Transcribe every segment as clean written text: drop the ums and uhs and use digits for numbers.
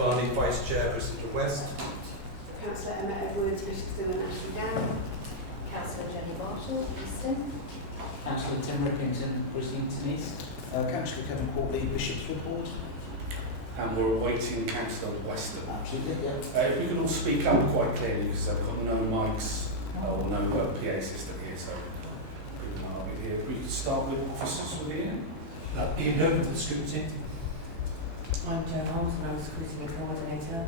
Varney, Vice Chair, Bristol West. Councillor Emma Edwards, Bishopston and Ashley Down. Councillor Jenny Marshall, Easton. Councillor Tim Rippington, Bridgington East. Councillor Kevin Courtney, Bishop's Report. And we're awaiting Councillor Weston. Absolutely, yeah. If you can all speak up quite clearly, because I've got no mics or no PA system here, so I'll be here. We can start with officers with Ian. Ian Hogan for the Scrutiny. I'm Jo Holmes and I'm the Scrutiny Coordinator.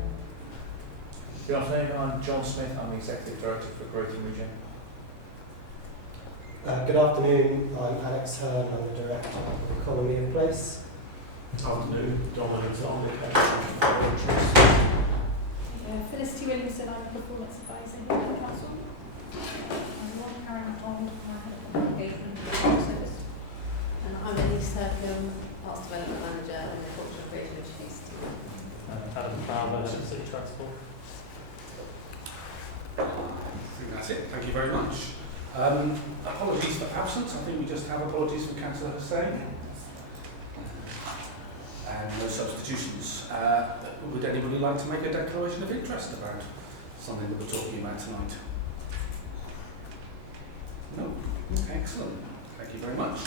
Good afternoon, I'm John Smith, I'm the Executive Director for Greater Region. Good afternoon, I'm Alex Hearn, I'm the Director of Economy of Place. Afternoon, Dominic Tom. Felicity Williamson, I'm a Performance Advisor here at the Council. I'm Ron Karen MacDonald, I'm Head of Engagement and Public Service. And I'm Elise Sercombe, Arts Development Manager and the Cultural Creative Education. Adam Farmer, City Transport. I think that's it. Thank you very much. Apologies for absence. I think we just have apologies for Councillor Hussain. And no substitutions. Would anybody like to make a declaration of interest about something that we're talking about tonight? No? Excellent. Thank you very much.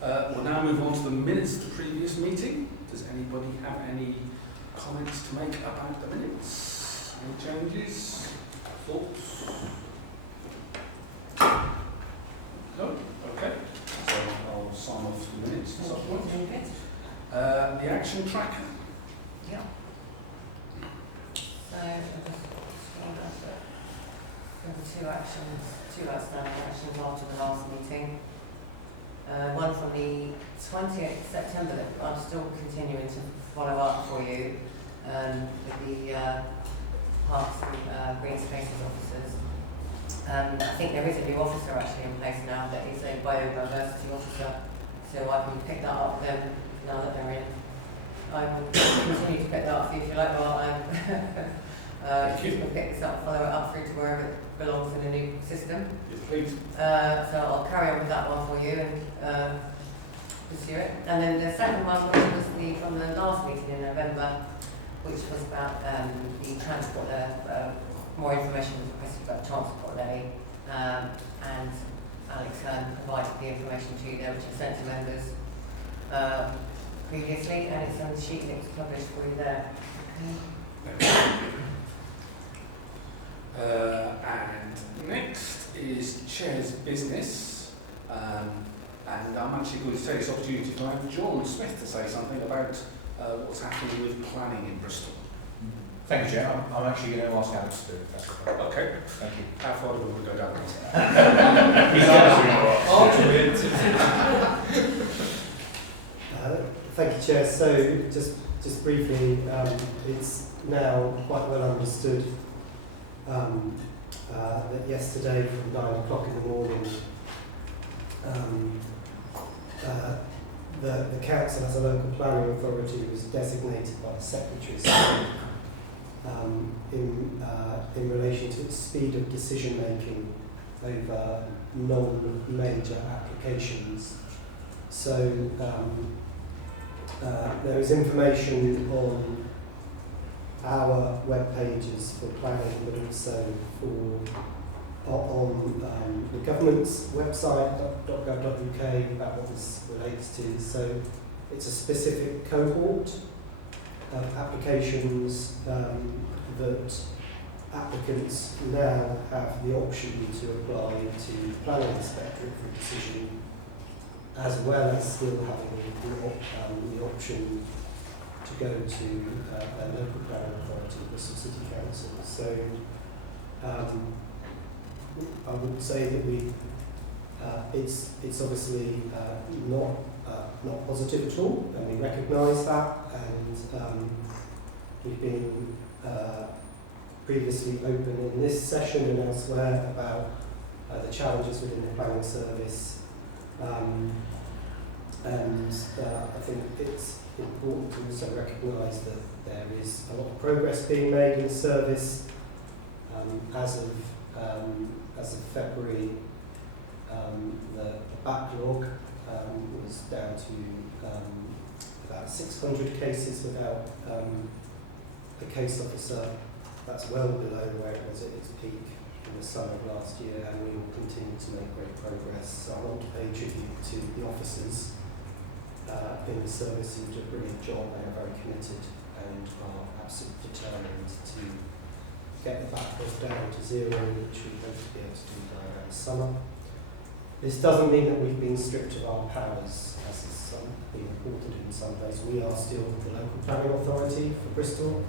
We'll now move on to the minutes of the previous meeting. Does anybody have any comments to make about the minutes? Any changes? Thoughts? No? Okay. So I'll sign off the minutes at some point. The action tracker. Yeah. So, I'll just scroll down to it. There were two outstanding actions after the last meeting. One from the 20th September that I'm still continuing to follow up for you with the Parks and Green Spaces officers. I think there is a new officer actually in place now that is a biodiversity officer, so I can pick that up with them now that they're in. I will continue to pick that up for you if you like while I'm you can pick this up, follow it up through to wherever it belongs in the new system. Yes, please. So I'll carry on with that one for you and pursue it. And then the second one, which was from the last meeting in November, which was about the transport, more information was requested about transport levy, and Alex provided the information to you there, which I sent to members previously, and it's on the sheet that was published for you there. And next is Chair's business, and I'm actually going to take this opportunity to have John Smith to say something about what's happening with planning in Bristol. Thank you, Chair. I'm actually going to ask Alex to do it. Okay. Thank you. How far do we want to go down this? Thank you, Chair. So, just briefly, it's now quite well understood that yesterday from 9 o'clock in the morning, the council as a local planning authority was designated by the Secretary of State in relation to its speed of decision making over non-major applications. So there is information on our web pages for planning, but also on the government's website, .gov.uk, about what this relates to. So it's a specific cohort of applications that applicants now have the option to apply to the planning inspectorate for a decision, as well as still having the option to go to a local planning authority, Bristol City Council. So I would say that it's obviously not positive at all, and we recognise that, and we've been previously open in this session and elsewhere about the challenges within the planning service, and I think it's important to also recognise that there is a lot of progress being made in the service. As of February, the backlog was down to about 600 cases without a case officer. That's well below where it was at its peak in the summer of last year, and we will continue to make great progress. So I want to pay tribute to the officers in the service who do a brilliant job. They are very committed and are absolutely determined to get the backlog down to zero, which we hope to be able to do by around summer. This doesn't mean that we've been stripped of our powers, as has been reported in some places. We are still the local planning authority for Bristol.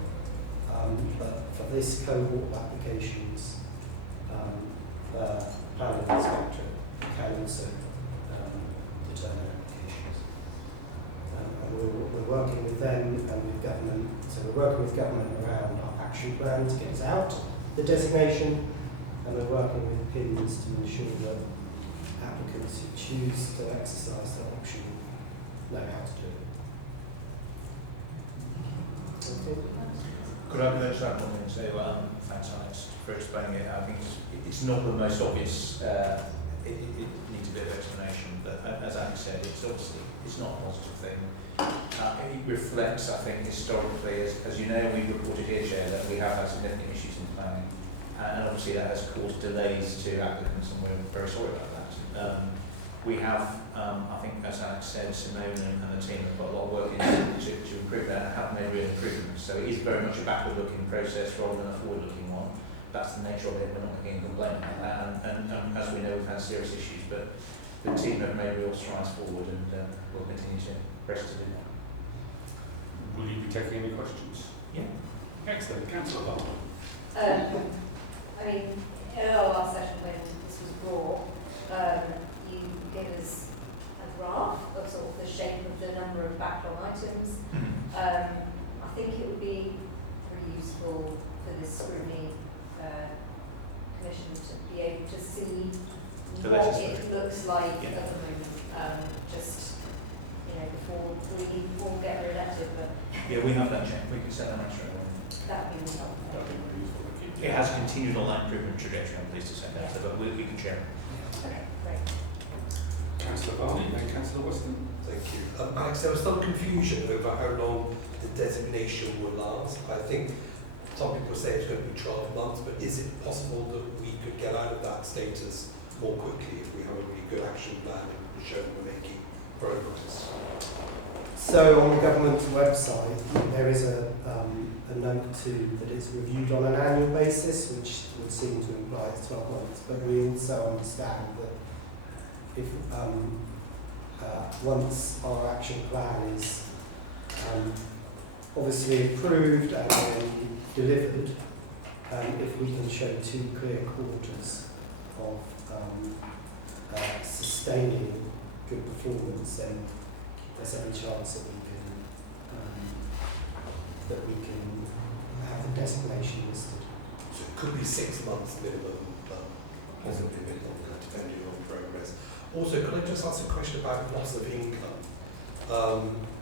But for this cohort of applications, the planning inspector can also determine applications. And we're working with them and with government. So we're working with government around our action plan to get us out the designation, and we're working with PINs to ensure that applicants who choose to exercise that option know how to do it. Okay. Could I just add one thing and say, thanks Alex for explaining it. I think it's not the most obvious, it needs a bit of explanation, but as Alex said, it's obviously, it's not a positive thing. It reflects, I think, historically, as you know, we reported here, Chair, that we have had significant issues in planning, and obviously that has caused delays to applicants, and we're very sorry about that. We have, I think, as Alex said, Simone and the team have got a lot of work in to improve that and have made real improvements. So it is very much a backward-looking process rather than a forward-looking one. That's the nature of it. We're not going to complain about that. And as we know, we've had serious issues, but the team have made real strides forward, and we'll continue to press to do that. Will you be taking any questions? Yeah. Excellent. Councillor Hall. I mean, in our last session when this was brought, you gave us a graph of sort of the shape of the number of backlog items. I think it would be pretty useful for this scrutiny commission to be able to see what it looks like at the moment, just before we all get re-elected. But yeah, we have that check. We can set that straight away. that would be helpful. That'd be very useful. Thank you. It has continued on that improvement trajectory, I'm pleased to say that, but we can share it. Okay, great. Councillor Barney, then Councillor Weston. Thank you. Alex, there was some confusion over how long the designation will last. I think some people say it's going to be 12 months, but is it possible that we could get out of that status more quickly if we have a really good action plan and show we're making progress? So on the government's website, there is a note too that it's reviewed on an annual basis, which would seem to imply it's 12 months. But we also understand that if once our action plan is obviously approved and then delivered, if we can show 2 clear quarters of sustaining good performance, then there's every chance that we can have the designation listed. So it could be 6 months minimum, possibly a bit longer, depending on progress. Also, could I just ask a question about loss of income?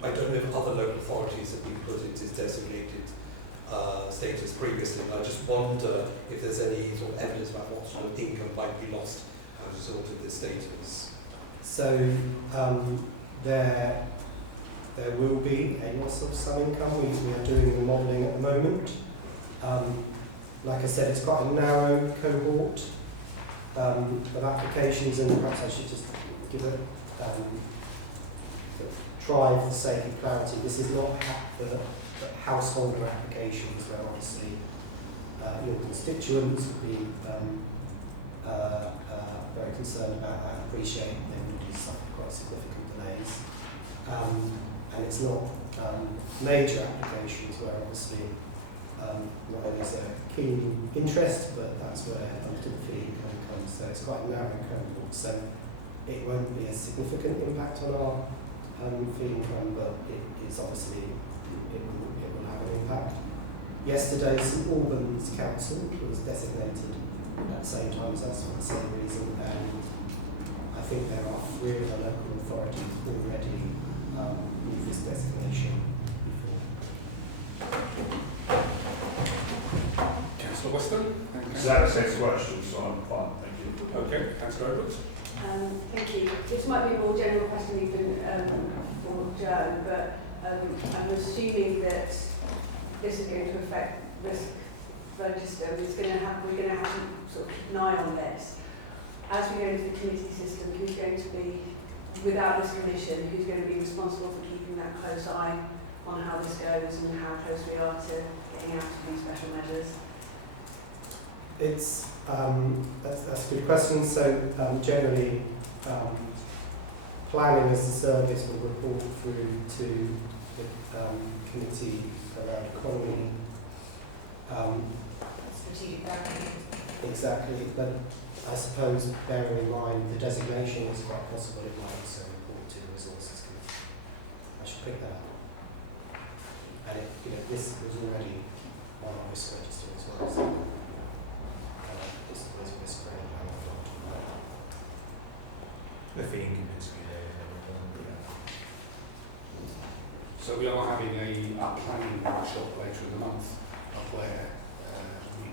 I don't know if other local authorities have been put into designated status previously. I just wonder if there's any sort of evidence about what sort of income might be lost as a result of this status. So there will be a loss of some income. We are doing the modelling at the moment. Like I said, it's quite a narrow cohort of applications, and perhaps I should just give it try for the sake of clarity. This is not the householder applications where obviously your constituents would be very concerned about that and appreciate they would do suffer quite significant delays. And it's not major applications where obviously not only is there keen interest, but that's where most of the fee income comes. So it's quite a narrow cohort. So it won't be a significant impact on our fee income, but it is obviously, it will have an impact. Yesterday, St Albans Council was designated at the same time as us for the same reason, and I think there are 3 of the local authorities already with this designation before. Councillor Weston. That says questions, so I'm fine, thank you. Okay, Councillor Edwards. Thank you. This might be a more general question even for Joe, but I'm assuming that this is going to affect risk register. We're going to have to sort of keep an eye on this. As we go into the committee system, who's going to be, without this commission, who's going to be responsible for keeping that close eye on how this goes and how close we are to getting out of these special measures? It's that's a good question. So generally, planning as a service will report through to the committee around economy. Strategic planning. Exactly, but I suppose bearing in mind the designation is quite possible it might also report to the resources committee. I should pick that up. And this was already on our risk register as well. So, this was a risk for any The fee compensatory there. So we are having a planning workshop later in the month where we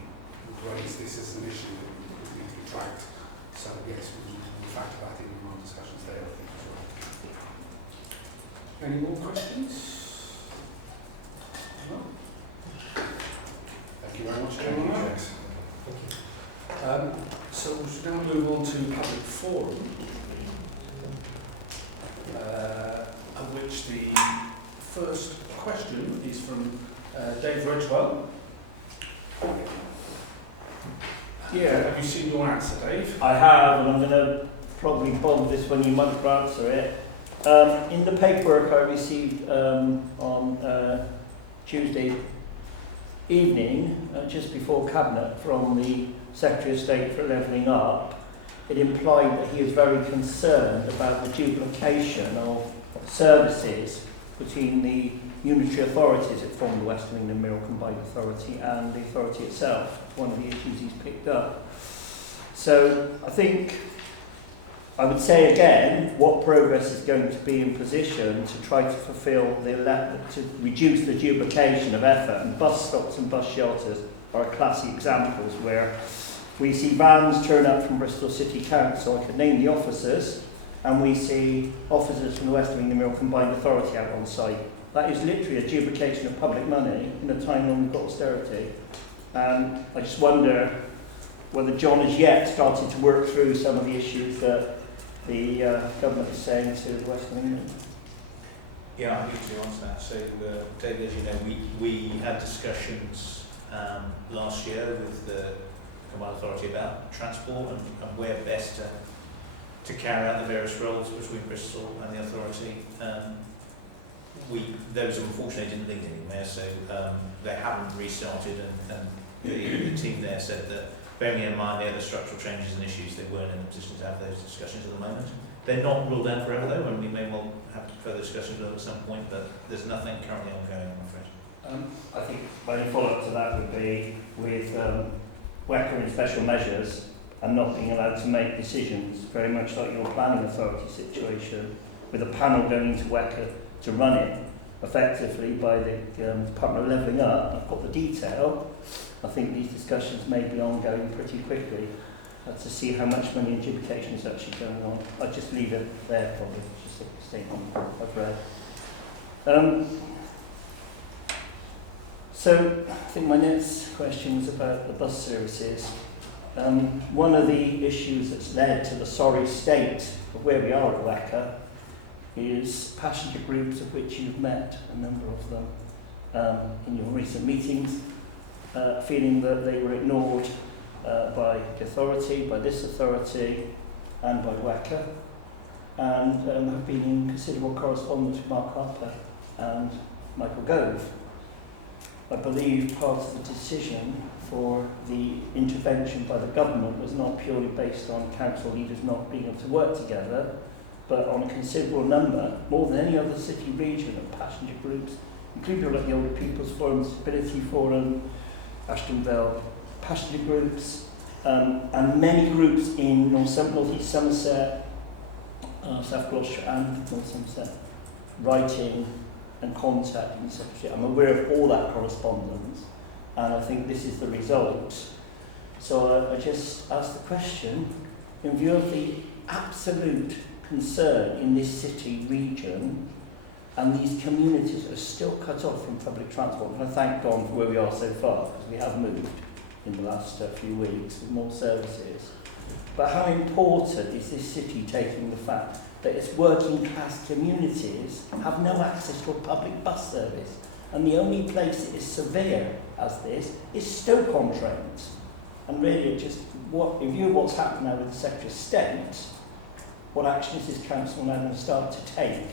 raise this as an issue that needs to be tracked. So yes, we'll factor that in our discussions there, I think, as well. Any more questions? No? Thank you very much, Chairman. So we should now move on to public forum, of which the first question is from Dave Ridgewell. Yeah. Have you seen your answer, Dave? I have, and I'm going to probably bomb this when you might answer it. In the paperwork I received on Tuesday evening, just before Cabinet, from the Secretary of State for Levelling Up, it implied that he is very concerned about the duplication of services between the unitary authorities that form the West of England Mirror Combined Authority and the authority itself. One of the issues he's picked up. So I think I would say again, what progress is going to be in position to try to fulfil to reduce the duplication of effort, and bus stops and bus shelters are classic examples where we see vans turn up from Bristol City Council, I could name the officers, and we see officers from the West of England Mirror Combined Authority out on site. That is literally a duplication of public money in a time when we've got austerity. And I just wonder whether John has yet started to work through some of the issues that the government is saying to the West of England. Yeah, I'm happy to answer that. So, David, as you know, we had discussions last year with the Combined Authority about transport and where best to carry out the various roles between Bristol and the authority. Those unfortunately didn't lead anywhere, so they haven't restarted, and the team there said that, bearing in mind the other structural changes and issues, they weren't in a position to have those discussions at the moment. They're not ruled out forever though, and we may well have further discussions with them at some point, but there's nothing currently ongoing, I'm afraid. I think my follow-up to that would be with WECA in special measures and not being allowed to make decisions, very much like your planning authority situation, with a panel going into WECA to run it effectively by the Department of Levelling Up. I've got the detail. I think these discussions may be ongoing pretty quickly to see how much money and duplication is actually going on. I'll just leave it there probably, just a statement I've read. So I think my next question is about the bus services. One of the issues that's led to the sorry state of where we are at WECA is passenger groups, of which you've met a number of them in your recent meetings, feeling that they were ignored by the authority, by this authority, and by WECA, and have been in considerable correspondence with Mark Harper and Michael Gove. I believe part of the decision for the intervention by the government was not purely based on council leaders not being able to work together, but on a considerable number, more than any other city region, of passenger groups, including like the Older People's Forum, Disability Forum, Ashton Vale passenger groups, and many groups in North East Somerset, South Gloucestershire and North Somerset, writing and contacting the Secretary. I'm aware of all that correspondence, and I think this is the result. So I just ask the question, in view of the absolute concern in this city region and these communities are still cut off from public transport. And I thank Don for where we are so far, because we have moved in the last few weeks with more services. But how important is this city taking the fact that its working class communities have no access to a public bus service? And the only place it is severe as this is Stoke-on-Trent. And really, just in view of what's happened now with the Secretary of State, what action is this council now going to start to take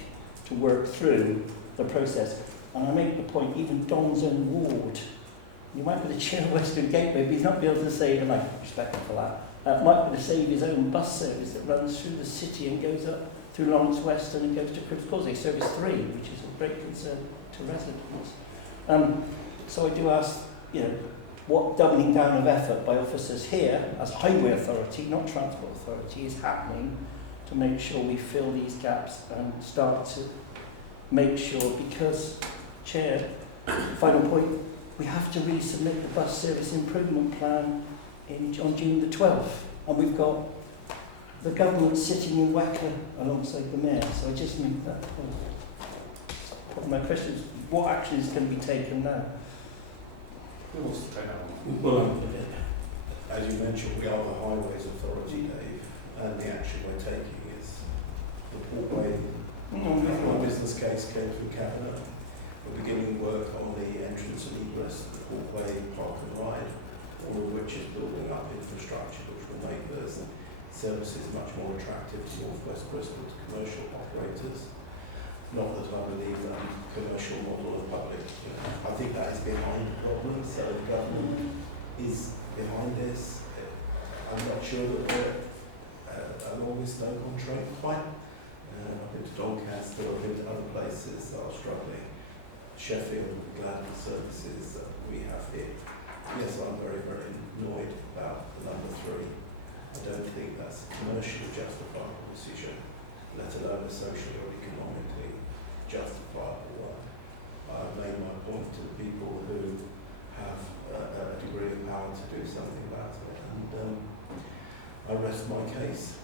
to work through the process? And I make the point, even Don's own ward, you might be the chair of Western Gateway, but he's not be able to save, and I'm respectful for that, might be able to save his own bus service that runs through the city and goes up through Lawrence Weston and goes to Cribbs Causeway, Service 3, which is of great concern to residents. So I do ask, what doubling down of effort by officers here, as Highway Authority, not Transport Authority, is happening to make sure we fill these gaps and start to make sure, because, Chair, final point, we have to resubmit the bus service improvement plan on June the 12th, and we've got the government sitting in Wacker alongside the Mayor, so I just make that point. My question is, what action is going to be taken now? Who wants to take that one? Well, as you mentioned, we are the Highways Authority, Dave, and the action we're taking is the Portway business case came through Cabinet. We're beginning work on the entrance and egress of the Portway Park and Ride, all of which is building up infrastructure which will make those services much more attractive to North West Bristol, to commercial operators. Not that I believe that commercial model of public. I think that is behind the problem, so the government is behind this. I'm not sure that we're along with Stoke-on-Trent quite. I've been to Doncaster, I've been to other places that are struggling. Sheffield, Gladden services that we have here. Yes, I'm very, very annoyed about the number 3. I don't think that's a commercially justifiable decision, let alone a socially or economically justifiable one. I've made my point to the people who have a degree of power to do something about it, and I rest my case.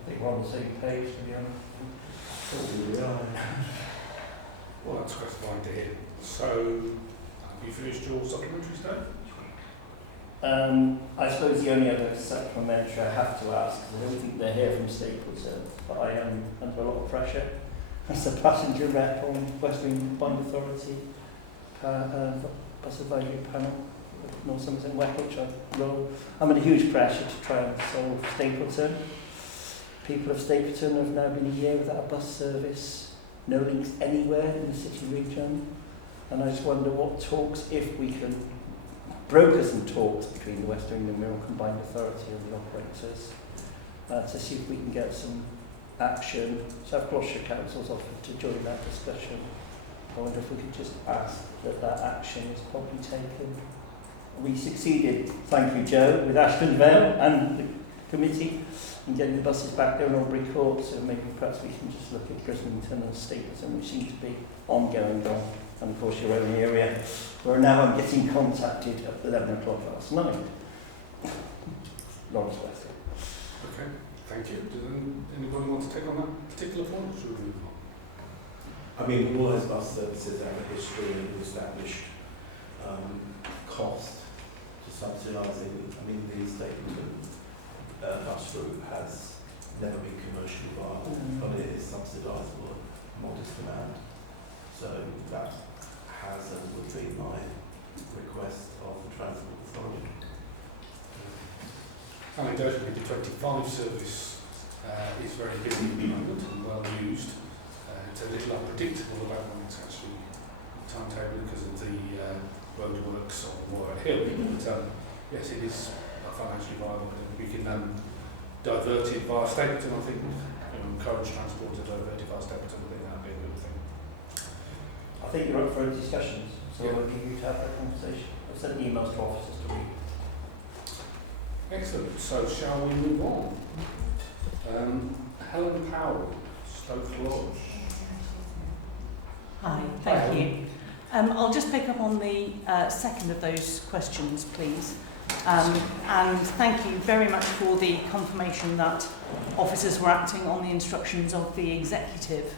I think we're on the same page, to be honest. Probably we are. Well, that's gratifying to hear. So, have you finished your supplementary stuff? I suppose the only other supplementary I have to ask, because I don't think they're here from Stapleton, but I am under a lot of pressure as a passenger rep on West England Combined Authority bus advisory panel, North Somerset and Weckle, I'm under huge pressure to try and solve Stapleton. People of Stapleton have now been a year without a bus service, no links anywhere in the city region, and I just wonder what talks, if we can broker some talks between the West England Mirror Combined Authority and the operators to see if we can get some action. South Gloucestershire Council's offered to join that discussion. I wonder if we could just ask that action is probably taken. We succeeded, thank you Joe, with Ashton Vale and the committee in getting the buses back there in Albury Court, so maybe perhaps we can just look at Brislington and Stapleton, which seem to be ongoing. And of course your own area, where now I'm getting contacted at 11 o'clock last night. Lawrence West. Okay, thank you. Does anybody want to take on that particular point? Or should we move on? I mean, all those bus services have a history and established cost to subsidising. I mean, the Stapleton bus route has never been commercially viable, but it is subsidisable at a modest amount. So that has and would be my request of the Transport Authority. Anecdotally, the 25 service is very busy at the moment and well used. It's a little unpredictable about when it's actually timetable because of the roadworks on Warwick Hill. But yes, it is financially viable. We can divert it via Stapleton, I think. Encourage transport to divert it via Stapleton. I think that would be a good thing. I think you're up for discussions, so I'll leave you to have that conversation. I've sent emails to officers to read. Excellent. So shall we move on? Helen Powell, Stoke Lodge. Hi, thank you. I'll just pick up on the second of those questions, please. And thank you very much for the confirmation that officers were acting on the instructions of the executive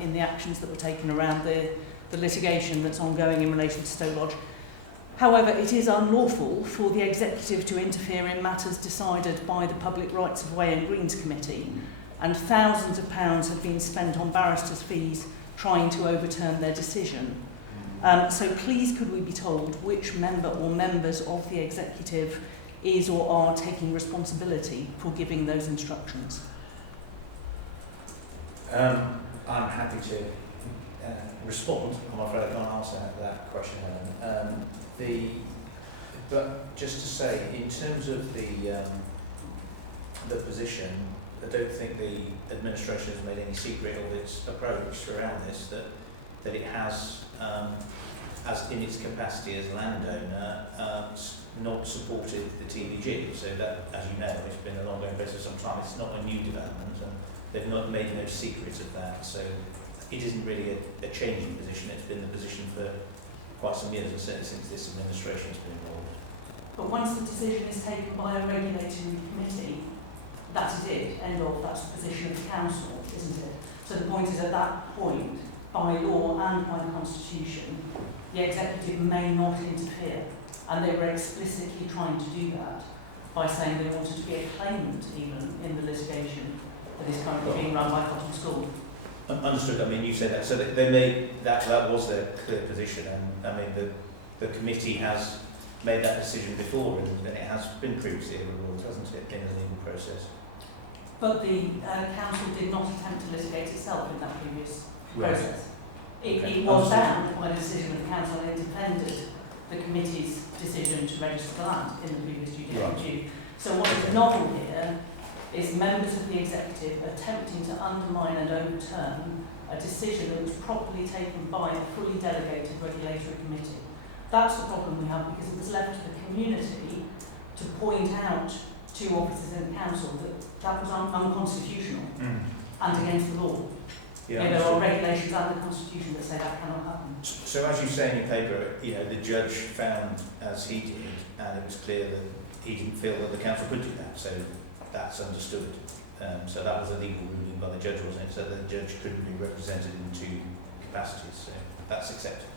in the actions that were taken around the litigation that's ongoing in relation to Stow Lodge. However, it is unlawful for the executive to interfere in matters decided by the Public Rights of Way and Greens Committee, and thousands of pounds have been spent on barristers' fees trying to overturn their decision. So please could we be told which member or members of the executive is or are taking responsibility for giving those instructions? I'm happy to respond. I'm afraid I can't answer that question, Helen. But just to say, in terms of the position, I don't think the administration has made any secret of its approach around this, that it has, as in its capacity as landowner, not supported the TVG. So that, as you know, it's been an ongoing process for some time. It's not a new development, and they've not made no secret of that. So it isn't really a changing position. It's been the position for quite some years, and certainly since this administration has been involved. But once the decision is taken by a regulatory committee, that is it, end of, that's the position of the council, isn't it? So the point is, at that point, by law and by the constitution, the executive may not interfere, and they were explicitly trying to do that by saying they wanted to be a claimant even in the litigation that is currently being run by Cotton School. Understood. I mean, you said that, so they made that was their clear position, and I mean the committee has made that decision before, and it has been previously overruled, hasn't it, in a legal process? But the council did not attempt to litigate itself in that previous process. It was bound by the decision of the council, and it defended the committee's decision to register the land in the previous judicial review. So what is novel here is members of the executive attempting to undermine and overturn a decision that was properly taken by a fully delegated regulatory committee. That's the problem we have, because it was left to the community to point out to officers in the council that was unconstitutional and against the law. Yeah, there are regulations and the constitution that say that cannot happen. So as you say in your paper, the judge found as he did, and it was clear that he didn't feel that the council could do that. So that's understood. So that was a legal ruling by the judge, wasn't it? So the judge couldn't be represented in two capacities. So that's accepted.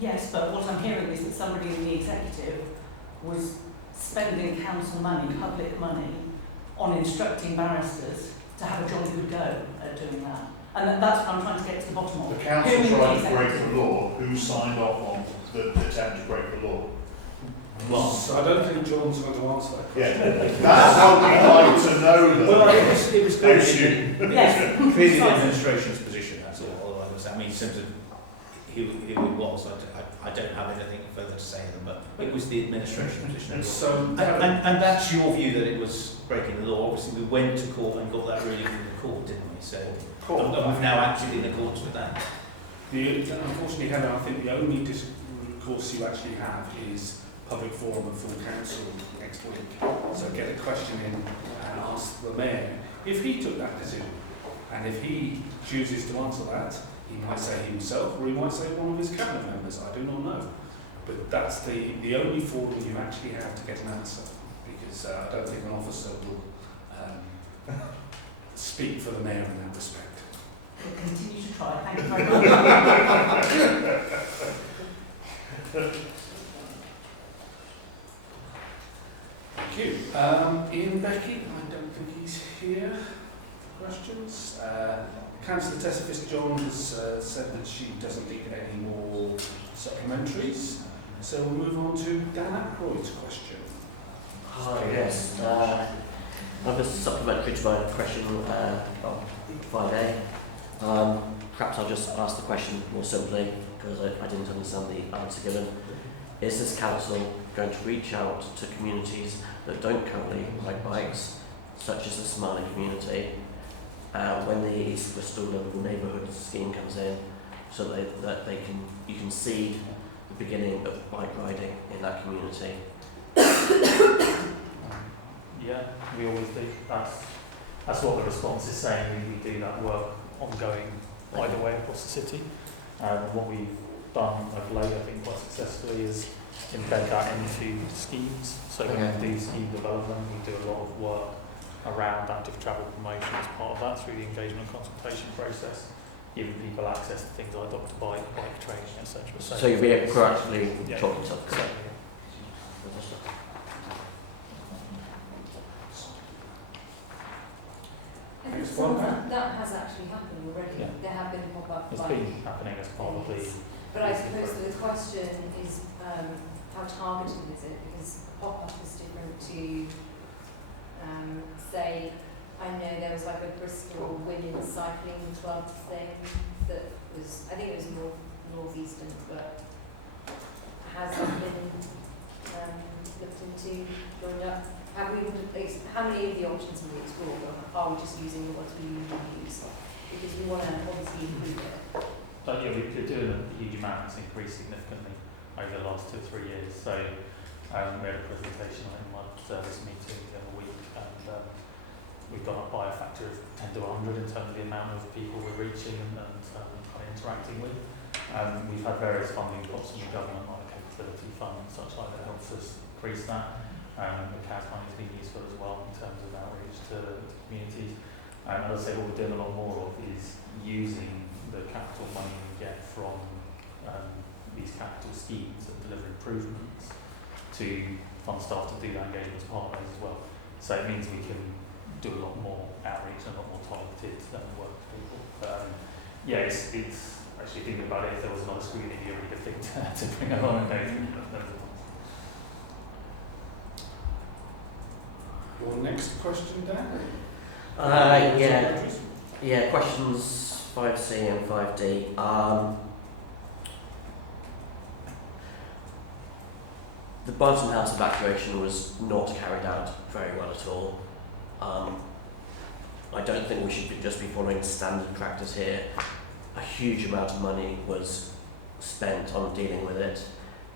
Yes, but what I'm hearing is that somebody in the executive was spending council money, public money, on instructing barristers to have a jolly good go at doing that. And that's what I'm trying to get to the bottom of. The council tried to break the law. Who signed off on the attempt to break the law? Well, so I don't think John's going to answer that question. Yeah, that's what we'd like to know. Well, it was clearly the administration's position. That's all I was saying. I mean, in terms of who it was, I don't have anything further to say than, but it was the administration position. And that's your view that it was breaking the law. Obviously, we went to court and got that ruling from the court, didn't we? So and we've now acted in accordance with that. Unfortunately, Heather, I think the only recourse you actually have is public forum and full council next week. So get a question in and ask the mayor if he took that decision. And if he chooses to answer that, he might say himself, or he might say one of his cabinet members. I do not know. But that's the only forum you actually have to get an answer, because I don't think an officer will speak for the mayor in that respect. We'll continue to try. Thank you very much. Thank you. Ian Becky, I don't think he's here. Questions? Councillor Tessa Fitzjohn has said that she doesn't need any more supplementaries. So we'll move on to Dan Aykroyd's question. Hi, yes. I have a supplementary to my question on Friday. Perhaps I'll just ask the question more simply, because I didn't understand the answer given. Is this council going to reach out to communities that don't currently ride bikes, such as the Somali community, when the East Bristol Local Neighbourhood Scheme comes in, so that you can seed the beginning of bike riding in that community? Yeah, we always do. That's what the response is saying. We do that work ongoing either way across the city. And what we've done of late, I think quite successfully, is embed that into schemes. So when we do scheme development, we do a lot of work around active travel promotion as part of that through the engagement and consultation process, giving people access to things like doctor bike training, etc. So you'll be able to proactively talk yourself. I think some of that has actually happened already. Yeah. There have been pop-up It's bike been happening as part of the. But I suppose that the question is how targeted is it? Because pop-up is different to, say, I know there was like a Bristol women's cycling club thing that was, I think it was northeastern, but has that been looked into, joined up? Have we, how many of the options have we explored, or are we just using the ones we usually use? Because we want to obviously improve it. But yeah, we're doing a huge amount. It's increased significantly over the last 2 or 3 years. So we had a presentation in my service meeting the other week, and we've gone up by a factor of 10 to 100 in terms of the amount of people we're reaching and kind of interacting with. We've had various funding pots from the government, like the capability fund and such like that helps us increase that. The CAS money has been useful as well in terms of outreach to communities. And as I say, what we're doing a lot more of is using the capital money we get from these capital schemes that deliver improvements to fund staff to do that engagement as partners as well. So it means we can do a lot more outreach and a lot more targeted work with people. Yeah, it's actually thinking about it, if there was another scrutiny, it'd be a really good thing to bring along and go through. Your next question, Dan? Yeah, questions 5C and 5D. The Barton House evacuation was not carried out very well at all. I don't think we should just be following standard practice here. A huge amount of money was spent on dealing with it,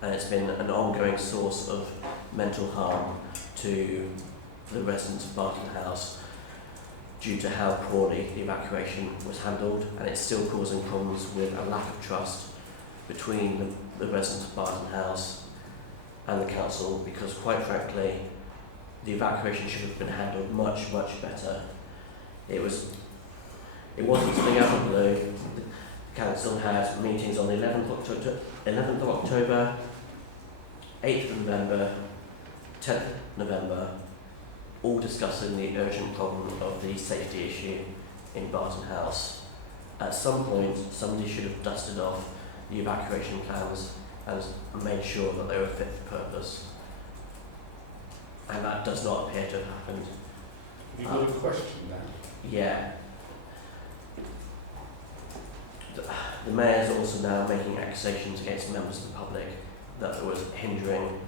and it's been an ongoing source of mental harm to the residents of Barton House due to how poorly the evacuation was handled, and it's still causing problems with a lack of trust between the residents of Barton House and the council, because quite frankly the evacuation should have been handled much better. It wasn't something out of the blue. The council had meetings on the 11th of October, 8th of November, 10th November, all discussing the urgent problem of the safety issue in Barton House. At some point, somebody should have dusted off the evacuation plans and made sure that they were fit for purpose. And that does not appear to have happened. Have you got a question then? Yeah. The mayor is also now making accusations against members of the public that it was hindering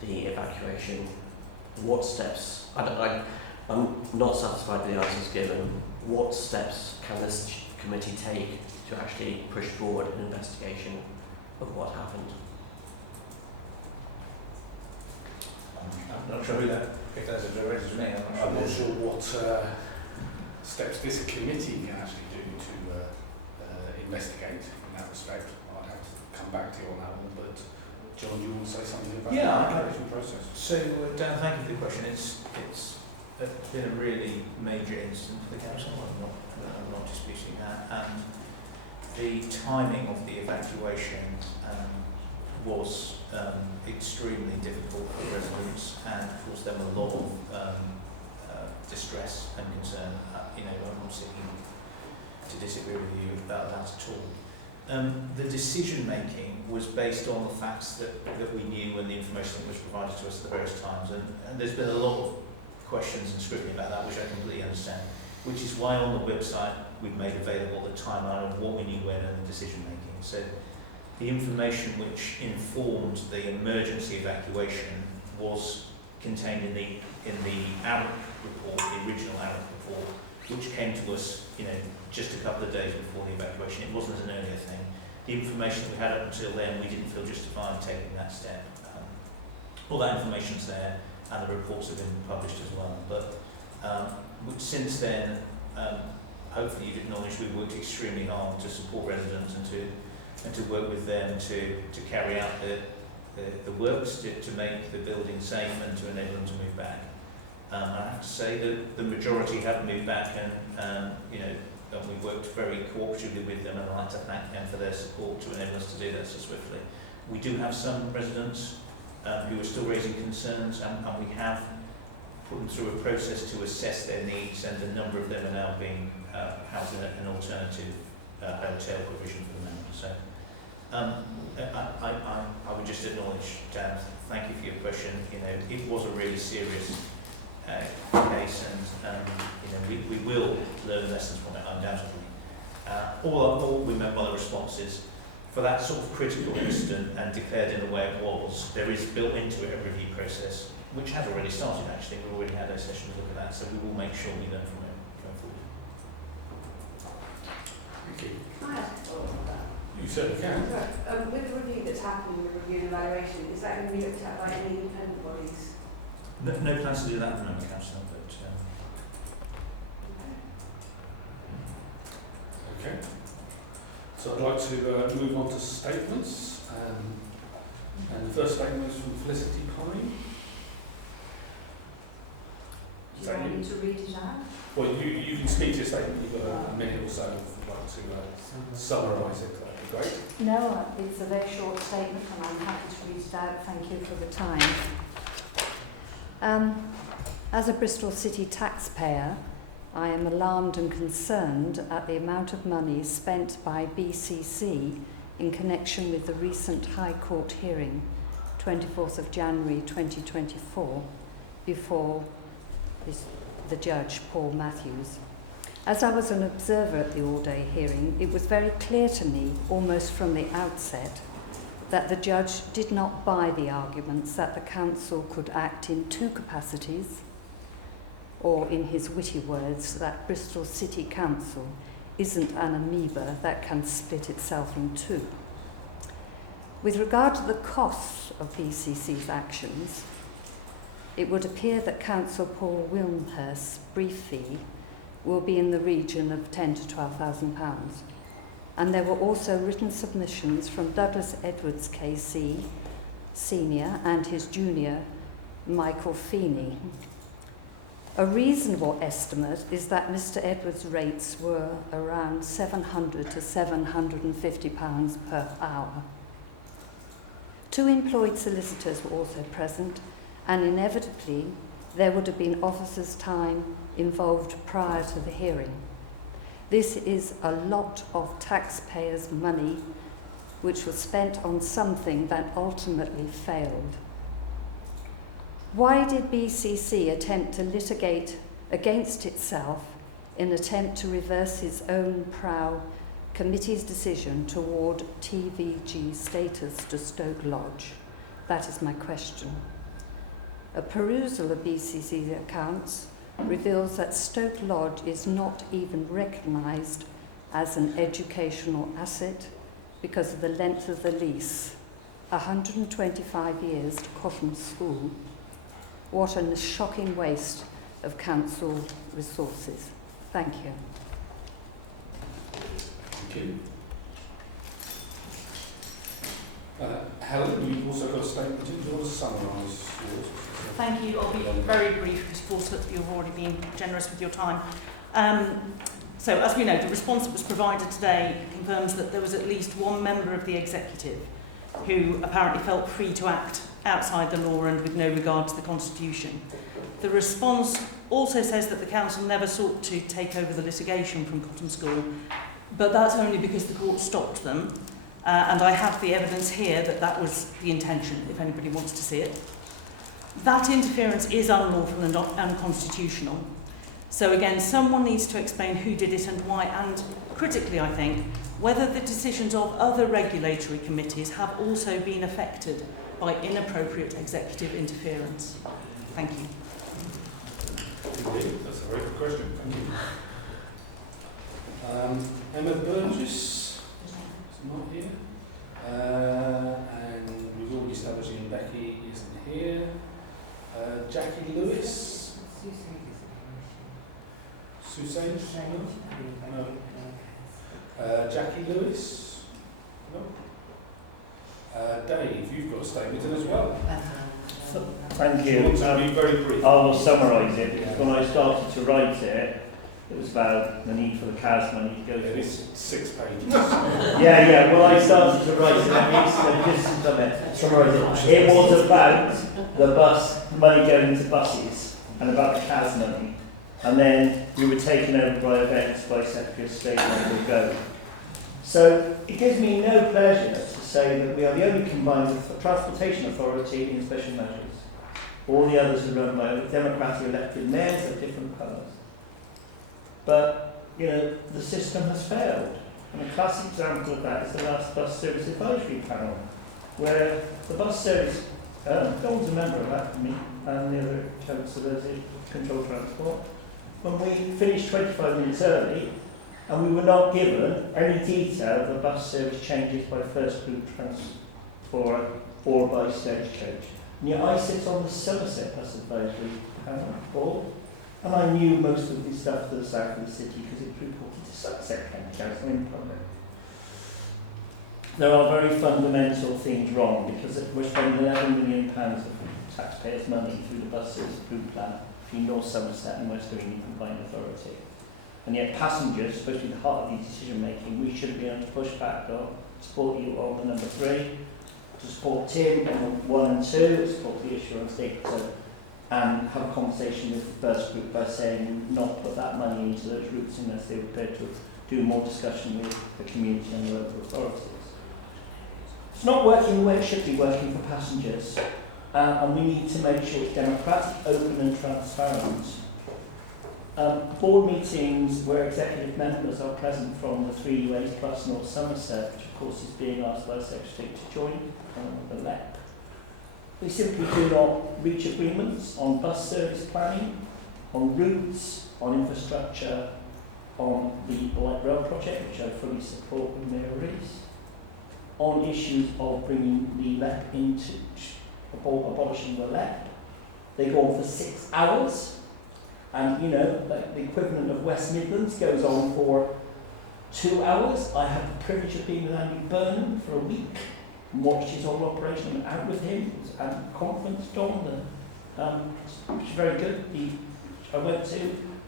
the evacuation. What steps, I'm not satisfied with the answers given. What steps can this committee take to actually push forward an investigation of what happened? I'm not sure who that, if that's a direct to me. I'm not sure what steps this committee can actually do to investigate in that respect. I'd have to come back to you on that one, but John, you want to say something about the evacuation process? So, Dan, thank you for the question. It's been a really major incident for the council. I'm not disputing that. And the timing of the evacuation was extremely difficult for residents, and of course there were a lot of distress and concern. I'm not seeking to disagree with you about that at all. The decision making was based on the facts that we knew and the information that was provided to us at the various times, and there's been a lot of questions and scrutiny about that, which I completely understand, which is why on the website we've made available the timeline of what we knew when and the decision making. So the information which informed the emergency evacuation was contained in the ARIC report, the original ARIC report, which came to us, just a couple of days before the evacuation. It wasn't an earlier thing. The information we had up until then, we didn't feel justified in taking that step. All that information's there, and the reports have been published as well. But since then, hopefully you've acknowledged we've worked extremely hard to support residents and to work with them to carry out the works to make the building safe and to enable them to move back. I have to say that the majority have moved back, and we've worked very cooperatively with them, and I'd like to thank them for their support to enable us to do that so swiftly. We do have some residents who are still raising concerns, and we have put them through a process to assess their needs, and a number of them are now being housed in an alternative hotel provision for the members. So I would just acknowledge, Dan, thank you for your question. It was a really serious case, and we will learn lessons from it undoubtedly. All we meant by the response is, for that sort of critical incident and declared in the way it was, there is built into it a review process, which has already started actually. We've already had a session to look at that, so we will make sure we learn from it going forward. Thank you. Can I ask a follow-up on that? You certainly can. With the review that's happening, the review and evaluation, is that going to be looked at by any independent bodies? No plans to do that at the moment, Councillor, but Okay. So I'd like to move on to statements. And the first statement is from Felicity Pine. Do you want me to read it out? Well, you can speak to your statement. You've got a minute or so if you'd like to summarise it. That'd be great. No, it's a very short statement and I'm happy to read it out. Thank you for the time. As a Bristol City taxpayer, I am alarmed and concerned at the amount of money spent by BCC in connection with the recent High Court hearing, 24th of January 2024, before the judge, Paul Matthews. As I was an observer at the all-day hearing, it was very clear to me, almost from the outset, that the judge did not buy the arguments that the council could act in two capacities, or in his witty words, that Bristol City Council isn't an amoeba that can split itself in two. With regard to the costs of BCC's actions, it would appear that Councillor Paul Wilmhurst's brief fee will be in the region of £10,000 to £12,000. And there were also written submissions from Douglas Edwards KC Senior and his junior, Michael Feeney. A reasonable estimate is that Mr Edwards' rates were around £700 to £750 per hour. Two employed solicitors were also present, and inevitably there would have been officers' time involved prior to the hearing. This is a lot of taxpayers' money which was spent on something that ultimately failed. Why did BCC attempt to litigate against itself in an attempt to reverse his own Prow Committee's decision to award TVG status to Stoke Lodge? That is my question. A perusal of BCC's accounts reveals that Stoke Lodge is not even recognised as an educational asset because of the length of the lease, 125 years to Cotton School. What a shocking waste of council resources. Thank you. Thank you. Helen, you've also got a statement. Do you want to summarise yours? Thank you. I'll be very brief because, of course, you've already been generous with your time. So, as we know, the response that was provided today confirms that there was at least one member of the executive who apparently felt free to act outside the law and with no regard to the Constitution. The response also says that the council never sought to take over the litigation from Cotton School, but that's only because the court stopped them. And I have the evidence here that that was the intention, if anybody wants to see it. That interference is unlawful and unconstitutional. So again, someone needs to explain who did it and why, and critically, I think, whether the decisions of other regulatory committees have also been affected by inappropriate executive interference. Thank you. Indeed, that's a very good question. Thank you. Emma Burgess is not here. And we've already established Ian Becky isn't here. Jackie Lewis. Suzanne? No. Jackie Lewis? No. Dave, you've got a statement in as well. Thank Do you. you want to be very brief? I will summarise it, because when I started to write it, it was about the need for the CAS money to go It through. is 6 pages. Yeah, well I started to write it, let me just summarise it. It was about the bus, money going to buses, and about the CAS money. And then we were taken over by events by Secretary of State and we go. So it gives me no pleasure to say that we are the only combined transportation authority in special measures. All the others are run by democratically elected mayors of different colours. But, you know, the system has failed. And a classic example of that is the last bus service advisory panel, where the bus service, no one's a member of that, me and the other councillors in control transport, when we finished 25 minutes early, and we were not given any detail of the bus service changes by first group transport or by stagecoach. And yet I sit on the Somerset Bus Advisory Panel board, and I knew most of the stuff to the south of the city because it was reported to Somerset County Council in public. There are very fundamental things wrong because we're spending £11 million of taxpayers' money through the bus service group plan between North Somerset and West Green Combined Authority. And yet passengers, supposed to be the heart of the decision making, we should be able to push back or support you on the number 3, to support Tim on 1 and 2, support the issue on Stapleton, and have a conversation with the first group by saying not put that money into those routes unless they were prepared to do more discussion with the community and the local authorities. It's not working the way it should be working for passengers, and we need to make sure it's democratic, open and transparent. Board meetings where executive members are present from the 3 UAs plus North Somerset, which of course is being asked by the Secretary to join the LEP. We simply do not reach agreements on bus service planning, on routes, on infrastructure, on the light rail project, which I fully support with Mayor Rees, on issues of bringing the LEP into, abolishing the LEP. They go on for 6 hours. And, you know, like the equivalent of West Midlands goes on for 2 hours. I had the privilege of being with Andy Burnham for a week and watched his whole operation and out with him. It was at a conference, Don, which is very good. I went to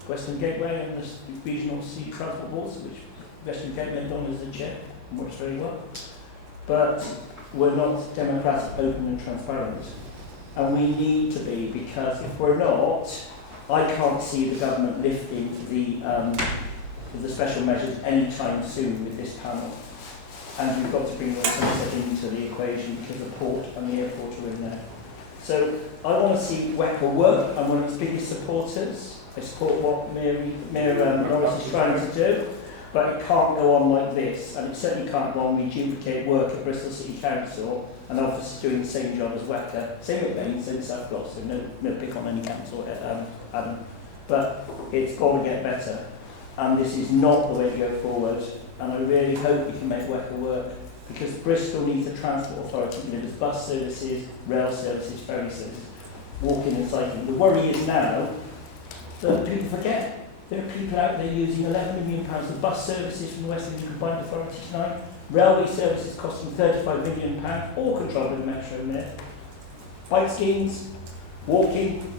Western Gateway and the Regional Sea Transport Boards, which Western Gateway Don is the chair and works very well. But we're not democratic, open and transparent. And we need to be, because if we're not, I can't see the government lifting the special measures anytime soon with this panel. And we've got to bring North Somerset into the equation because the port and the airport are in there. So I want to see WECA work. I'm one of its biggest supporters. I support what Mayor Norris is trying to do, but it can't go on like this. And it certainly can't go on. We duplicate work at Bristol City Council and officers doing the same job as WECA. Same with Bain, same with South Gloucester. No pick on any council, Adam. But it's got to get better. And this is not the way to go forward. And I really hope we can make WECA work, because Bristol needs a transport authority that delivers bus services, rail services, ferry services, walking and cycling. The worry is now that people forget there are people out there using £11 million of bus services from the West Indian Combined Authority tonight, railway services costing £35 million, all controlled by the Metro Mayor, bike schemes, walking,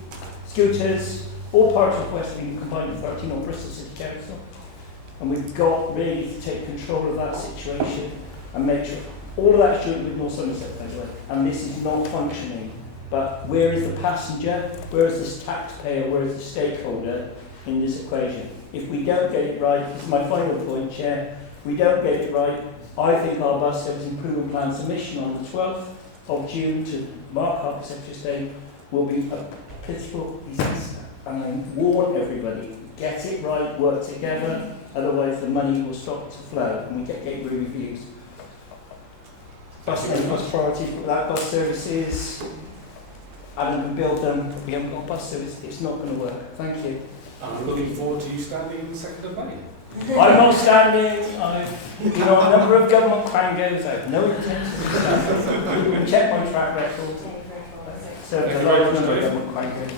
scooters, all parts of West Indian Combined Authority, not Bristol City Council. And we've got really to take control of that situation and make sure all of that's joint with North Somerset, by the way, and this is not functioning. But where is the passenger? Where is the taxpayer? Where is the stakeholder in this equation? If we don't get it right, this is my final point, Chair, if we don't get it right, I think our bus service improvement plan submission on the 12th of June to Mark Harper, Secretary of State, will be a political disaster. And I warn everybody, get it right, work together, otherwise the money will stop to flow and we get gateway reviews. Bus priority for that bus services, Adam can build them, we haven't got bus service, it's not going to work. Thank you. I'm looking forward to you standing on the 2nd of May. I'm not standing, I've been on a number of government quangos, I have no intention of standing. You can check my track record. So there's a large number of government quangos.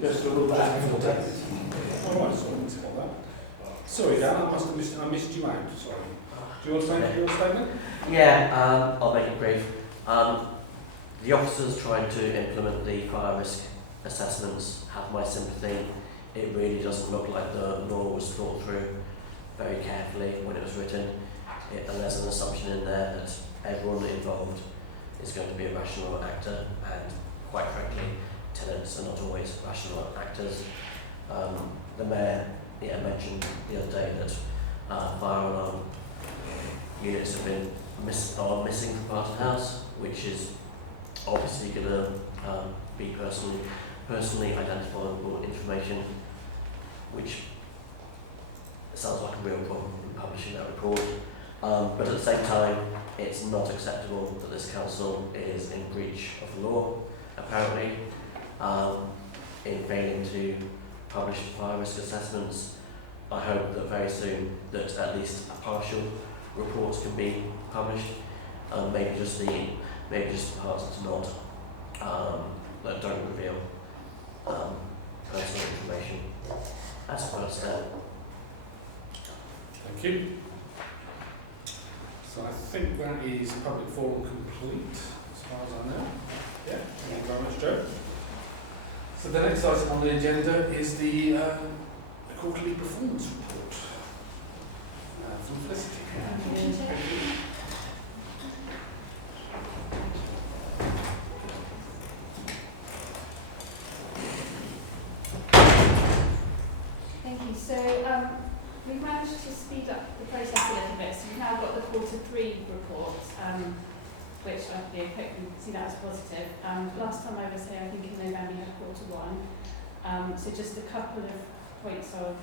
Just a little back. All right, so I didn't spot that. Sorry, Dan, I missed you out. Sorry. Do you want to make your statement? Yeah, I'll make it brief. The officers trying to implement the fire risk assessments have my sympathy. It really doesn't look like the law was thought through very carefully when it was written. And there's an assumption in there that everyone involved is going to be a rational actor, and quite frankly, tenants are not always rational actors. The Mayor mentioned the other day that fire alarm units have been are missing from part of the house, which is obviously going to be personally identifiable information, which sounds like a real problem in publishing that report. But at the same time, it's not acceptable that this council is in breach of the law, apparently, in failing to publish fire risk assessments. I hope that very soon that at least partial reports can be published, maybe just the parts that don't reveal personal information. That's the first step. Thank you. So I think that is public forum complete, as far as I know. Yeah, thank you very much, Joe. So the next item on the agenda is the quarterly performance report from Felicity. Thank you. So we've managed to speed up the process a little bit. So we've now got the Q3 report, which I hope you see that as positive. Last time I was here, I think in November, you had Q1. So just a couple of points of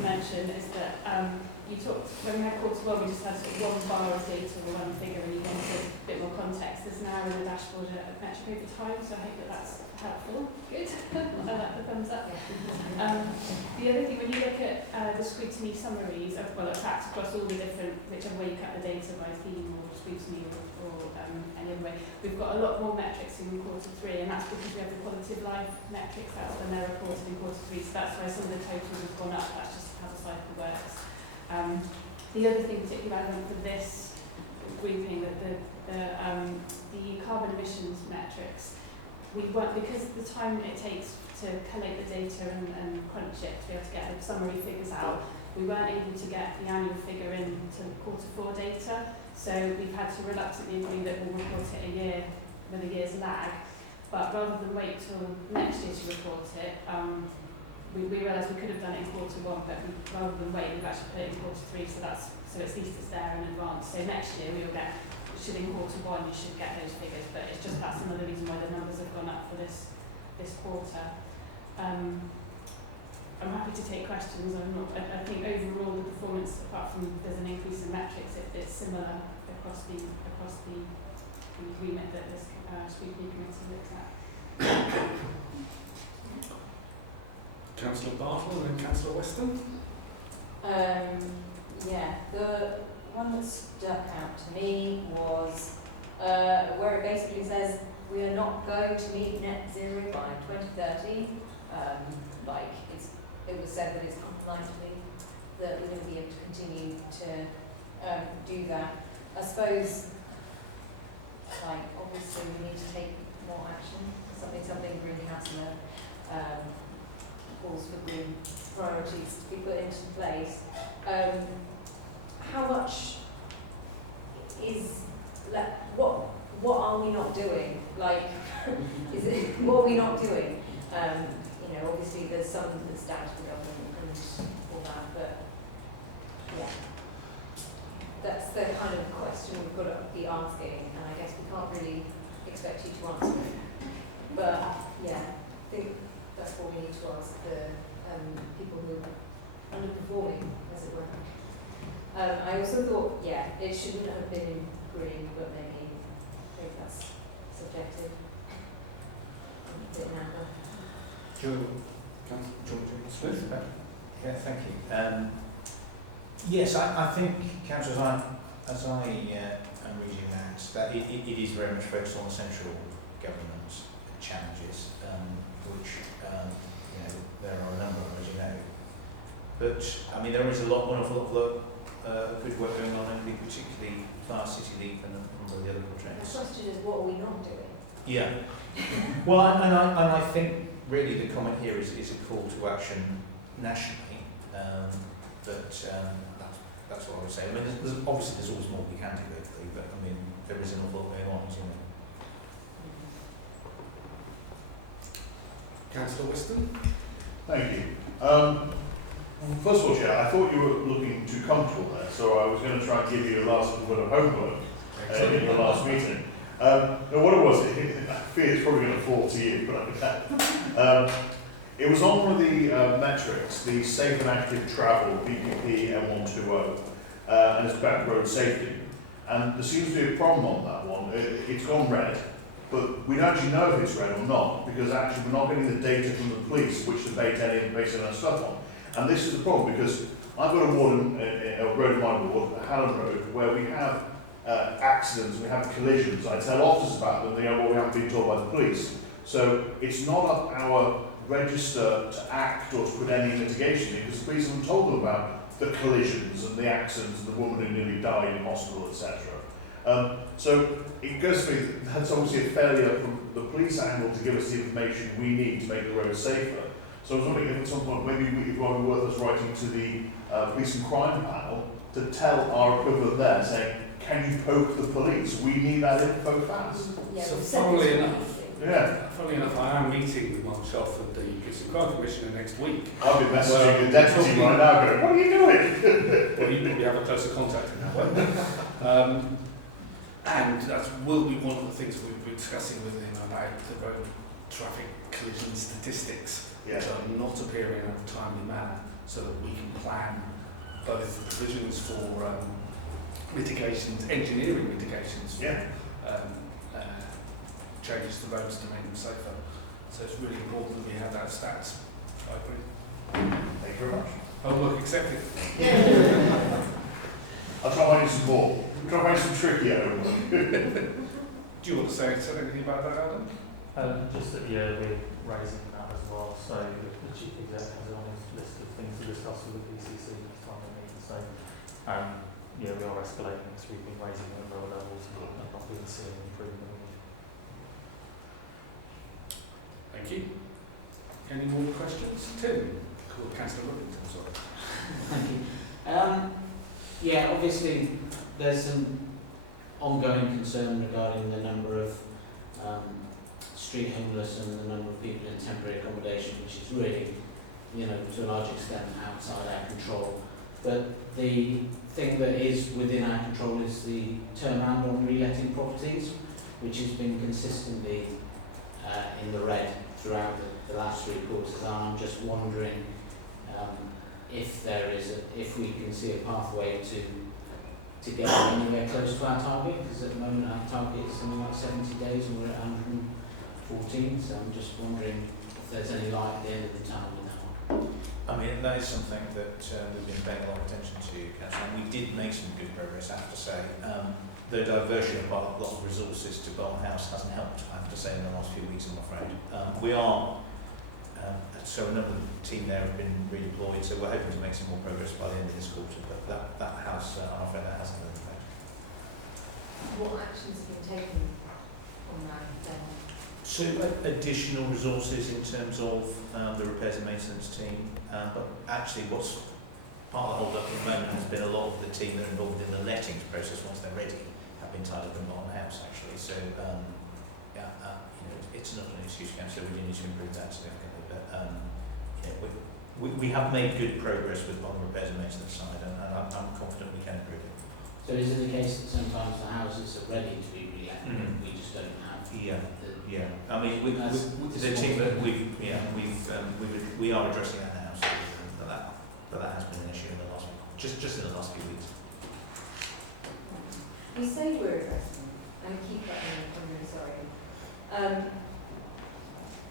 mention is that you talked, when we had Q1, we just had sort of one bar of data or one figure, and you wanted a bit more context. There's now in the dashboard a metric over time, so I hope that that's helpful. Good. I like the thumbs up. The other thing, when you look at the scrutiny summaries, well, attacks across all the different, whichever way you cut the data by theme or scrutiny or any other way, we've got a lot more metrics in Q3, and that's because we have the quality of life metrics, that's when they're reported in Q3, so that's why some of the totals have gone up. That's just how the cycle works. The other thing particularly relevant for this grouping, that the carbon emissions metrics, we weren't, because of the time it takes to collate the data and crunch it to be able to get the summary figures out, we weren't able to get the annual figure into Q4 data, so we've had to reluctantly agree that we'll report it a year with a year's lag. But rather than wait till next year to report it, we realised we could have done it in Q1, but rather than wait, we've actually put it in Q3, so at least it's there in advance. So next year we will get, in Q1 you should get those figures, but it's just that's another reason why the numbers have gone up for this quarter. I'm happy to take questions. I think overall the performance, apart from there's an increase in metrics, it's similar across the remit that this scrutiny committee looks at. Councillor Bartle and then Councillor Weston. Yeah, the one that stuck out to me was where it basically says we are not going to meet net zero by 2030. It was said that it's unlikely that we're going to be able to continue to do that. I suppose, obviously we need to take more action. Something Green Councillor calls for green priorities to be put into place. How much is what are we not doing? What are we not doing? Obviously there's some that's down to the government and all that, but yeah, that's the kind of question we've got to be asking, and I guess we can't really expect you to answer it. But yeah, I think that's what we need to ask the people who are underperforming, as it were. I also thought, it shouldn't have been in green, but maybe that's subjective. A bit now. Smith. Yeah, thank you. Yes, I think, Councillor, as I am reading that it is very much focused on the central government challenges, which there are a number of, as you know. But I mean, there is an awful lot of good work going on, I think, particularly via City Leap and all the other projects. The question is, what are we not doing? Yeah. Well, and I think really the comment here is a call to action nationally. That's what I would say. I mean, there's obviously always more we can do locally, but I mean, there is an awful lot going on, isn't there? Councillor Weston. Thank you. First of all, Chair, I thought you were looking too comfortable there, so I was going to try and give you a last little bit of homework in your last meeting. Now, what it was, I fear it's probably going to fall to you, but it was on one of the metrics, the Safe and Active Travel PPP M120, and it's about road safety. And there seems to be a problem on that one. It's gone red, but we don't actually know if it's red or not, because actually we're not getting the data from the police, which the basing our stuff on. And this is the problem, because I've got a ward, a road in my ward, Hallam Road, where we have accidents, we have collisions. I tell officers about them, they go, well, we haven't been told by the police. So it's not up our register to act or to put any mitigation in, because the police haven't told them about the collisions and the accidents and the woman who nearly died in hospital, etc. So it goes to me, that's obviously a failure from the police angle to give us the information we need to make the road safer. So I was wondering if at some point maybe it would be worth us writing to the police and crime panel to tell our equivalent there, saying, can you poke the police? We need that info fast. Yeah, So funnily funnily enough, I am meeting with Mark Shelford, the Police and Crime Commissioner, next week. I'll be messaging the deputy right now going, what are you doing? Well, you probably have a closer contact in that way. And that will be one of the things we'll be discussing with him about the road traffic collision statistics, which are not appearing in a timely manner, so that we can plan both the provisions for mitigations, engineering mitigations, changes to roads to make them safer. So it's really important that we have that stats. I agree. Thank you very much. Homework accepted. I'll try and find you some more. I'll try and find you some trickier homework. Do you want to say anything about that, Adam? Just that, yeah, we're raising that as well. So the chief exec has it on his list of things to discuss with the BCC next time we meet. So, yeah, we are escalating this. We've been raising it at lower levels, but I'm not really seeing an improvement. Thank you. Any more questions? Tim? Councillor Rivington, sorry. Thank you. Yeah, obviously there's some ongoing concern regarding the number of street homeless and the number of people in temporary accommodation, which is really, to a large extent outside our control. But the thing that is within our control is the turnaround on reletting properties, which has been consistently in the red throughout the last 3 quarters. And I'm just wondering if we can see a pathway to get anywhere close to our target, because at the moment our target is something like 70 days and we're at 114, so I'm just wondering if there's any light at the end of the tunnel with that one. I mean, that is something that we've been paying a lot of attention to, Councillor, and we did make some good progress, I have to say. The diversion of a lot of resources to Bolton House hasn't helped, I have to say, in the last few weeks, I'm afraid. We are, so a number of the team there have been redeployed, so we're hoping to make some more progress by the end of this quarter, but that house, I'm afraid that hasn't been effect. What actions have been taken on that then? So additional resources in terms of the repairs and maintenance team, but actually what's part of the hold up at the moment has been a lot of the team that are involved in the lettings process once they're ready have been tied up in Bolton House actually. So it's not an excuse, Councillor, we do need to improve that significantly, but we have made good progress with on the repairs and maintenance side, and I'm confident we can improve it. So is it the case that sometimes the houses are ready to be relet, we just don't have I mean, the team that we are addressing that now, so but that has been an issue in the last just in the last few weeks. You say we're addressing, and I keep that in, I'm really sorry.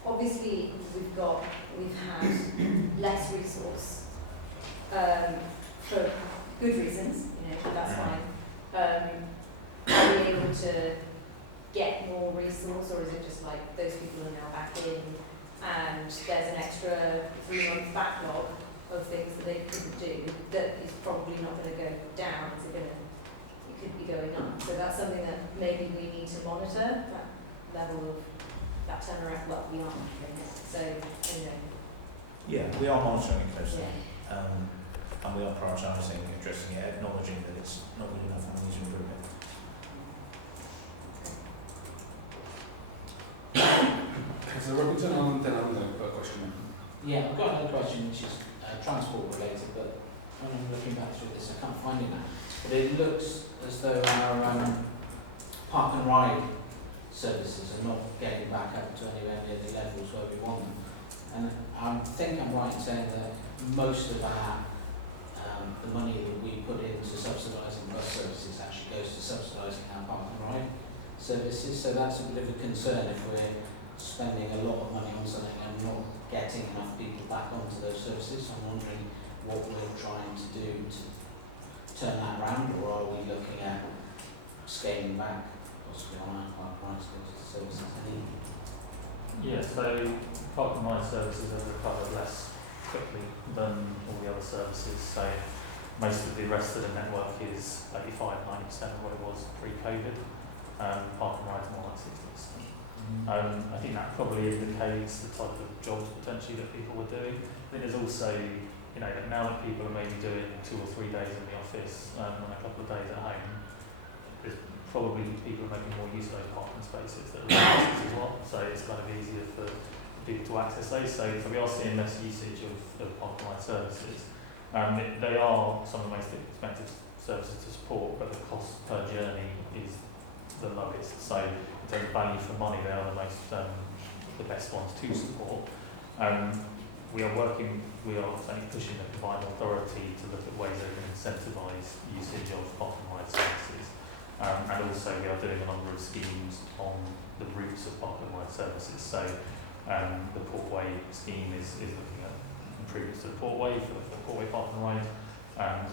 Obviously, we've had less resource for good reasons, that's fine. Are we able to get more resource, or is it just like those people are now back in and there's an extra 3 month backlog of things that they couldn't do, that is probably not going to go down, it could be going up. So that's something that maybe we need to monitor, that level of, that turnaround, well, we are monitoring it, so, anyway. Yeah, we are monitoring it closely, Yeah. and we are prioritising addressing it, acknowledging that it's not good enough and we need to improve it. So Robinson, then I'm going to put a question in. Yeah, I've got another question which is transport related, but when I'm looking back through this, I can't find it now. But it looks as though our park and ride services are not getting back up to anywhere near the levels where we want them. And I think I'm right in saying that most of our the money that we put into subsidising bus services actually goes to subsidising our park and ride services. So that's a bit of a concern if we're spending a lot of money on something and not getting enough people back onto those services. I'm wondering what we're trying to do to turn that around, or are we looking at scaling back possibly on our park and ride services? Yeah, so park and ride services have recovered less quickly than all the other services. So most of the rest of the network is 85-90% of what it was pre-COVID. Park and ride's more like 60%. I think that probably indicates the type of jobs potentially that people were doing. I think there's also, you know, now that people are maybe doing 2 or 3 days in the office and a couple of days at home, there's probably people are making more use of those parking spaces that are in as well. So it's kind of easier for people to access those. So we are seeing less usage of park and ride services. They are some of the most expensive services to support, but the cost per journey is the lowest. So in terms of value for money, they are the best ones to support. We are certainly pushing the combined authority to look at ways they can incentivise usage of park and ride services. And also we are doing a number of schemes on the routes of park and ride services. So the Portway scheme is looking at improvements to the Portway for the Portway park and ride.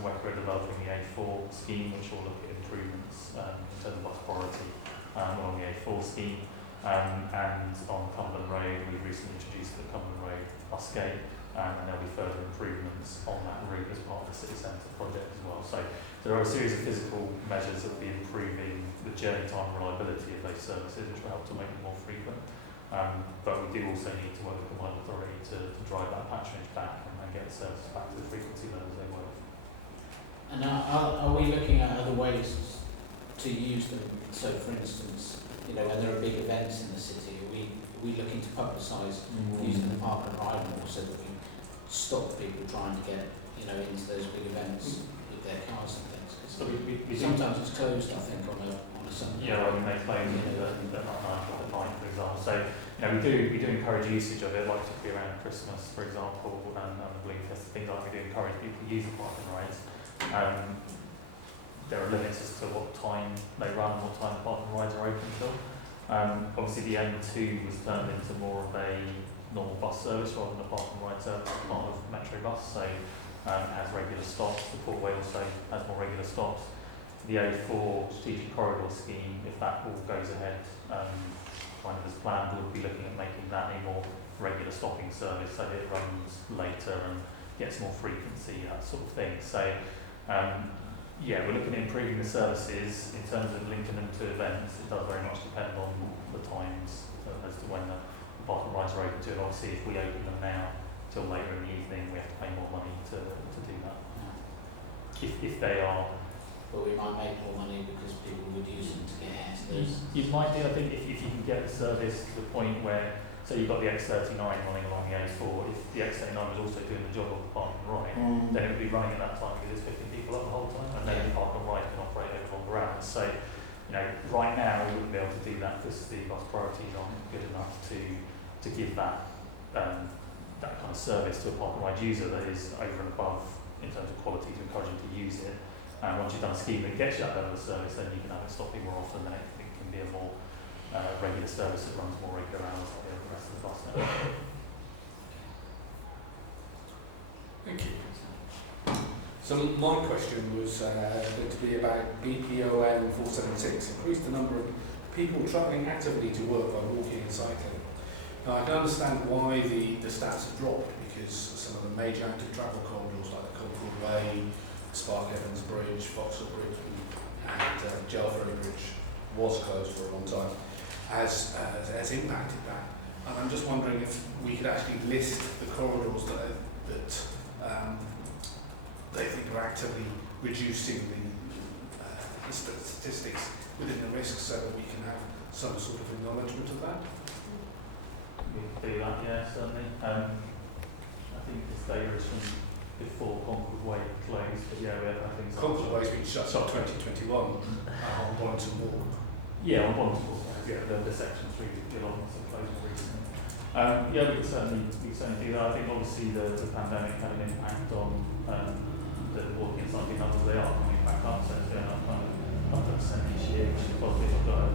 We're developing the A4 scheme, which will look at improvements in terms of bus priority along the A4 scheme. And on Cumberland Road, we've recently introduced the Cumberland Road bus gate, and there'll be further improvements on that route as part of the city centre project as well. So there are a series of physical measures that will be improving the journey time reliability of those services, which will help to make them more frequent. But we do also need to work with the combined authority to drive that patronage back and get the services back to the frequency levels they were. And are we looking at other ways to use them? So, for instance, you know, when there are big events in the city, are we looking to publicise using the park and ride more so that we stop people trying to get, you know, into those big events with their cars and things? So we sometimes it's closed, I think, on a Sunday. Yeah, like we may close at night, for example. So, you know, we do encourage usage of it, like particularly around Christmas, for example, and the Bloom Fest, things like we do encourage people to use the park and rides. There are limits as to what time they run and what time the park and rides are open till. Obviously the M2 was turned into more of a normal bus service rather than a park and ride service as part of Metro Bus, so it has regular stops. The Portway also has more regular stops. The A4 strategic corridor scheme, if that all goes ahead kind of as planned, we'll be looking at making that a more regular stopping service so that it runs later and gets more frequency, that sort of thing. So yeah, we're looking at improving the services in terms of linking them to events. It does very much depend on the times as to when the park and rides are open to it. Obviously, if we open them now till later in the evening, we have to pay more money to do that. If they are, but we might make more money because people would use them to get into those. You might do. I think if you can get the service to the point where, so you've got the X39 running along the A4. If the X39 was also doing the job of the park and ride, then it would be running at that time because it's picking people up the whole time, and then the park and ride can operate over longer hours. So, you know, right now we wouldn't be able to do that because the bus priorities aren't good enough to give that that kind of service to a park and ride user that is over and above in terms of quality to encourage them to use it. And once you've done a scheme that gets you that level of service, then you can have it stopping more often, and it can be a more regular service that runs more regular hours like the rest of the bus network. Thank you. So my question was going to be about BPOM 476, increase the number of people travelling actively to work by walking and cycling. Now I can understand why the stats have dropped, because some of the major active travel corridors like the Concord Way, Spark Evans Bridge, Vauxhall Bridge and Gelferie Bridge was closed for a long time, has impacted that. And I'm just wondering if we could actually list the corridors that they think are actively reducing the statistics within the risk, so that we can have some sort of acknowledgement of that. We can do that, yeah, certainly. I think this data is from before Concord Way closed, but yeah, we have had things. Concord Way's been shut in 2021 on Bonington Walk. Yeah, on Bonington Walk. Yeah, the section 3 belongs to closing recently. Yeah, we can certainly do that. I think obviously the pandemic had an impact on the walking and cycling numbers. They are coming back up, so it's going up kind of up a percent each year, which is positive. I've got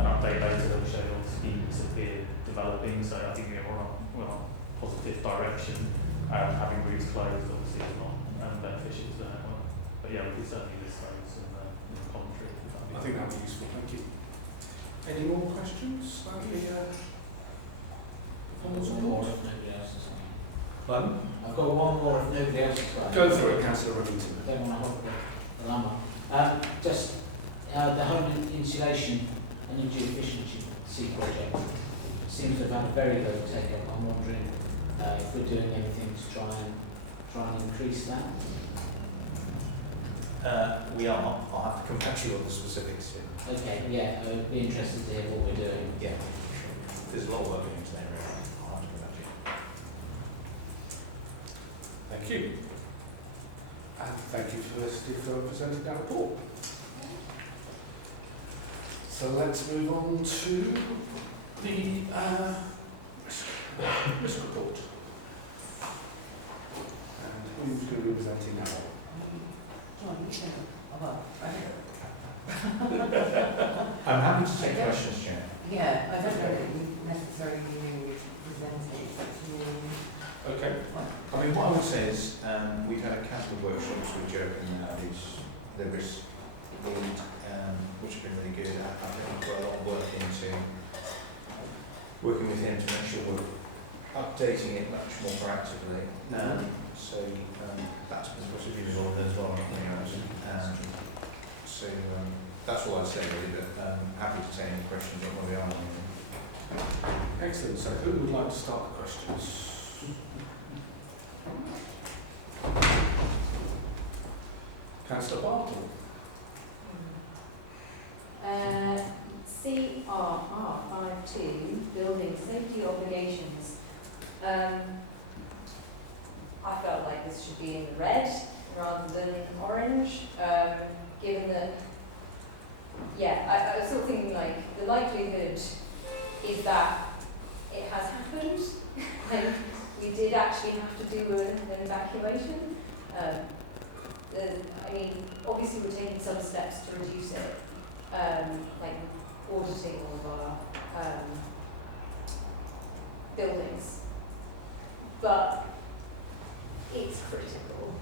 an update later that will show all the schemes that we're developing, so I think we're on a positive direction. Having routes closed obviously is not beneficial to the network. But yeah, we can certainly list those in the commentary. I think that would be useful, thank you. Any more questions about the performance report? If nobody else has any. Pardon? I've got one more if nobody else has got any. Go for it, Councillor Remington. I don't want to hold the llama. Just the home insulation and energy efficiency project seems to have had a very low take-up. I'm wondering if we're doing anything to try and increase that. We are. I'll have to come back to you on the specifics. Okay, yeah, I would be interested to hear what we're doing. Yeah, there's a lot of work going into that area. I'll have to come back to you. Thank you. And thank you for presenting that report. So let's move on to the risk report. And who's going to be presenting now? I'm happy to take questions, Chair. Yeah, I don't know that you necessarily need to present it, but Okay. I mean, what I would say is we've had a couple of workshops with Joe and who's the risk lead, which have been really good. I think we've put a lot of work into working with him to make sure we're updating it much more proactively. So that's been visible as well. So that's all I'd say really, but happy to take any questions on where we are on anything. Excellent. So who would like to start the questions? Councillor Bartle. CRR 52, building safety obligations. I felt like this should be in the red rather than orange, given that, I was sort of thinking like the likelihood is that it has happened. Like we did actually have to do an evacuation. I mean, obviously we're taking some steps to reduce it, like auditing all of our buildings, but it's critical.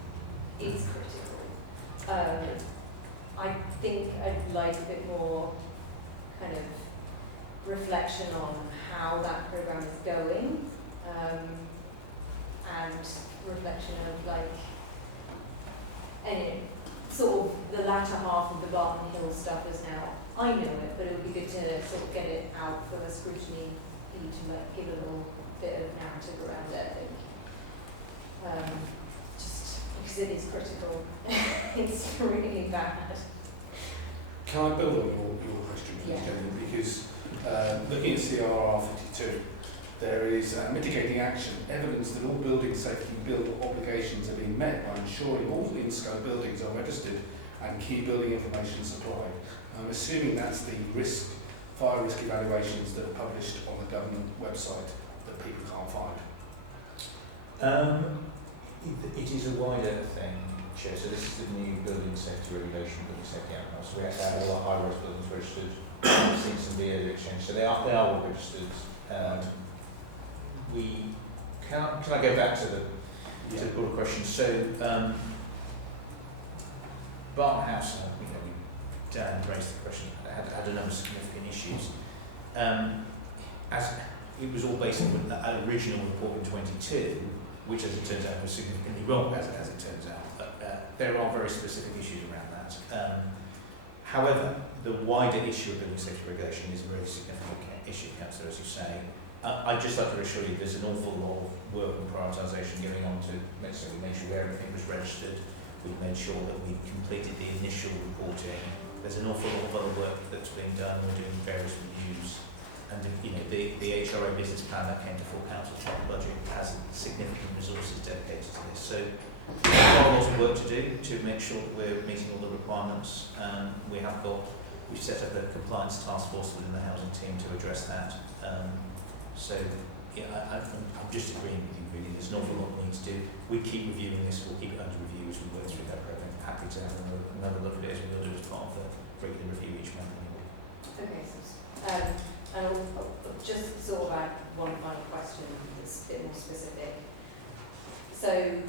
It's critical. I think I'd like a bit more kind of reflection on how that program is going, and reflection of like, and sort of the latter half of the Barton Hill stuff is now, I know it, but it would be good to sort of get it out for the scrutiny feed to like give a little bit of narrative around it, I think. Just because it is critical. It's really bad. Can I build on your question, Yeah. Jenny? Because looking at CRR 52, there is mitigating action, evidence that all building safety build obligations are being met by ensuring all in-scope buildings are registered and key building information supplied. I'm assuming that's the fire risk evaluations that are published on the government website that people can't find. It is a wider thing, Chair. So this is the new building safety regulation, building safety outcomes. So we have to have all our high-rise buildings registered. We've seen some behaviour exchange. So they are all registered. Can I go back to the broader question? So Barton House, Dan raised the question, had a number of significant issues. As it was all based on an original report in 22, which as it turns out was significantly wrong, as it turns out. There are very specific issues around that. However, the wider issue of building safety regulation is a very significant issue, Councillor, as you say. I'd just like to assure you there's an awful lot of work and prioritisation going on to make sure everything was registered. We made sure that we completed the initial reporting. There's an awful lot of other work that's being done. We're doing various reviews. And the HRA business plan that came to full council top budget has significant resources dedicated to this. So we've got a lot of work to do to make sure that we're meeting all the requirements. We've set up a compliance task force within the housing team to address that. I'm just agreeing with you really. There's an awful lot we need to do. We keep reviewing this. We'll keep it under review as we work through that programme. Happy to have another look at it as we will do as part of the regular review each month. Okay, so and I'll just sort of add one final question that's a bit more specific. So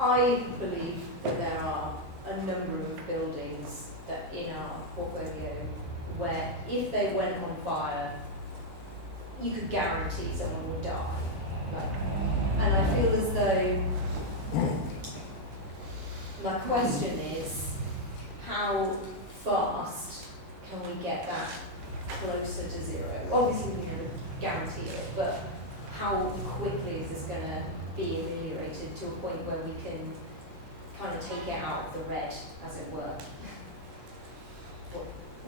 I believe that there are a number of buildings that in our portfolio where if they went on fire, you could guarantee someone would die. And I feel as though my question is, how fast can we get that closer to zero? Obviously we can guarantee it, but how quickly is this going to be ameliorated to a point where we can kind of take it out of the red, as it were,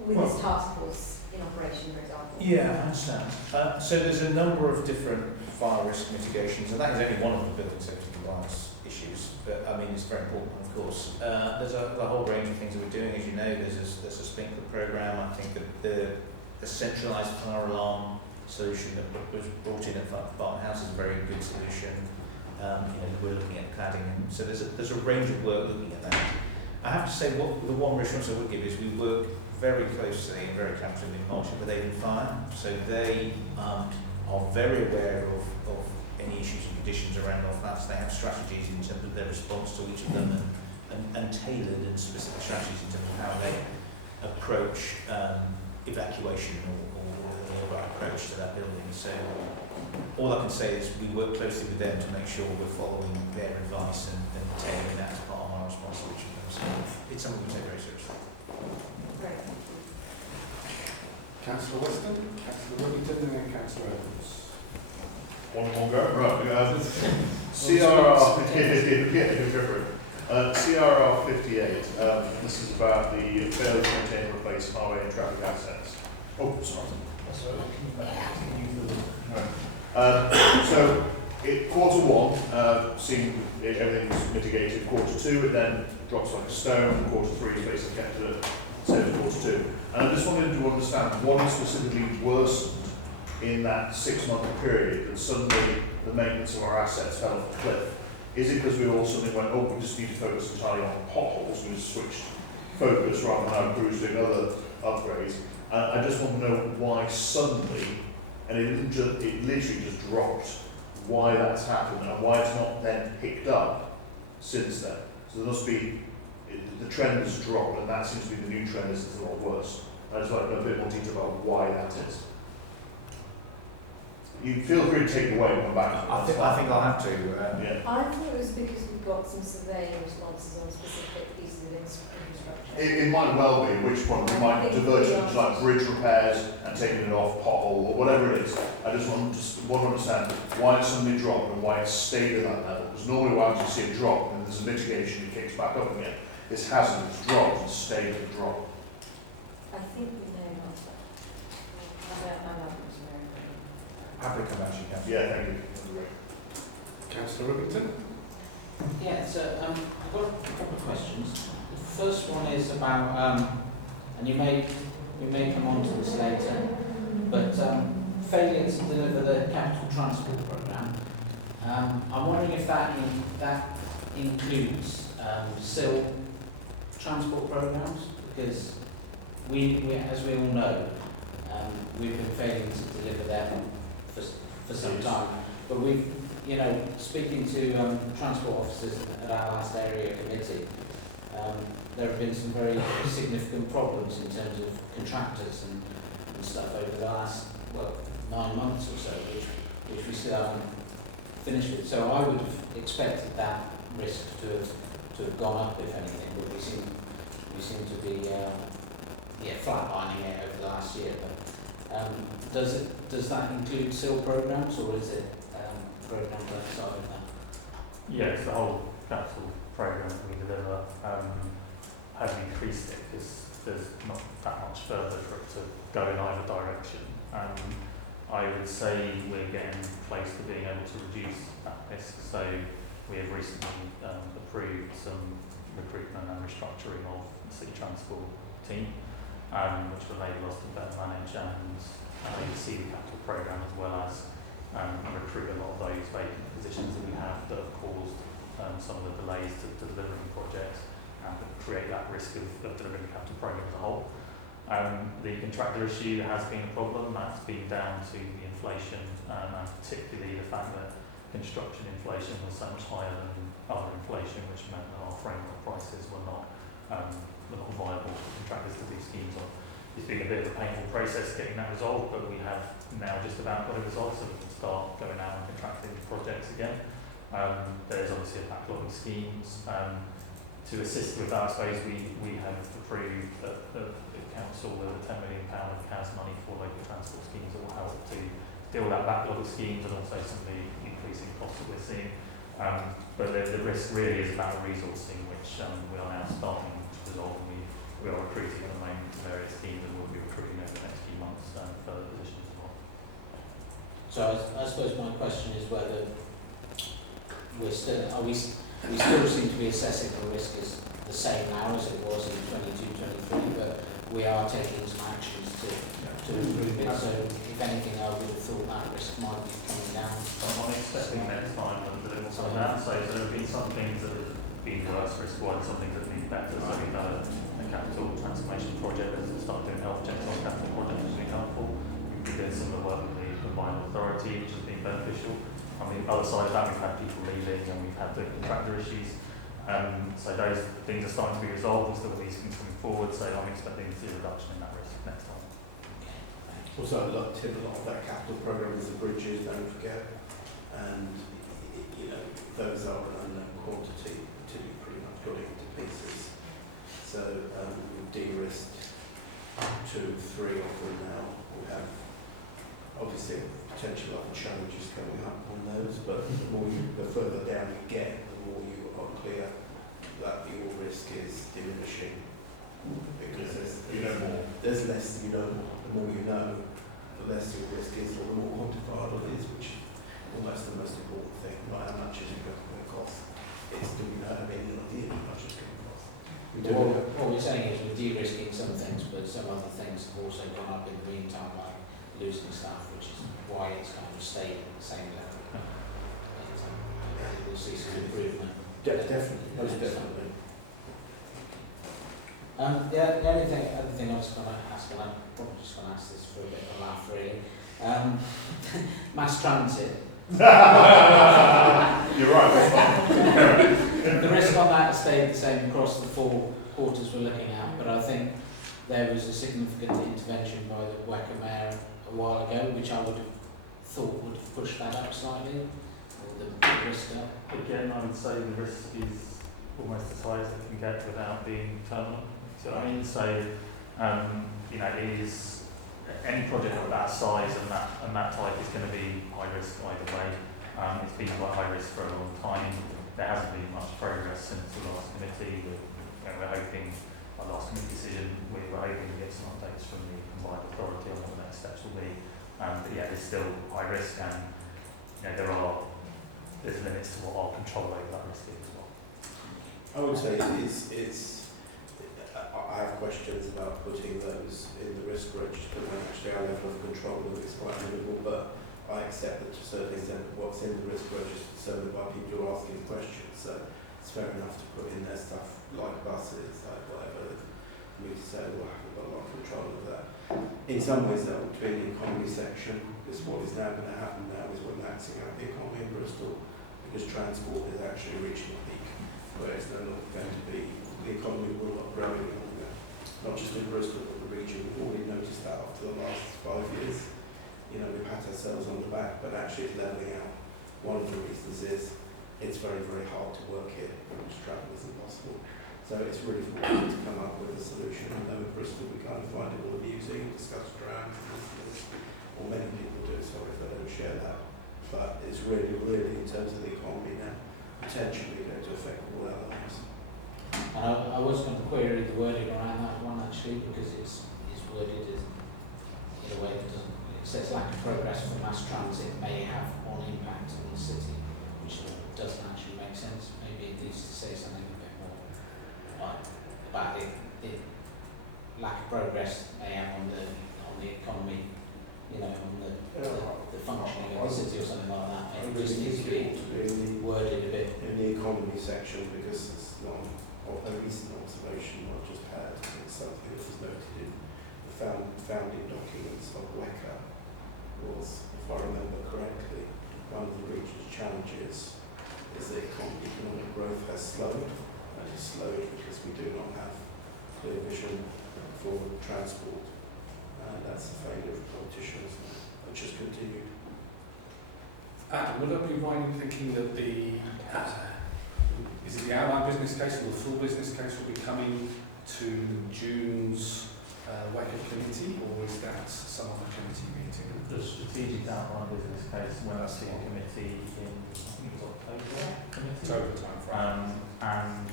with this task force in operation, for example? Yeah, I understand. So there's a number of different fire risk mitigations, and that is only one of the building safety compliance issues, but I mean it's very important, of course. There's a whole range of things that we're doing, as you know. There's a sprinkler programme. I think that the centralised fire alarm solution that was brought in at Barton House is a very good solution. We're looking at cladding, and so there's a range of work looking at that. I have to say, the one reassurance I would give is we work very closely and very collaboratively in partnership with Avon Fire, so they are very aware of any issues and conditions around our flats. They have strategies in terms of their response to each of them, and tailored and specific strategies in terms of how they approach evacuation or the right approach to that building. So all I can say is we work closely with them to make sure we're following their advice and tailoring that as part of our response to each of them. So it's something we take very seriously. Great. Councillor Weston, Councillor Rivington, and then Councillor Evans. One go? Right. CRR 58, this is about the failure to maintain and replace highway and traffic assets. Oh, sorry. So, Q1 seemed everything's mitigated. Q2 it then drops like a stone. Q3 is basically kept at the same as Q2. And I just wanted to understand what is specifically worsened in that 6-month period that suddenly the maintenance of our assets fell off the cliff. Is it because we all suddenly went, oh, we just need to focus entirely on potholes, we just switched focus rather than our crews doing other upgrades? I just want to know why suddenly, and it literally just dropped, why that's happened and why it's not then picked up since then. So there must be, the trend has dropped, and that seems to be the new trend, is it's a lot worse. I just want to know a bit more detail about why that is. You feel free to take it away and come back. I think I'll have to. Yeah. I thought it was because we got some surveying responses on specific pieces of infrastructure. It might well be, at which point we might divert it to like bridge repairs and taking it off, pothole, or whatever it is. I just want to understand why it suddenly dropped and why it stayed at that level. Because normally when you see it drop and there's a mitigation, it kicks back up again. This hasn't, it's dropped and stayed at the drop. I think we know about that. Happy to come back to you, Councillor. Yeah, thank you. Councillor Rivington. Yeah, so I've got a couple of questions. The first one is about, and you may come on to this later, but failure to deliver the capital transport programme. I'm wondering if that includes SIL transport programmes, because we, as we all know, we've been failing to deliver them for some time. But we've, speaking to transport officers at our last area committee, there have been some very significant problems in terms of contractors and stuff over the last 9 months or so, which we still haven't finished with. So I would have expected that risk to have gone up, if anything, but we seem to be flatlining it over the last year. But does that include SIL programs, or is it programs outside of that? Yeah, it's the whole capital programme that we deliver has increased it because there's not that much further for it to go in either direction. I would say we're getting close to being able to reduce that risk. So we have recently approved some recruitment and restructuring of the city transport team, which will enable us to better manage and oversee the capital programme, as well as recruit a lot of those vacant positions that we have that have caused some of the delays to delivering projects and create that risk of delivering the capital programme as a whole. The contractor issue has been a problem. That's been down to the inflation and particularly the fact that construction inflation was so much higher than other inflation, which meant that our framework prices were not viable for contractors to do schemes on. It's been a bit of a painful process getting that resolved, but we have now just about got it resolved, so we can start going out and contracting projects again. There's obviously a backlog of schemes. To assist with that, I suppose we have approved at the council with a £10 million of CAS money for local transport schemes that will help to deal with that backlog of schemes and also some of the increasing costs that we're seeing. But the risk really is about resourcing, which we are now starting to resolve. We are recruiting at the moment to various teams, and we'll be recruiting over the next few months further positions as well. So I suppose my question is whether we still seem to be assessing the risk as the same now as it was in 22-23, but we are taking some actions to improve it. So if anything, I would have thought that risk might be coming down. I'm expecting next time that there will come down. So there have been some things that have been worse risk-wise, some things that have been better. So we've done a capital transformation project that started doing health checks on capital projects, which has been helpful. We've been doing some of the work with the combined authority, which has been beneficial. On the other side of that, we've had people leaving and we've had the contractor issues. So those things are starting to be resolved. We've still got these things coming forward, so I'm expecting to see a reduction in that risk next time. Also, Tim, a lot of that capital programme is the bridges, don't forget. And, those are an unknown quantity until you've pretty much got it into pieces. So we've de-risked 2, 3 of them now. We have obviously potential other challenges coming up on those, but the further down you get, the more you are clear that your risk is diminishing, because there's less you know. The more you know, the less your risk is, or the more quantifiable it is, which is almost the most important thing. Not how much is it going to cost, it's do you know how many how much it's going to cost. What we're saying is we're de-risking some things, but some other things have also gone up in the meantime, like losing staff, which is why it's kind of stayed at the same level. We'll see some improvement. Definitely, most definitely. The other thing I was going to ask, and I'm probably just going to ask this for a bit of a laugh, really. Mass transit. You're right. The risk on that stayed the same across the 4 quarters we're looking at, but I think there was a significant intervention by the Wacker Mayor a while ago, which I would have thought would have pushed that up slightly, or the risk up. Again, I would say the risk is almost as high as it can get without being terminal. So I mean, it is any project of that size and that type is going to be high risk either way. It's been quite high risk for a long time. There hasn't been much progress since the last committee. We're hoping, our last committee decision, we're hoping to get some updates from the combined authority on what the next steps will be. But yeah, it's still high risk, and there's limits to what our control over that risk is as well. I would say I have questions about putting those in the risk register when actually our level of control of it is quite minimal, but I accept that to a certain extent what's in the risk register is determined by people who are asking questions, so it's fair enough to put in there stuff like buses, like whatever. We say, well, I haven't got a lot of control of that. In some ways that would be in the economy section, because what is now going to happen now is we're maxing out the economy in Bristol, because transport is actually reaching a peak where it's no longer going to be, the economy will not grow any longer, not just in Bristol but the region. We've already noticed that after the last 5 years. We've had ourselves on the back, but actually it's levelling out. one of the reasons is it's very, very hard to work here, because travel is impossible. So it's really important to come up with a solution. I know in Bristol we kind of find it all amusing, discuss trams and this, or many people do, sorry if I don't share that. But it's really, really, in terms of the economy now, potentially going to affect all our lives. I was going to query the wording around that one actually, because it's worded as, in a way that doesn't, it says lack of progress for mass transit may have on impact on the city, which doesn't actually make sense. Maybe it needs to say something a bit more about it lack of progress may have on the economy, you know, on the functioning of the city or something like that. It just needs to be worded a bit. In the economy section, because it's not a recent observation I've just had, it's something that was noted in the founding documents of WECA was, if I remember correctly, one of the region's challenges is that economic growth has slowed, and it's slowed because we do not have clear vision for transport, and that's the failure of politicians, which has continued. Would I be right in thinking that is it the outline business case or the full business case will be coming to June's WECA committee, or is that some other committee meeting? The strategic outline business case went to the committee in, I think it was October time frame. And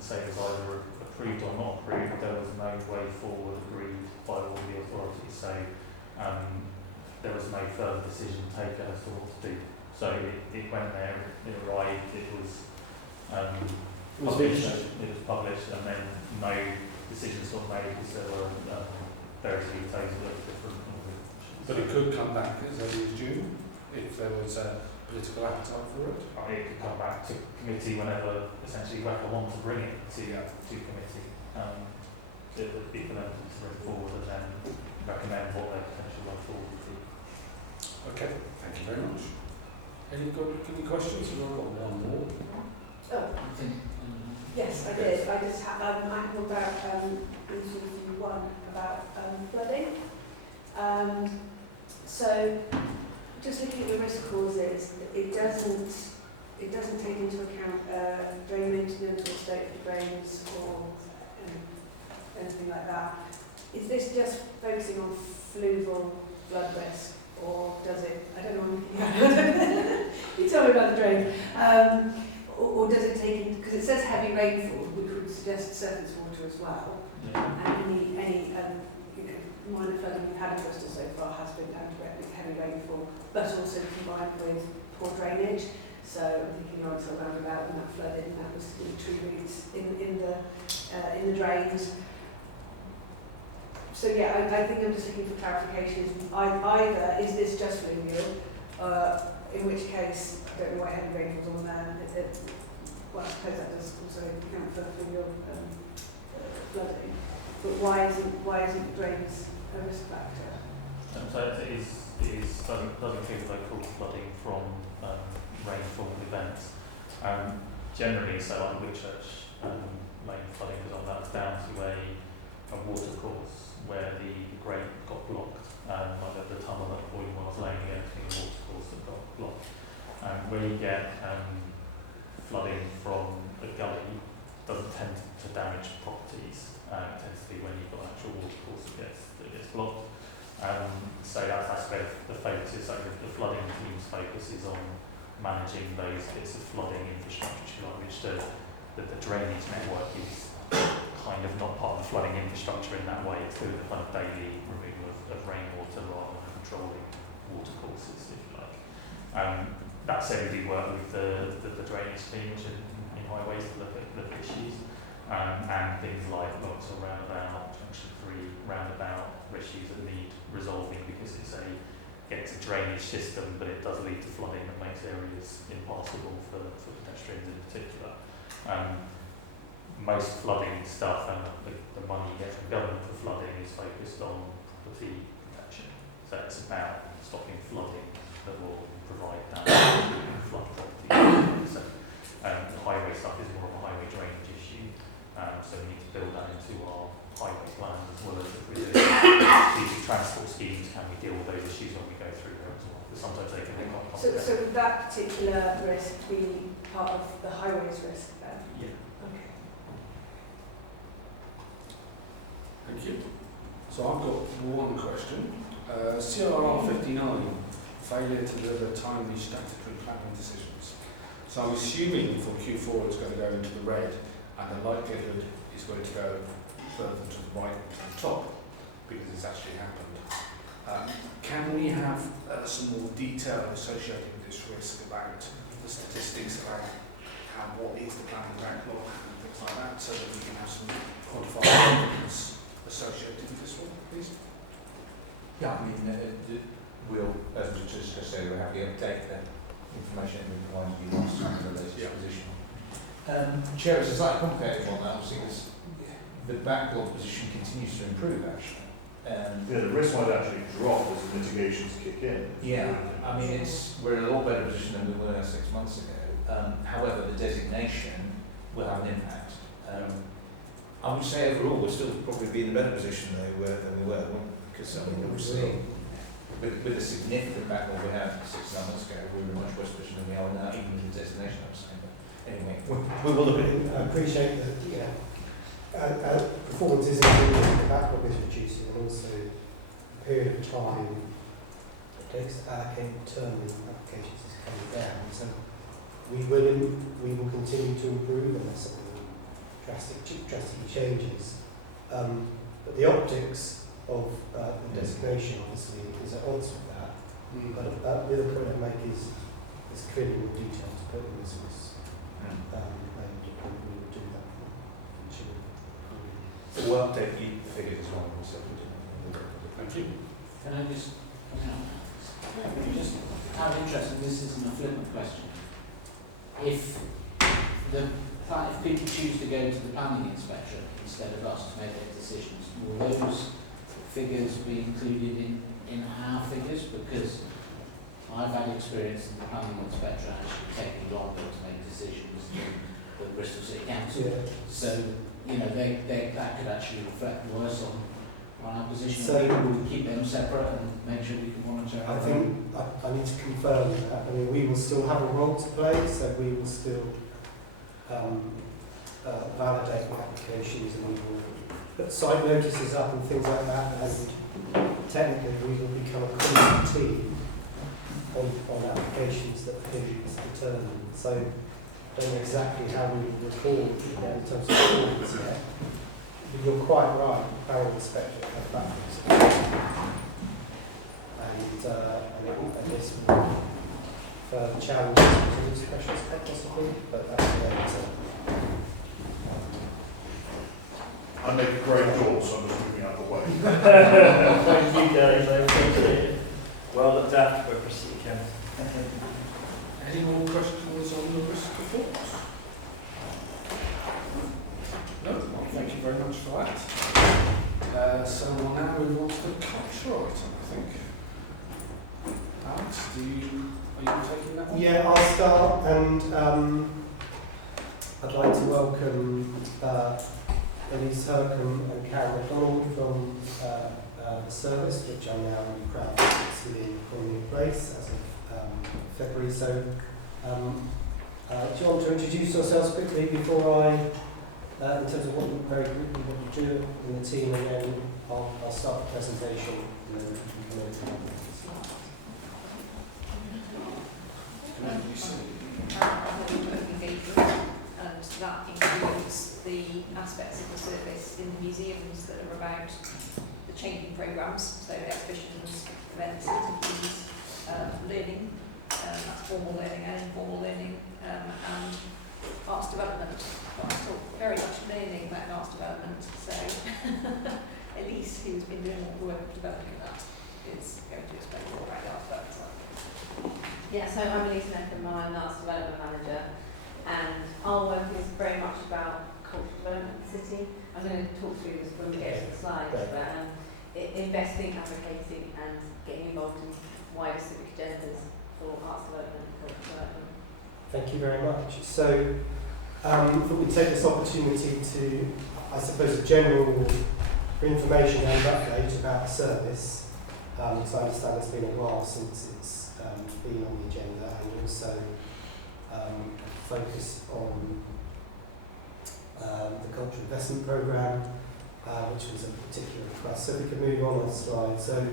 say it was either approved or not approved, there was no way forward agreed by all the authorities. So there was no further decision taken as to what to do. So it went there, it arrived, it was published, and then no decisions were made because there were various vetoes that were different. But it could come back as early as June if there was a political appetite for it. It could come back to committee whenever essentially WECA want to bring it to committee. It would be for them to bring forward and then recommend what their potential way forward would be. Okay, thank you very much. Any questions? We've got one more. Oh, yes, I did. I just I called about issue 1 about flooding. So, just looking at the risk causes, it doesn't take into account drain maintenance or state of the drains or anything like that. Is this just focusing on fluvial flood risk, or does it? I don't know. You tell me about the drain. Or does it take in, because it says heavy rainfall, which would suggest surface water as well, and any minor flooding we've had in Bristol so far has been down to heavy rainfall, but also combined with poor drainage. So I'm thinking Lawrence roundabout when that flooded, and that was in tree roots in the drains. So yeah, I think I'm just looking for clarification. Either is this just fluvial, in which case I don't know why heavy rainfall's on there. Well, I suppose that does also account for fluvial flooding. But why isn't drains a risk factor? So it doesn't feel local flooding from rainfall events. Generally, so on Whitchurch Lane flooding was on that's down to a watercourse where the grate got blocked, like at the tunnel at Boyne Lane, again, a watercourse that got blocked. Where you get flooding from a gully doesn't tend to damage properties. It tends to be when you've got an actual watercourse that gets blocked. So that's where the focus is. So the flooding team's focus is on managing those bits of flooding infrastructure, which the drainage network is kind of not part of the flooding infrastructure in that way. It's doing the kind of daily removal of rainwater rather than controlling watercourses, if you like. That said, we do work with the drainage team, which in highways to look at issues, and things like Vauxhall roundabout, Junction 3 roundabout issues that need resolving because it's a drainage system, but it does lead to flooding that makes areas impassable for pedestrians in particular. Most flooding stuff and the money you get from government for flooding is focused on property protection. So it's about stopping flooding that will provide damage to flood property. So the highway stuff is more of a highway drainage issue. So we need to build that into our highway plans as well as if we do strategic transport schemes, can we deal with those issues when we go through there as well? Because sometimes they can be quite complex. So would that particular risk be part of the highways risk then? Yeah. Okay. Thank you. So I've got one question. CRR 59, failure to deliver timely statutory planning decisions. So I'm assuming for Q4 it's going to go into the red, and the likelihood is going to go further to the right to the top, because it's actually happened. Can we have some more detail associated with this risk about the statistics about what is the planning backlog and things like that, so that we can have some quantified evidence associated with this one, please? Yeah, I mean, we'll, as we just said, we'll have the update, the information that we provided you last time in the latest position. Chair, it's a slightly complicated one now, because the backlog position continues to improve, actually. The risk might actually drop as the mitigations kick in. Yeah, I mean, we're in a lot better position than we were 6 months ago. However, the designation will have an impact. I would say overall we'll still probably be in a better position than we were, because I mean, obviously, with the significant backlog we had 6 months ago, we were in a much worse position than we are now, even with the designation, I was saying. But anyway, we will look at it. I appreciate that, performance is improving, the backlog is reducing, and also the period of time it takes to allocate terming applications is coming down. So we will continue to improve unless something drastically changes. But the optics of the designation obviously is at odds with that. But the other point I make is there's clearly more detail to put in this was and we will do that. So we'll update the figures as well. Thank you. Can I just out of interest, and this isn't a flippant question, if people choose to go to the planning inspector instead of us to make their decisions, will those figures be included in our figures? Because I've had experience in the planning inspector actually taking longer to make decisions than the Bristol City Council. Yeah. So, that could actually reflect worse on our position. So we'll keep them separate and make sure we can monitor. I think I need to confirm that. I mean, we will still have a role to play, so we will still validate the applications, and we will put side notices up and things like that, and technically we will become a constant team on applications that PIN is determined. So I don't know exactly how we will record in terms of performance yet. But you're quite right, the planning inspector has backwards. And this will further challenge these questions possibly, but that's the way I make a great call, so I'm just moving out of the way. Thank you guys, I appreciate it. Well looked after by Bristol Council. Any more questions on the risk performance? No? Well, thank you very much for that. So we'll now move on to the culture item, I think. Alex, are you taking that one? Yeah, I'll start, and I'd like to welcome Elise Hercombe and Karen MacDonald from the service, which I'm now really proud to see in place as of February. So, do you want to introduce yourselves quickly before I, in terms of very quickly what you do in the team, and then I'll start the presentation and then we can go into it. And that includes the aspects of the service in the museums that are about the changing programmes, so exhibitions, events, activities, learning, that's formal learning and informal learning, and arts development. But I talk very much learning about arts development, so Elise, who's been doing all the work of developing that, is going to explain more about the arts development side. Yeah, so I'm Elise Neckham, I'm an Arts Development Manager, and our work is very much about cultural development in the city. I'm going to talk through this when we get to the slides, but investing, advocating, and getting involved in wider civic agendas for arts development and cultural development. Thank you very much. So, I thought we'd take this opportunity to, I suppose, a general information and update about the service, So I understand it's been a while since it's been on the agenda, and also focus on the Cultural Investment Programme, which was a particular request. So we can move on the slide. So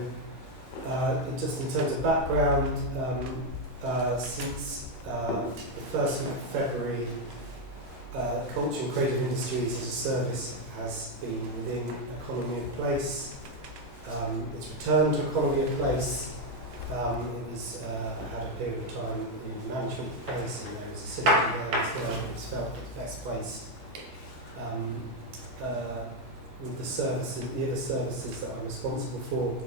just in terms of background, since the 1st of February, Culture and Creative Industries as a service has been within Economy of Place. It's returned to Economy of Place. It was had a period of time in Management of Place, and there was a synergy there as well. It was felt the best place with the services, the other services that I'm responsible for.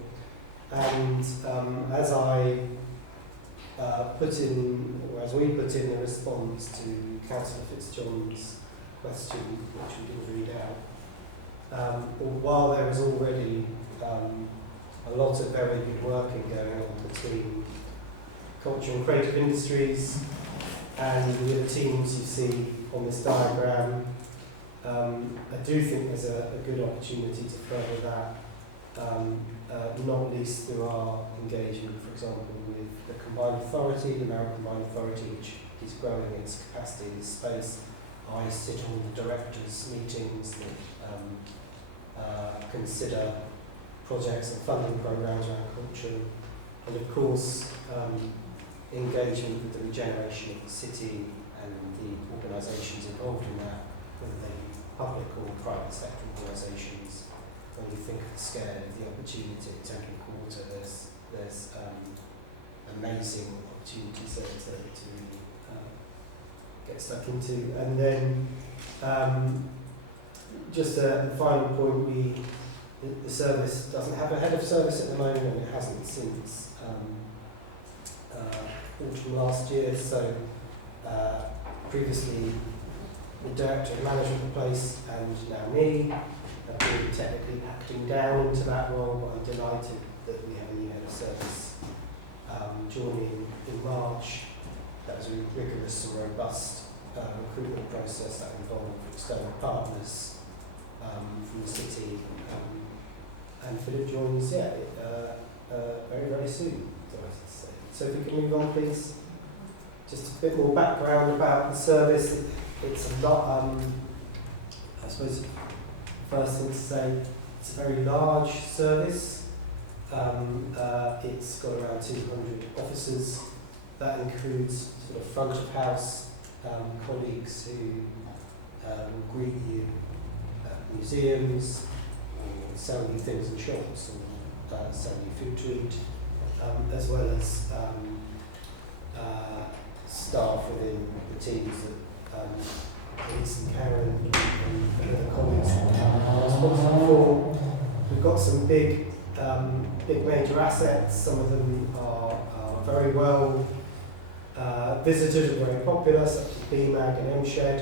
And as I put in, or as we put in the response to Councillor Fitzjohn's question, which we did read out, while there is already a lot of very good working going on between Culture and Creative Industries and the other teams you see on this diagram, I do think there's a good opportunity to further that, not least through our engagement, for example, with the Combined Authority, the Maritime Combined Authority, which is growing its capacity in this space. I sit on the directors' meetings that consider projects and funding programs around culture, and of course engagement with the regeneration of the city and the organisations involved in that, whether they be public or private sector organisations. When you think of the scale of the opportunity at Temple Quarter, there's amazing opportunities there to really get stuck into. And then just a final point, the service doesn't have a head of service at the moment, and it hasn't since autumn last year. So previously the Director of Management of Place and now me have been technically acting down into that role, but I'm delighted that we have a new head of service joining in March. That was a rigorous and robust recruitment process that involved external partners from the city, and Philip joins very, very soon, delighted to say. So if we can move on, please. Just a bit more background about the service. It's a lot, I suppose the first thing to say, it's a very large service. It's got around 200 officers. That includes sort of front of house colleagues who will greet you at museums, sell you things in shops, and sell you food to eat, as well as staff within the teams that Elise and Karen and other colleagues are responsible for. We've got some big major assets. Some of them are very well visited and very popular, such as BMAG and M-Shed.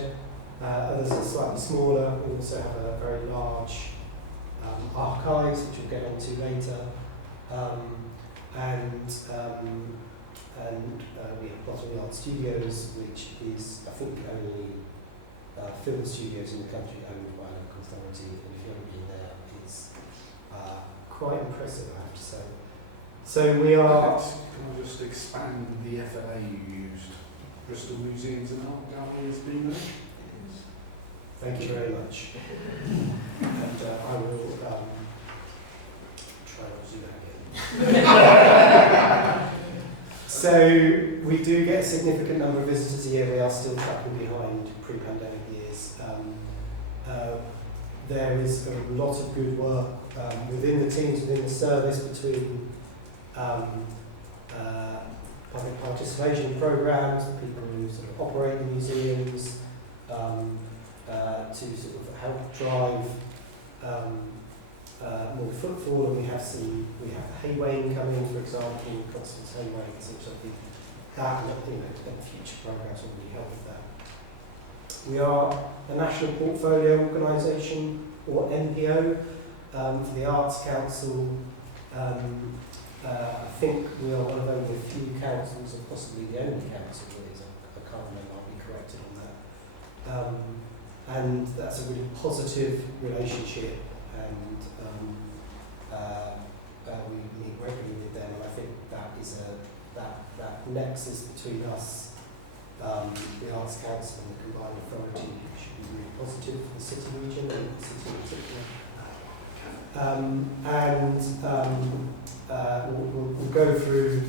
Others are slightly smaller. We also have a very large archives, which we'll get onto later. We have Botany Art Studios, which is, I think, only film studios in the country owned by a local authority, and if you haven't been there, it's quite impressive, I have to say. So we are... Can I just expand the FLA you used? Bristol Museums and Art Gallery has been there? Thank you very much. And I will try not to do that again. So we do get a significant number of visitors a year. We are still tracking behind pre-pandemic years. There is a lot of good work within the teams, within the service, between public participation programs, people who sort of operate the museums, to sort of help drive more footfall. And we have the haywaying coming, for example, Constance Haywaying, which will be that, and future programs will really help with that. We are a National Portfolio Organisation, or NPO, for the Arts Council. I think we are one of only a few councils, or possibly the only council that is. I can't remember, I'll be corrected on that. And that's a really positive relationship, and we meet regularly nexus between us, the Arts Council and the combined authority should be really positive for the city region and the city in particular. We'll go through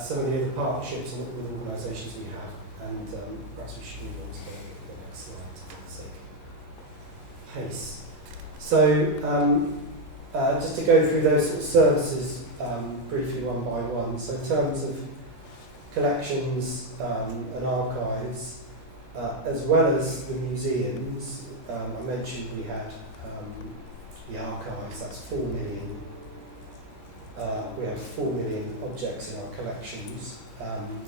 some of the other partnerships and with organisations we have, and perhaps we should move on to the next slide for the sake of pace. So just to go through those sort of services briefly one by one. So in terms of collections and archives, as well as the museums, I mentioned we had the archives, that's 4 million. We have 4 million objects in our collections, and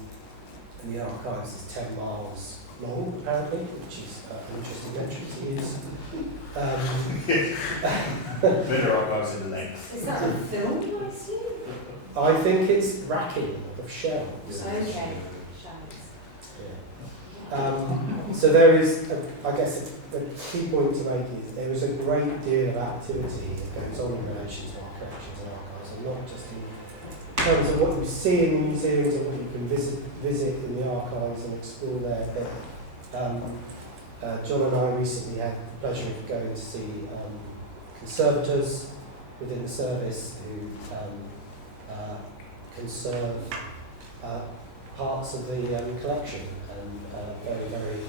the archives is 10 miles long, apparently, which is an interesting metric to use. Better archives in length. Is that a film, I assume? I think it's racking of shelves. Okay. So there is, I guess the key point to make is there is a great deal of activity that goes on in relation to our collections and archives, and not just in terms of what you see in museums or what you can visit in the archives and explore there. But John and I recently had the pleasure of going to see conservators within the service who conserve parts of the collection, and very, very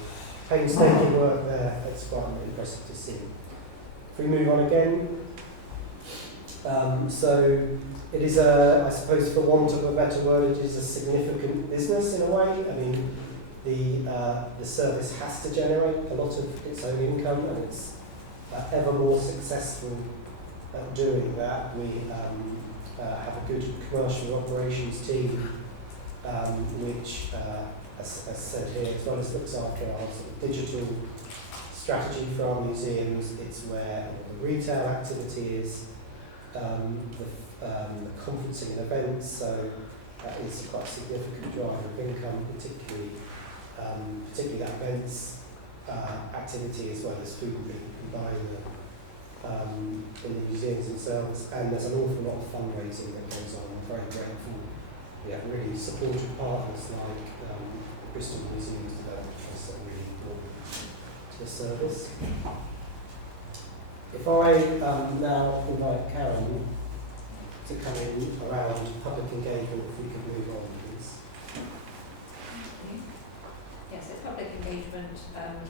painstaking work there. It's quite impressive to see. If we move on again, so it is I suppose for want of a better word, it is a significant business in a way. I mean, the service has to generate a lot of its own income, and it's ever more successful at doing that. We have a good commercial operations team, which, as said here, as well as looks after our sort of digital strategy for our museums. It's where the retail activity is, the conferencing and events, so that is quite a significant driver of income, particularly that events activity, as well as food and drink and buying in the museums themselves. And there's an awful lot of fundraising that goes on. I'm very grateful. We have really supportive partners like Bristol Museums Development Trust that really important to the service. If I now invite Karen to come in around public engagement, if we could move on, please. Yes, so public engagement,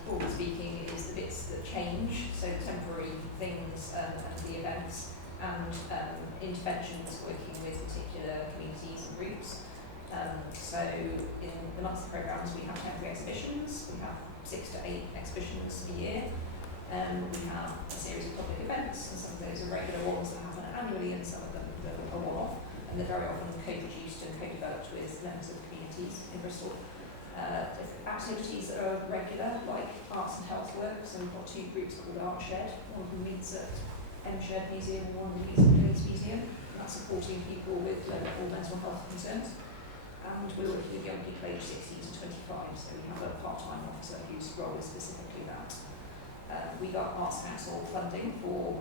broadly speaking, is the bits that change, so temporary things and the events, and interventions working with particular communities and groups. So in the monthly programmes we have temporary exhibitions, we have 6 to 8 exhibitions a year. We have a series of public events, and some of those are regular ones that happen annually, and some of them that are one-off, and they're very often co-produced and co-developed with members of communities in Bristol. Activities that are regular, like arts and health work, so we've got 2 groups called Art Shed. One of them meets at M Shed Museum and one of them meets at Police Museum, and that's supporting people with low-level mental health concerns. And we're working with young people aged 16 to 25, so we have a part-time officer whose role is specifically that. We got Arts Council funding for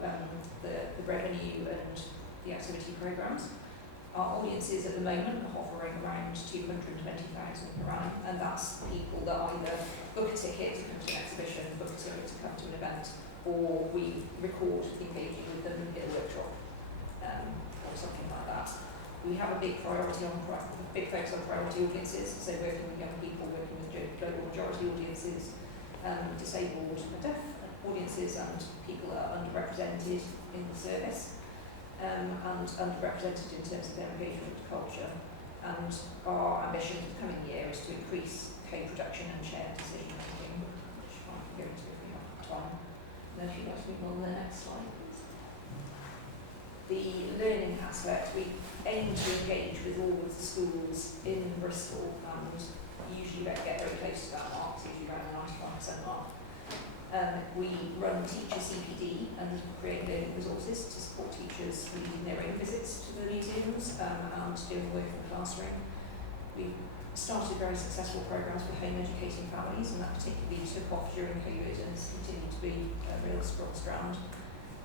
the revenue and the activity programmes. Our audiences at the moment are hovering around 220,000 per annum, and that's people that either book a ticket to come to an exhibition, book a ticket to come to an event, or we record engaging with them in a workshop, or something like that. We have a big focus on priority audiences, so working with young people, working with global majority audiences, disabled and deaf audiences, and people that are underrepresented in the service. And underrepresented in terms of their engagement with culture. And our ambition for the coming year is to increase co-production and shared decision making, which I can go into if we have time. And then if you'd like to move on to the next slide, please. The learning aspect, we aim to engage with all of the schools in Bristol, and usually don't get very close to that mark, it's usually around the 95% mark. We run teacher CPD and create learning resources to support teachers leading their own visits to the museums and doing work in the classroom. We've started very successful programmes for home educating families, and that particularly took off during COVID and has continued to be a real strong strand.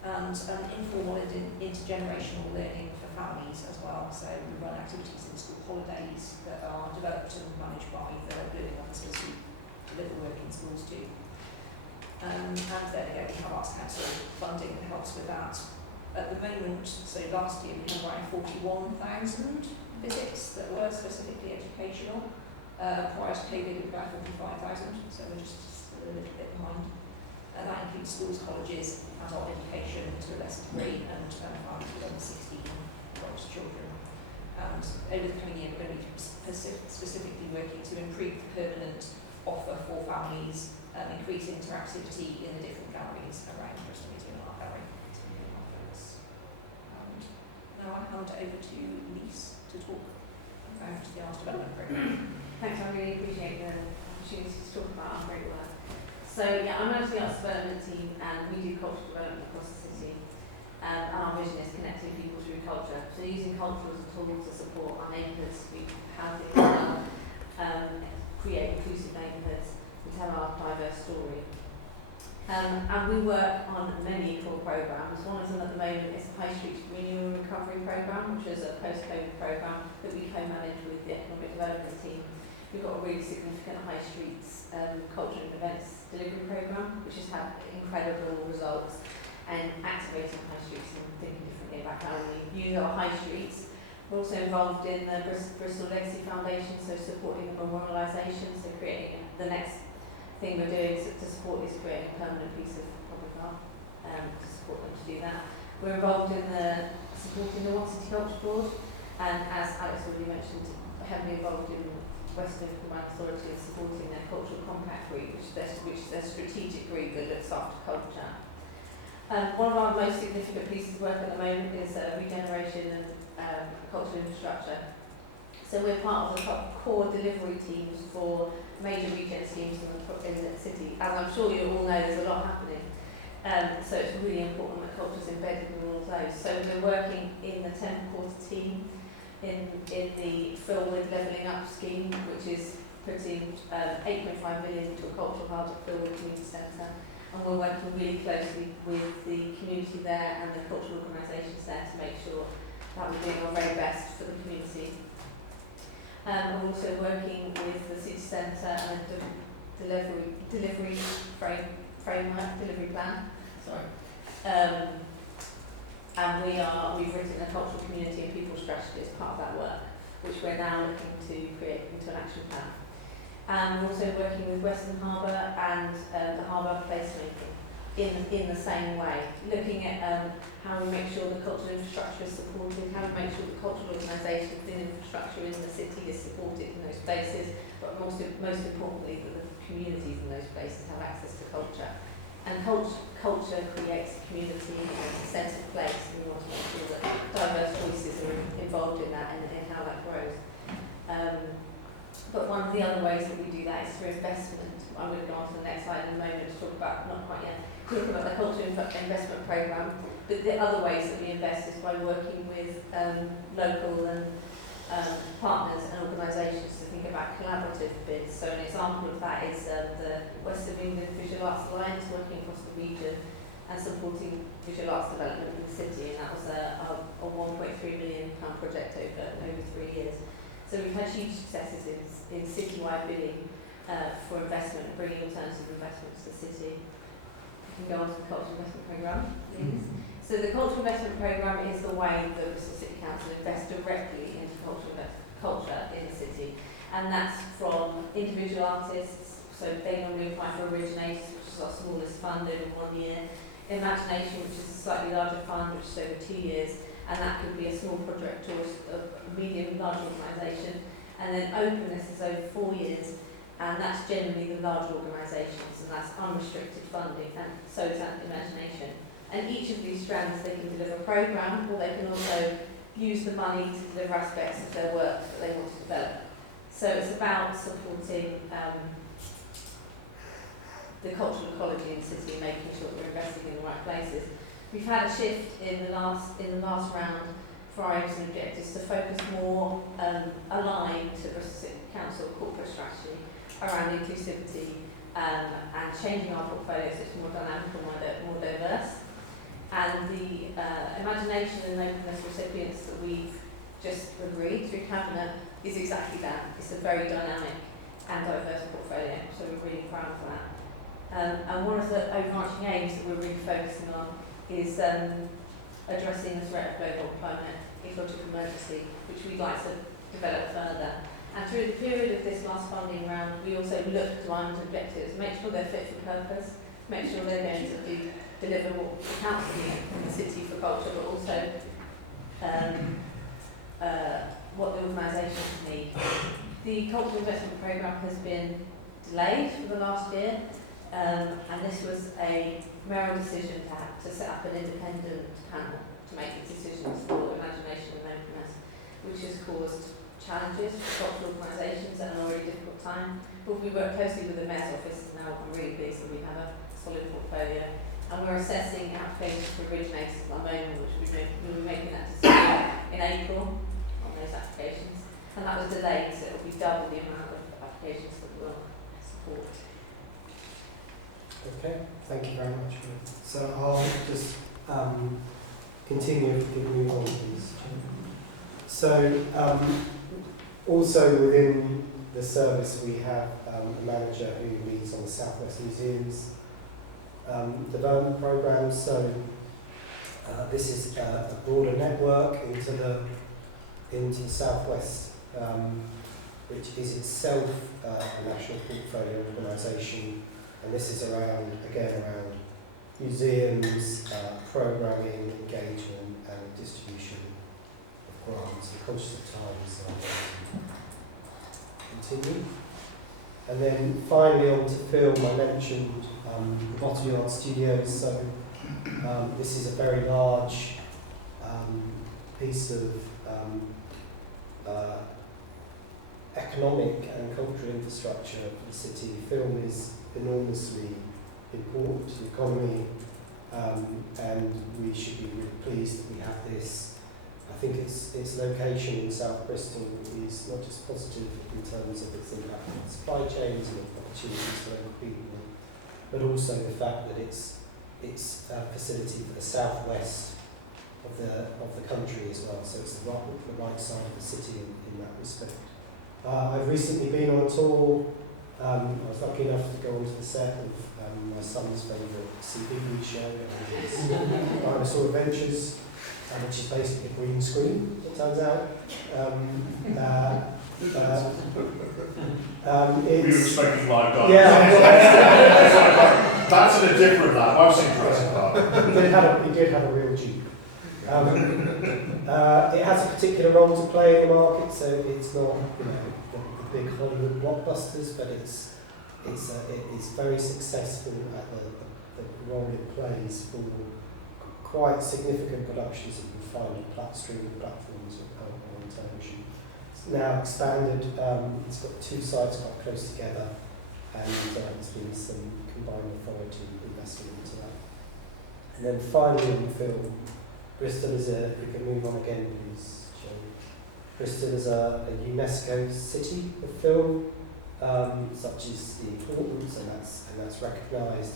And informal and intergenerational learning for families as well. So we run activities in school holidays that are developed and managed by the learning officers who deliver work in schools too. And then again, we have Arts Council funding that helps with that. At the moment, so last year we had around 41,000 visits that were specifically educational. Prior to COVID, it was about 45,000, so we're just a little bit behind. And that includes schools, colleges, adult education to a lesser degree, and farms with under 16 year-old children. And over the coming year, we're going to be specifically working to improve the permanent offer for families, increase interactivity in the different galleries around Bristol Museum and Art Gallery. It's really our focus. And now I hand over to Lise to talk about the Arts Development Programme. Thanks, I really appreciate the opportunity to talk about our great work. So yeah, I manage the Arts Development team and we do cultural development across the city. And our vision is connecting people through culture. So using culture as a tool to support our neighbourhoods, we have the create inclusive neighbourhoods, we tell our diverse story. And we work on many core programmes. One of them at the moment is the High Street Renewal and Recovery Programme, which is a post-COVID programme that we co-manage with the Economic Development team. We've got a really significant High Streets culture and events delivery programme, which has had incredible results and activating High Streets and thinking differently about how we use our High Streets. We're also involved in the Bristol Legacy Foundation, so supporting the memorialisation, so creating the next thing we're doing to support is creating a permanent piece of public art to support them to do that. We're involved in supporting the One City Culture Board, and as Alex already mentioned, heavily involved in Western Combined Authority and supporting their Cultural Compact Group, which is their strategic group that looks after culture. One of our most significant pieces of work at the moment is Regeneration and cultural infrastructure. So we're part of the core delivery teams for major regen schemes in the city. As I'm sure you all know, there's a lot happening. So it's really important that culture is embedded in all of those. So we're working in the 10th quarter team in the Philwood Levelling Up scheme, which is putting 8.5 million into a cultural hub at Philwood Community Centre. And we're working really closely with the community there and the cultural organisations there to make sure that we're doing our very best for the community. We're also working with the city centre and the delivery framework, delivery plan. Sorry. And we've written a cultural community and people strategy as part of that work, which we're now looking to create into an action plan. And we're also working with Western Harbour and the harbour placemaking in the same way, looking at how we make sure the cultural infrastructure is supported, how we make sure the cultural organisations and infrastructure in the city is supported in those places, but most importantly that the communities in those places have access to culture. And culture creates a community and a sense of place, and we want to make sure that diverse voices are involved in that and how that grows. But one of the other ways that we do that is through investment. I'm going to go on to the next slide in a moment to talk about, not quite yet, talk about the culture investment programme. But the other ways that we invest is by working with local and partners and organisations to think about collaborative bids. So an example of that is the West of England Visual Arts Alliance working across the region and supporting visual arts development in the city, and that was a £1.3 million project over 3 years. So we've had huge successes in citywide bidding for investment, bringing alternative investments to the city. We can go on to the Cultural Investment Programme, please. So the Cultural Investment Programme is the way the Bristol City Council invests directly into culture in the city. And that's from individual artists, so they normally apply for Regeneration, which is our smallest fund over 1 year. Imagination, which is a slightly larger fund, which is over 2 years. And that could be a small project or a medium, large organisation. And then openness is over 4 years, and that's generally the larger organisations, and that's unrestricted funding, and so is that imagination. And each of these strands, they can deliver a programme, or they can also use the money to deliver aspects of their work that they want to develop. So it's about supporting the cultural ecology in the city, making sure that we're investing in the right places. We've had a shift in the last round for our aims and objectives to focus more aligned to Bristol City Council corporate strategy around inclusivity and changing our portfolio so it's more dynamic and more diverse. And the imagination and openness recipients that we've just agreed through Cabinet is exactly that. It's a very dynamic and diverse portfolio, so we're really proud of that. And one of the overarching aims that we're really focusing on is addressing the threat of global climate ecological emergency, which we'd like to develop further. And through the period of this last funding round, we also look to our objectives, make sure they're fit for purpose, make sure they're going to deliver what the council need in the city for culture, but also what the organisations need. The cultural investment programme has been delayed for the last year, and this was a mayoral decision to set up an independent panel to make the decisions for imagination and openness, which has caused challenges for cultural organisations at an already difficult time. But we work closely with the Mayor's Office, and now I'm really pleased that we have a solid portfolio. And we're assessing applications for originators at the moment, which we'll be making that decision in April on those applications. And that was delayed, so it will be double the amount of applications that we'll support. Okay, thank you very much. So I'll just continue if we can move on, please. So also within the service we have a manager who leads on the South West Museums development programme. So this is a broader network into the South West, which is itself a national portfolio organisation, and this is around museums, programming, engagement, and distribution of grants. I'm conscious of time, so I'm going to continue. And then finally on to film, I mentioned the Botany Art Studios. So this is a very large piece of economic and cultural infrastructure for the city. Film is enormously important to the economy, and we should be really pleased that we have this. I think its location in South Bristol is not just positive in terms of its impact on supply chains and opportunities for local people, but also the fact that it's a facility for the southwest of the country as well. So it's the right side of the city in that respect. I've recently been on a tour. I was lucky enough to go onto the set of my son's favourite CBeebies show, Dinosaur Adventures, which is basically a green screen, it turns out. We were expecting live dinosaurs. Yeah. That's in a different lab. I've seen Jurassic Park. He did have a real Jeep. It has a particular role to play in the market, so it's not the big Hollywood blockbusters, but it's very successful at the role it plays for quite significant productions that you can find on streaming platforms or on television. It's now expanded. It's got two sites quite close together, and there's been some combined authority investment into that. And then finally on film, Bristol is if we can move on again, please, Joe. Bristol is a UNESCO city of film, such is the importance, and that's recognised,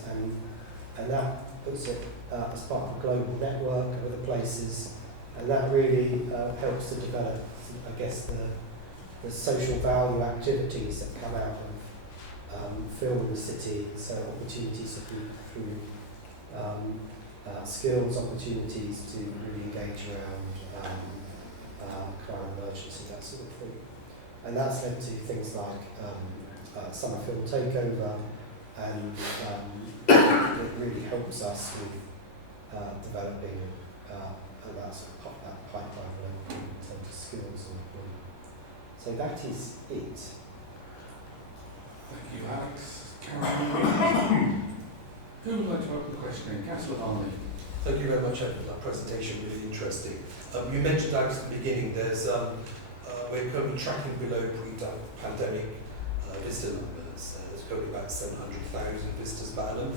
and that puts it as part of a global network of other places, and that really helps to develop, I guess, the social value activities that come out of film in the city. So opportunities through skills, opportunities to really engage around crime, emergency, that sort of thing. And that's led to things like summer film takeover, and it really helps us with developing that sort of pipeline in terms of skills. So that is it. Thank you, Alex. Karen, who would like to open the questioning? Councillor Barney. Thank you very much for that presentation, really interesting. You mentioned, Alex, at the beginning, we're currently tracking below pre-pandemic visitor numbers. There's currently about 700,000 visitors per annum.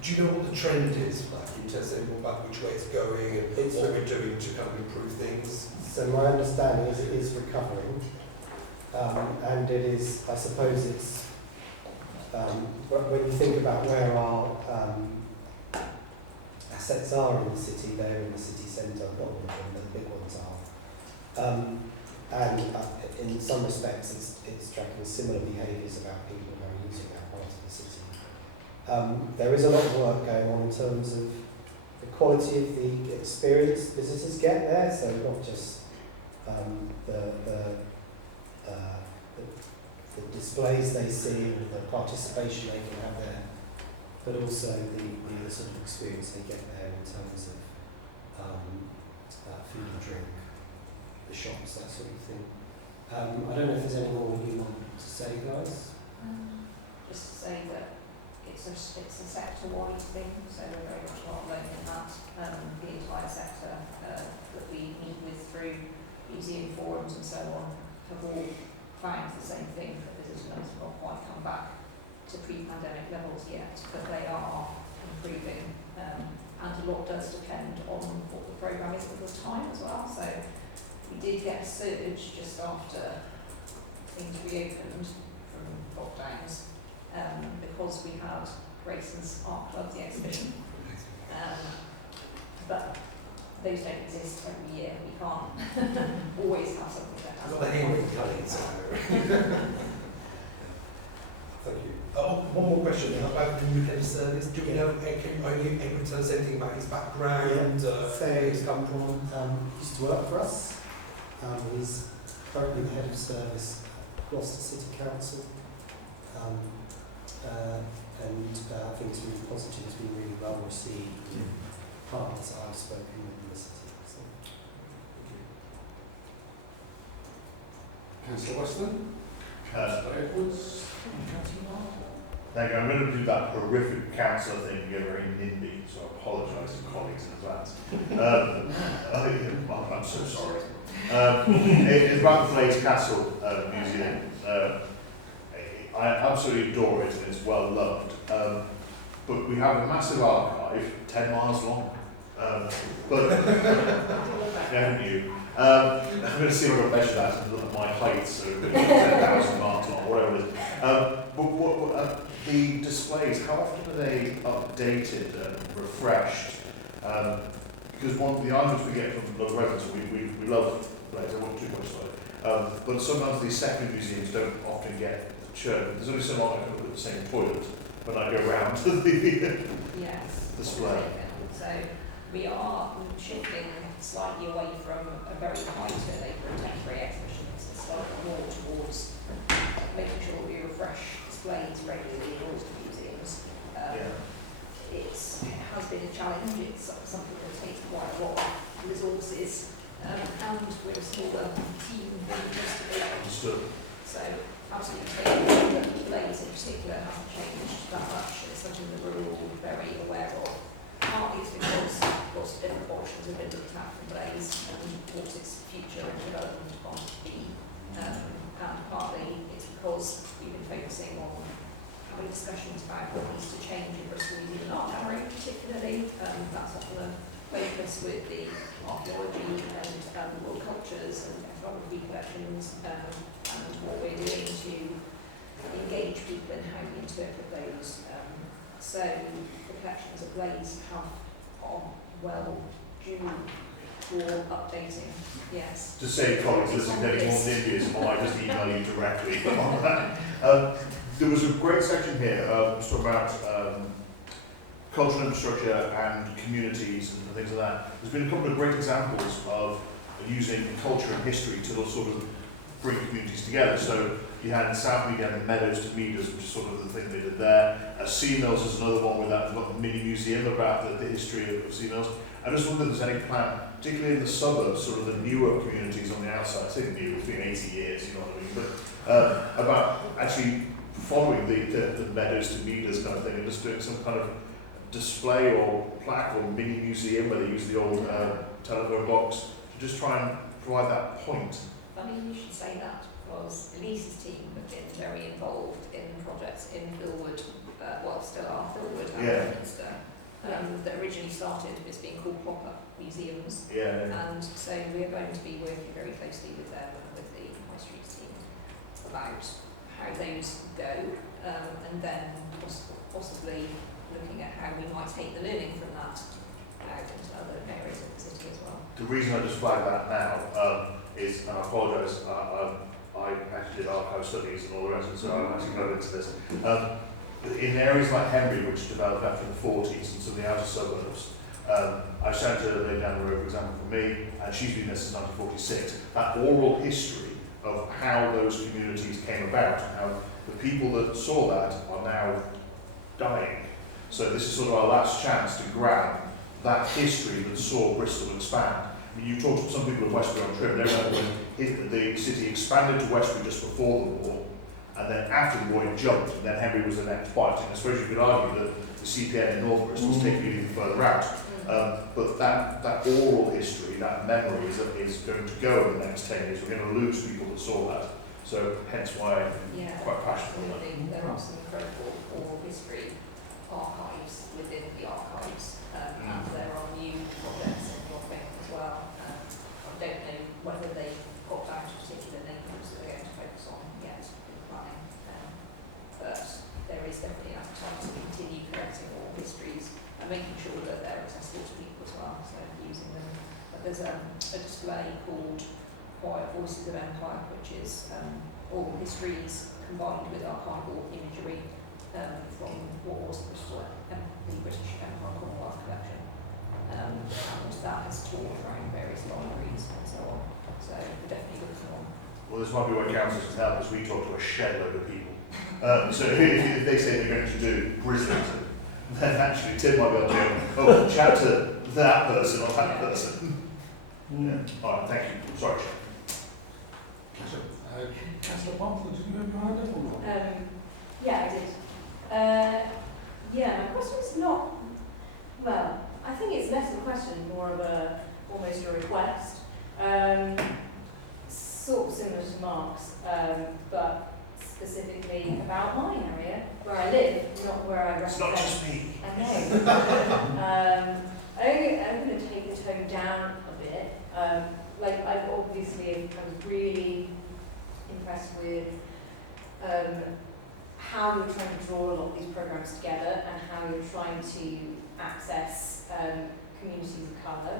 Do you know what the trend is, like, in terms of about which way it's going and what we're doing to kind of improve things? So my understanding is it is recovering, and it is, I suppose it's, when you think about where our assets are in the city, they're in the city centre, a lot of them, the big ones are. And in some respects, it's tracking similar behaviours about people who are using that part of the city. There is a lot of work going on in terms of the quality of the experience visitors get there, so not just the displays they see and the participation they can have there, but also the sort of experience they get there in terms of food and drink, the shops, that sort of thing. I don't know if there's any more you want to say, guys. Just to say that it's a sector-wide thing, so we're very much not alone in that. The entire sector that we meet with through museum forums and so on have all found the same thing, that visitors have not quite come back to pre-pandemic levels yet, but they are improving. And a lot does depend on what the programme is at the time as well. So we did get a surge just after things reopened from lockdowns, because we had Grayson's Art Club, the exhibition. But those don't exist every year. We can't always have something that has. Not the hearing Thank you. One more question about the new head of service. Do we know, are you able to tell us anything about his background? Where he's come from. He used to work for us. He's currently the head of service at Gloucester City Council. And I think it's really positive. It's been really well received. Partners that I've spoken with in the city. So. Councillor Weston? Councillor Edwards? Thank you. I'm going to do that horrific councillor thing to get very NIMBY, so I apologise to colleagues in advance. I'm so sorry. It's about the Flays Castle Museum. I absolutely adore it and it's well loved. But we have a massive archive, 10 miles long. But haven't you? I'm going to see if I can measure that and look at my height, so 10,000 miles long, whatever it is. But the displays, how often are they updated and refreshed? Because one of the arguments we get from local residents, we love Flays, I won't too much about it. But sometimes these secondary museums don't often get churned. There's only so long I can look at the same toilet when I go round to the display. So we are shifting slightly away from a very high turnover of temporary exhibitions and slightly more towards making sure we refresh displays regularly in all the museums. It has been a challenge. It's something that takes quite a lot of resources, and we're a smaller team than we used to be. So absolutely clear that Flays in particular hasn't changed that much. It's something that we're all very aware of. Partly it's because lots of different options have been looked at for Flays and what its future and development going to be. And partly it's because we've been focusing on having discussions about what needs to change in Bristol Museum and Art Gallery particularly. That's often a focus with the archaeology and world cultures and ethnography collections and what we're doing to engage people in how we interpret those. So the collections of Flays are well due for updating. Yes. To save colleagues listening to any more NIMBYs, I might just email you directly on that. There was a great section here just about cultural infrastructure and communities and things like that. There's been a couple of great examples of using culture and history to sort of bring communities together. So you had in Southmead, you had the Meadows to Meadows, which is sort of the thing they did there. Sea Mills is another one with that. We've got the mini museum about the history of Sea Mills. I just wonder if there's any plan, particularly in the suburbs, sort of the newer communities on the outside, I think new, it's been 80 years, you know what I mean, but about actually following the Meadows to Meadows kind of thing and just doing some kind of display or plaque or mini museum where they use the old telephone box to just try and provide that point. Funny you should say that, because Elise's team have been very involved in projects in Philwood, still are Philwood and Minster, that originally started as being called pop-up museums. And so we are going to be working very closely with them and with the High Street team about how those go, and then possibly looking at how we might take the learning from that out into other areas of the city as well. The reason I just flagged that now, is, and I apologise, I actually did archive studies and all the rest of it, so I'm actually going into this. In areas like Henry, which developed after the 40s and some of the outer suburbs, I was chatting to a lady down the road, for example, for me, and she's been there since 1946. That oral history of how those communities came about, and how the people that saw that are now dying. So this is sort of our last chance to grab that history that saw Bristol expand. I mean, you talked to some people of Westbury on trip, and everyone when the city expanded to Westbury just before the war, and then after the war it jumped, and then Henry was the next point. And I suppose you could argue that the CPN in North Bristol is taking it even further out. But that oral history, that memory is going to go in the next 10 years. We're going to lose people that saw that. So hence why I'm quite passionate on that. There are some incredible oral history archives within the archives, and there are new projects in your thing as well. I don't know whether they got down to particular names that they're going to focus on yet in the planning, but there is definitely an appetite to continue collecting oral histories and making sure that they're accessible to people as well, so using them. But there's a display called Quiet Voices of Empire, which is oral histories combined with archival imagery from what was the British Empire Commonwealth collection. And that has toured around various libraries and so on. So we're definitely looking on. Well, this might be where councils can help us. We talk to a shed load of people. So if they say they're going to do Bristol, then actually Tim might be able to go, chat to that person or that person. Yeah. All right, thank you. Sorry, Councillor Bartlett, did you have your hand up or not? Yeah, I did. Yeah, my question's not, well, I think it's less a question, more of almost a request. Sort of similar to Mark's, but specifically about my area, where I live, not where I represent. It's not just me. I know. I'm going to take the tone down a bit. Like, I was really impressed with how you're trying to draw a lot of these programs together and how you're trying to access communities of colour.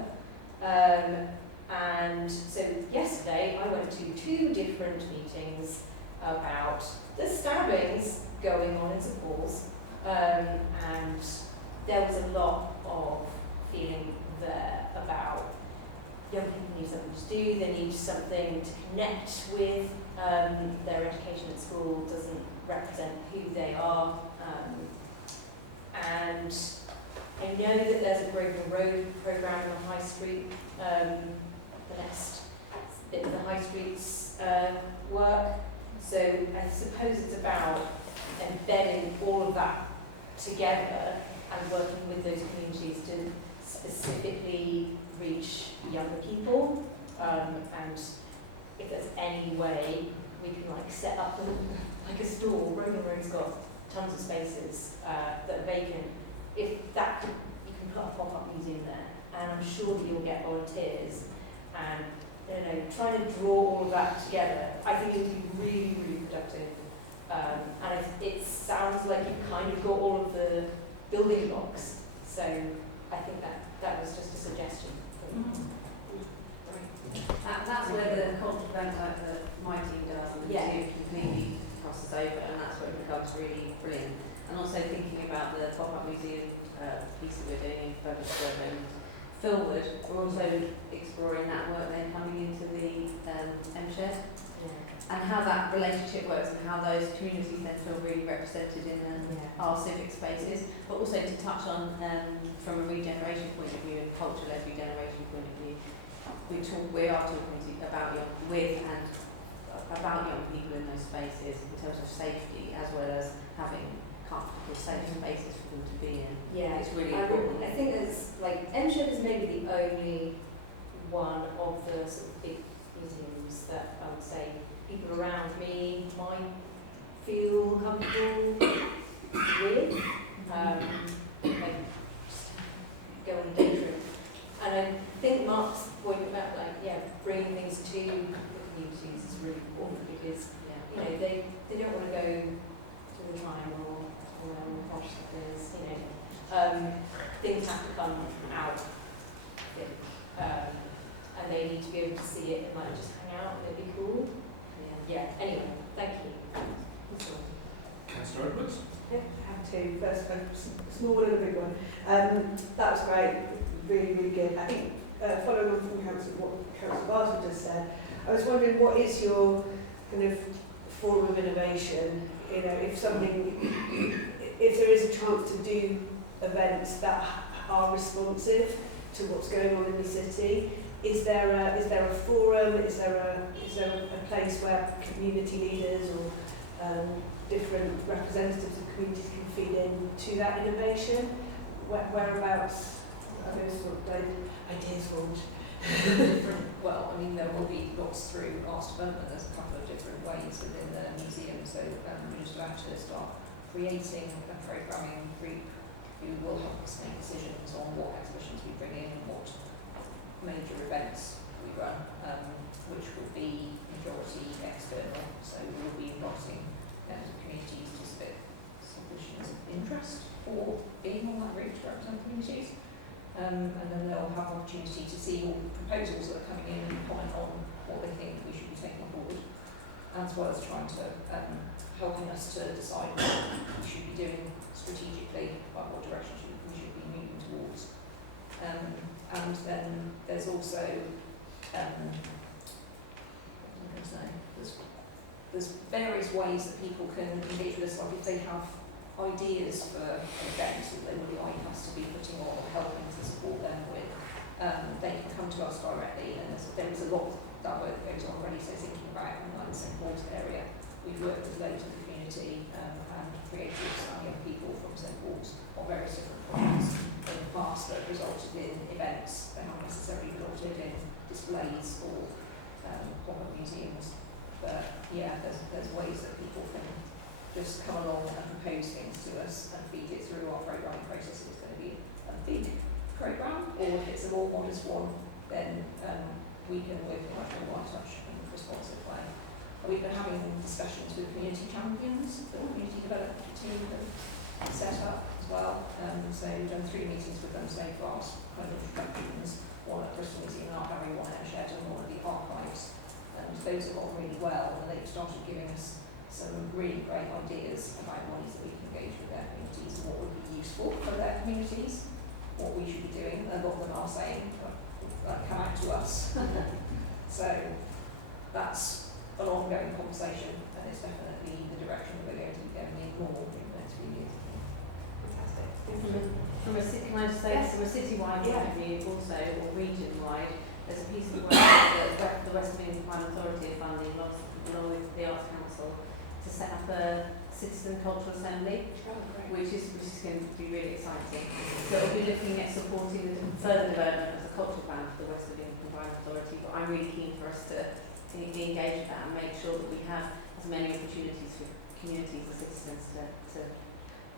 And so yesterday I went to 2 different meetings about the stabbings going on in St Paul's, and there was a lot of feeling there about young people need something to do, they need something to connect with, their education at school doesn't represent who they are, and I know that there's a Grosvenor Road programme in the High Street, the next bit of the High Street's work, so I suppose it's about embedding all of that together and working with those communities to specifically reach younger people, and if there's any way we can set up a store. Grosvenor Road's got tons of spaces that are vacant. If that could, you can put a pop-up museum there, and I'm sure that you'll get volunteers, and trying to draw all of that together, I think it would be really, really productive. And it sounds like you've kind of got all of the building blocks, so I think that was just a suggestion. That's where the cultural event work that my team does and the team completely crosses over, and that's where it becomes really brilliant. And also thinking about the pop-up museum piece that we're doing in Featherstone and Philwood, we're also exploring that work then coming into the M-Shed, and how that relationship works and how those communities then feel really represented in our civic spaces, but also to touch on from a regeneration point of view and culture-led regeneration point of view. We are talking about young people in those spaces in terms of safety, as well as having comfortable, safe spaces for them to be in. Yeah, it's really important. I think there's M-Shed is maybe the only one of the sort of big museums that I would say people around me might feel comfortable with. Just go on a day trip. And I think Mark's point about bringing things to the communities is really important, because they don't want to go to the time or watch things. Things have to come out. and they need to be able to see it and like just hang out and it'd be cool. Yeah, anyway, thank you. That's all. Councillor Edwards? Yeah, I have two. First, a small one and a big one. That was great, really, really good. I think following on from what Councillor Barton just said, I was wondering what is your kind of form of innovation? You know, if there is a chance to do events that are responsive to what's going on in the city, is there a forum? Is there a place where community leaders or different representatives of communities can feed into that innovation? Whereabouts are those sort of ideas formed? Well, I mean, there will be lots through arts development. There's a couple of different ways within the museum. So we just about to start creating a programming group who will help us make decisions on what exhibitions we bring in and what major events we run, which will be majority external. So we will be inviting members of communities to submit submissions of interest or being on that route to represent communities. And then they'll have opportunity to see all the proposals that are coming in and comment on what they think we should be taking forward, as well as trying to helping us to decide what we should be doing strategically, like what direction we should be moving towards. And then there's also there's various ways that people can engage with us, like if they have ideas for events that they would like us to be putting on or helping to support them with, they can come to us directly, and there is a lot that work goes on already. So thinking about like the St Paul's area, we've worked with loads of the community and creatives and young people from St Paul's on various different projects in the past that resulted in events. They haven't necessarily resulted in displays or pop-up museums, but yeah, there's ways that people can just come along and propose things to us and feed it through our programming process. It's going to be a big programme, or if it's a more modest one, then we can work in a much more light-touch and responsive way. And we've been having discussions with community champions that the community development team have set up as well. So we've done 3 meetings with them so far, kind of introductions, one at Bristol Museum Art Gallery, one at Shed, and one at the Archives. And those have gone really well, and they've started giving us some really great ideas about ways that we can engage with their communities and what would be useful for their communities, what we should be doing. A lot of them are saying, come out to us. So that's an ongoing conversation, and it's definitely the direction that we're going to be going in more in the next few years. Fantastic. From a city, can I just say, Yes. from a citywide point of view also, or region-wide, there's a piece of work that the West Midlands Crime Authority are funding, along with the Arts Council, to set up a citizen cultural assembly, which is going to be really exciting. So we'll be looking at supporting the further development of the cultural plan for the West Midlands Crime Authority, but I'm really keen for us to engage with that and make sure that we have as many opportunities for communities and citizens to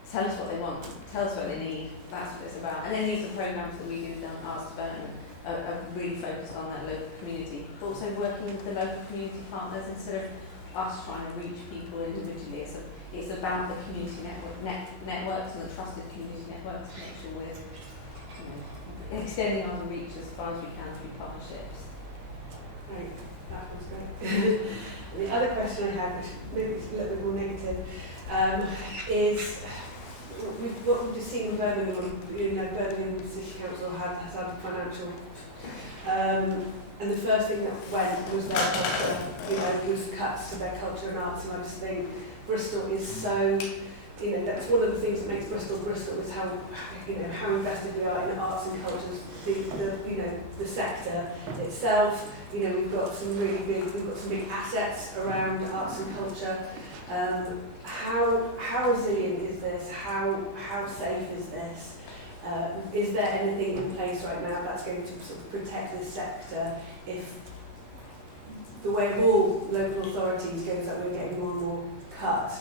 tell us what they want, tell us what they need. That's what it's about. And any of the programmes that we do on arts development are really focused on that local community, but also working with the local community partners instead of us trying to reach people individually. It's about the community networks and the trusted community networks to make sure we're extending our reach as far as we can through partnerships. Right, that was great. The other question I have, which maybe is a little bit more negative, is what we've just seen in Birmingham. Birmingham City Council has had a financial, and the first thing that went was their culture. It was cuts to their culture and arts, and I just think Bristol is so. That's one of the things that makes Bristol Bristol is how how invested we are in arts and cultures. The sector itself. We've got some really big assets around arts and culture. How resilient is this? How safe is this? Is there anything in place right now that's going to sort of protect this sector if the way of all local authorities goes that we're getting more and more cut?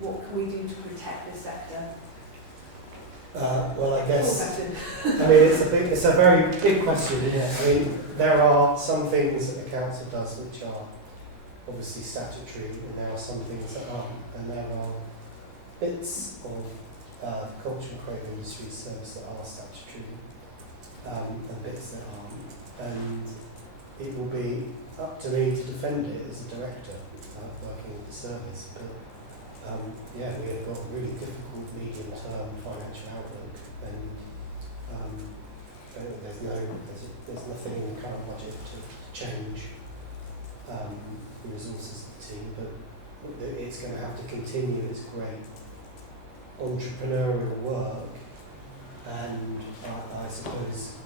What can we do to protect this sector? Well, I guess, it's a very big question, isn't it? I mean, there are some things that the council does which are obviously statutory, and there are some things that aren't, and there are bits of culture and creative industry service that are statutory, and bits that aren't. And it will be up to me to defend it as a director working with the service. But yeah, we have got a really difficult medium-term financial outlook, and there's nothing in the current budget to change the resources of the team, but it's going to have to continue its great entrepreneurial work, and I suppose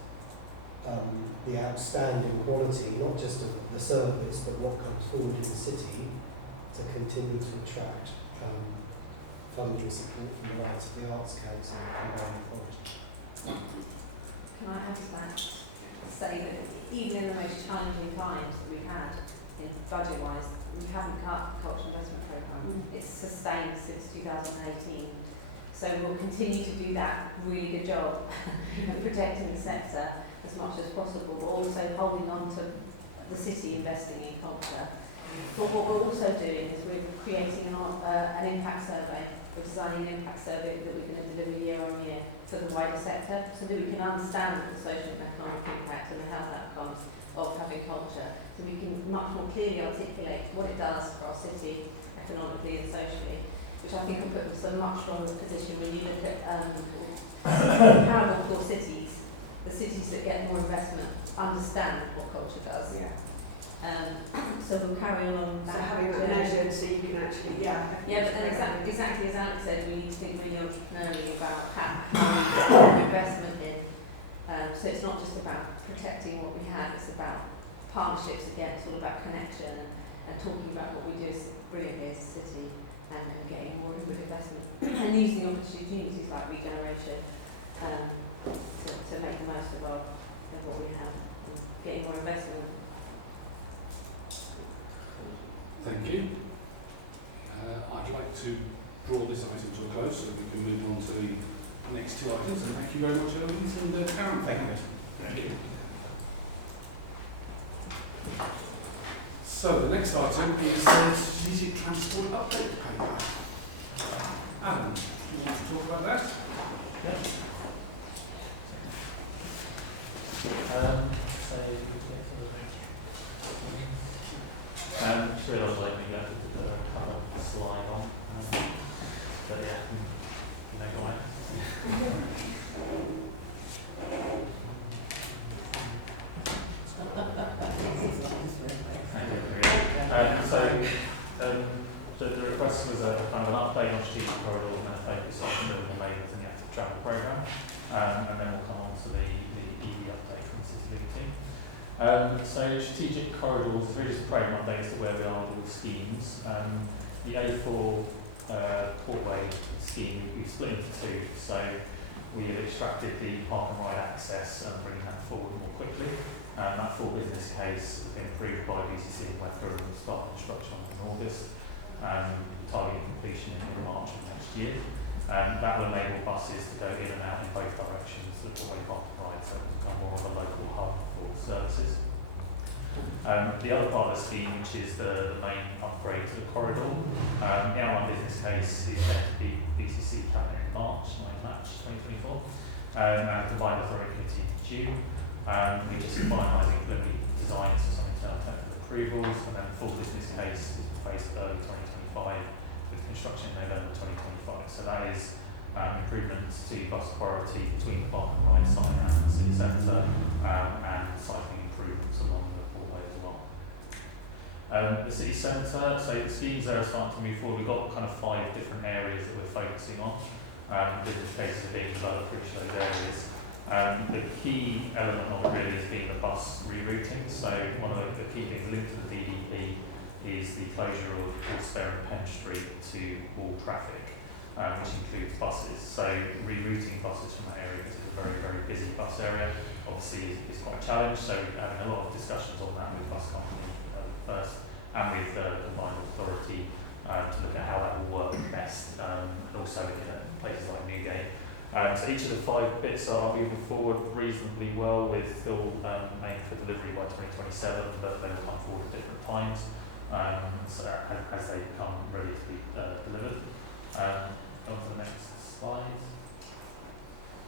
the outstanding quality, not just of the service, but what comes forward in the city, to continue to attract funding support from the likes of the Arts Council and the Authority. Can I add to that? Say that even in the most challenging times that we've had, in budget-wise, we haven't cut the cultural investment programme. It's sustained since 2018. So we'll continue to do that really good job of protecting the sector as much as possible, but also holding on to the city investing in culture. But what we're also doing is we're creating an impact survey. We're designing an impact survey that we're going to deliver year on year for the wider sector, so that we can understand the social and economic impact and the health outcomes of having culture, so we can much more clearly articulate what it does for our city economically and socially, which I think will put us in a much stronger position when you look at comparable core cities. The cities that get more investment understand what culture does. Yeah. So we'll carry on that. So having it measured so you can actually, but then exactly as Alex said, we need to think really entrepreneurially about how we put investment in. So it's not just about protecting what we have, it's about partnerships again, it's all about connection and talking about what we do is brilliantly as a city and getting more good investment and using opportunities like Regeneration to make the most of what we have and getting more investment. Thank you. I'd like to draw this item to a close so we can move on to the next two items. And thank you very much, Eloise and Karen. Thank you. Thank you. So the next item is the Strategic Transport Update paper. Adam, do you want to talk about that? Yeah. Just realised I didn't get the slide on, but yeah, you know, go away. So the request was a kind of an update on strategic corridors and a focus on building enablers in the active travel programme, and then we'll come on to the EV update from the City League team. So strategic corridors is really just a programme update as to where we are with all the schemes. The A4 Portway scheme we've split into two, so we have extracted the park and ride access and bringing that forward more quickly. That full business case has been approved by BCC and Weather and will start construction in August, targeting completion in March of next year. That will enable buses to go in and out in both directions of the way park and ride, so it will become more of a local hub for services. The other part of the scheme, which is the main upgrade to the corridor, the outline business case is set to be BCC cabinet in March 2024, and the combined authority committee in June. We're just finalising preliminary designs for some internal technical approvals, and then the full business case is placed early 2025 with construction in November 2025. So that is improvements to bus priority between the park and ride site and the city centre, and cycling improvements along the Portway as well. The city centre, so the schemes there are starting to move forward. We've got kind of 5 different areas that we're focusing on. Business cases are being developed for each of those areas. The key element of it really has been the bus rerouting. So one of the key things linked to the DDP is the closure of Allsfair and Penn Street to all traffic, which includes buses. So rerouting buses from that area, because it's a very, very busy bus area, obviously is quite a challenge. So we're having a lot of discussions on that with bus company first, and with the combined authority to look at how that will work best, and also looking at places like Newgate. So each of the 5 bits are moving forward reasonably well, with still aimed for delivery by 2027, but they will come forward at different times so as they become ready to be delivered. On to the next slide.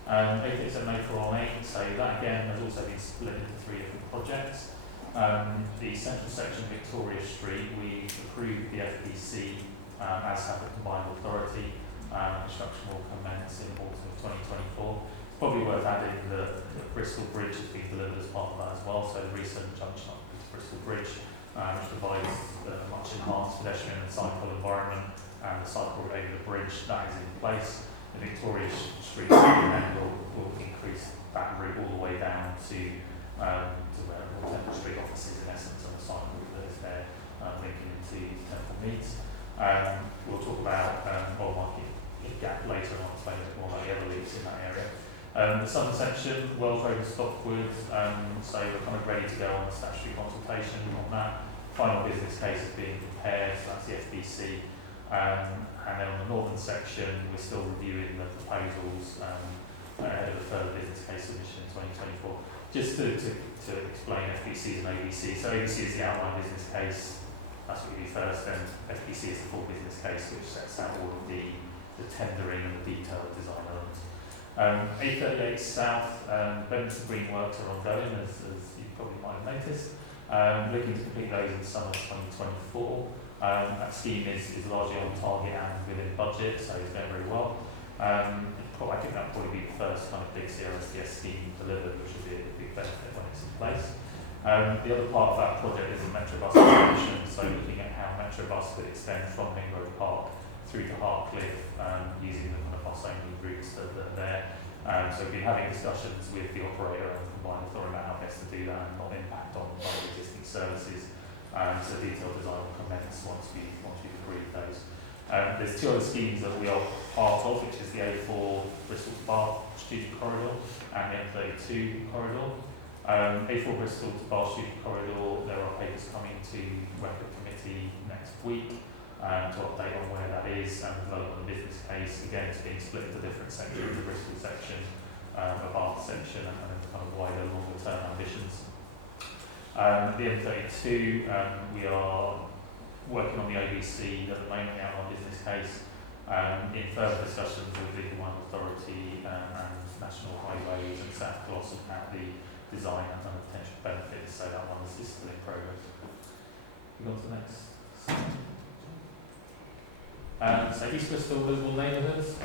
86 at May 418, so that again has also been split into 3 different projects. The central section of Victoria Street, we approved the FBC as have the combined authority. Construction will commence in autumn of 2024. It's probably worth adding that the Bristol Bridge has been delivered as part of that as well. So the recent junction up with Bristol Bridge, which provides a much enhanced pedestrian and cycle environment, and the cycle over the bridge, that is in place. The Victoria Street will increase that route all the way down to where Temple Street offices in essence, and the cycle that is there linking into Temple Meads. We'll talk about Market Gap later and I'll explain a bit more about the other loops in that area. The southern section, Wells Road and Stockwood, so we're kind of ready to go on the statutory consultation on that. Final business case is being prepared, so that's the FBC. And then on the northern section, we're still reviewing the proposals ahead of a further business case submission in 2024. Just to explain FBCs and ABC. So ABC is the outline business case, that's what we do first, then FBC is the full business case, which sets out all of the tendering and the detailed design elements. A38 South, Bedminster Green works are ongoing, as you probably might have noticed. Looking to complete those in summer 2024. That scheme is largely on target and within budget, so it's going very well. I think that will probably be the first kind of big CRSTS scheme delivered, which will be a big benefit when it's in place. The other part of that project is the Metrobus extension, so looking at how Metrobus could extend from Hingrove Park through to Hartcliffe using the kind of bus-only routes that are there. So we've been having discussions with the operator and the combined authority about how best to do that and not impact on other existing services. So detailed design will commence once we've agreed those. There's two other schemes that we are part of, which is the A4 Bristol to Bath student corridor and the M32 corridor. A4 Bristol to Bath student corridor, there are papers coming to record committee next week to update on where that is and develop a business case. Again, it's being split into different sections, the Bristol section, a Bath section, and kind of wider, longer term ambitions. The M32, we are working on the ABC at the moment, the outline business case, in further discussions with the Combined Authority and National Highways and South Gloss about the design and potential benefits, so that one is still in progress. We go on to the next slide. So East Bristol livable neighbourhoods,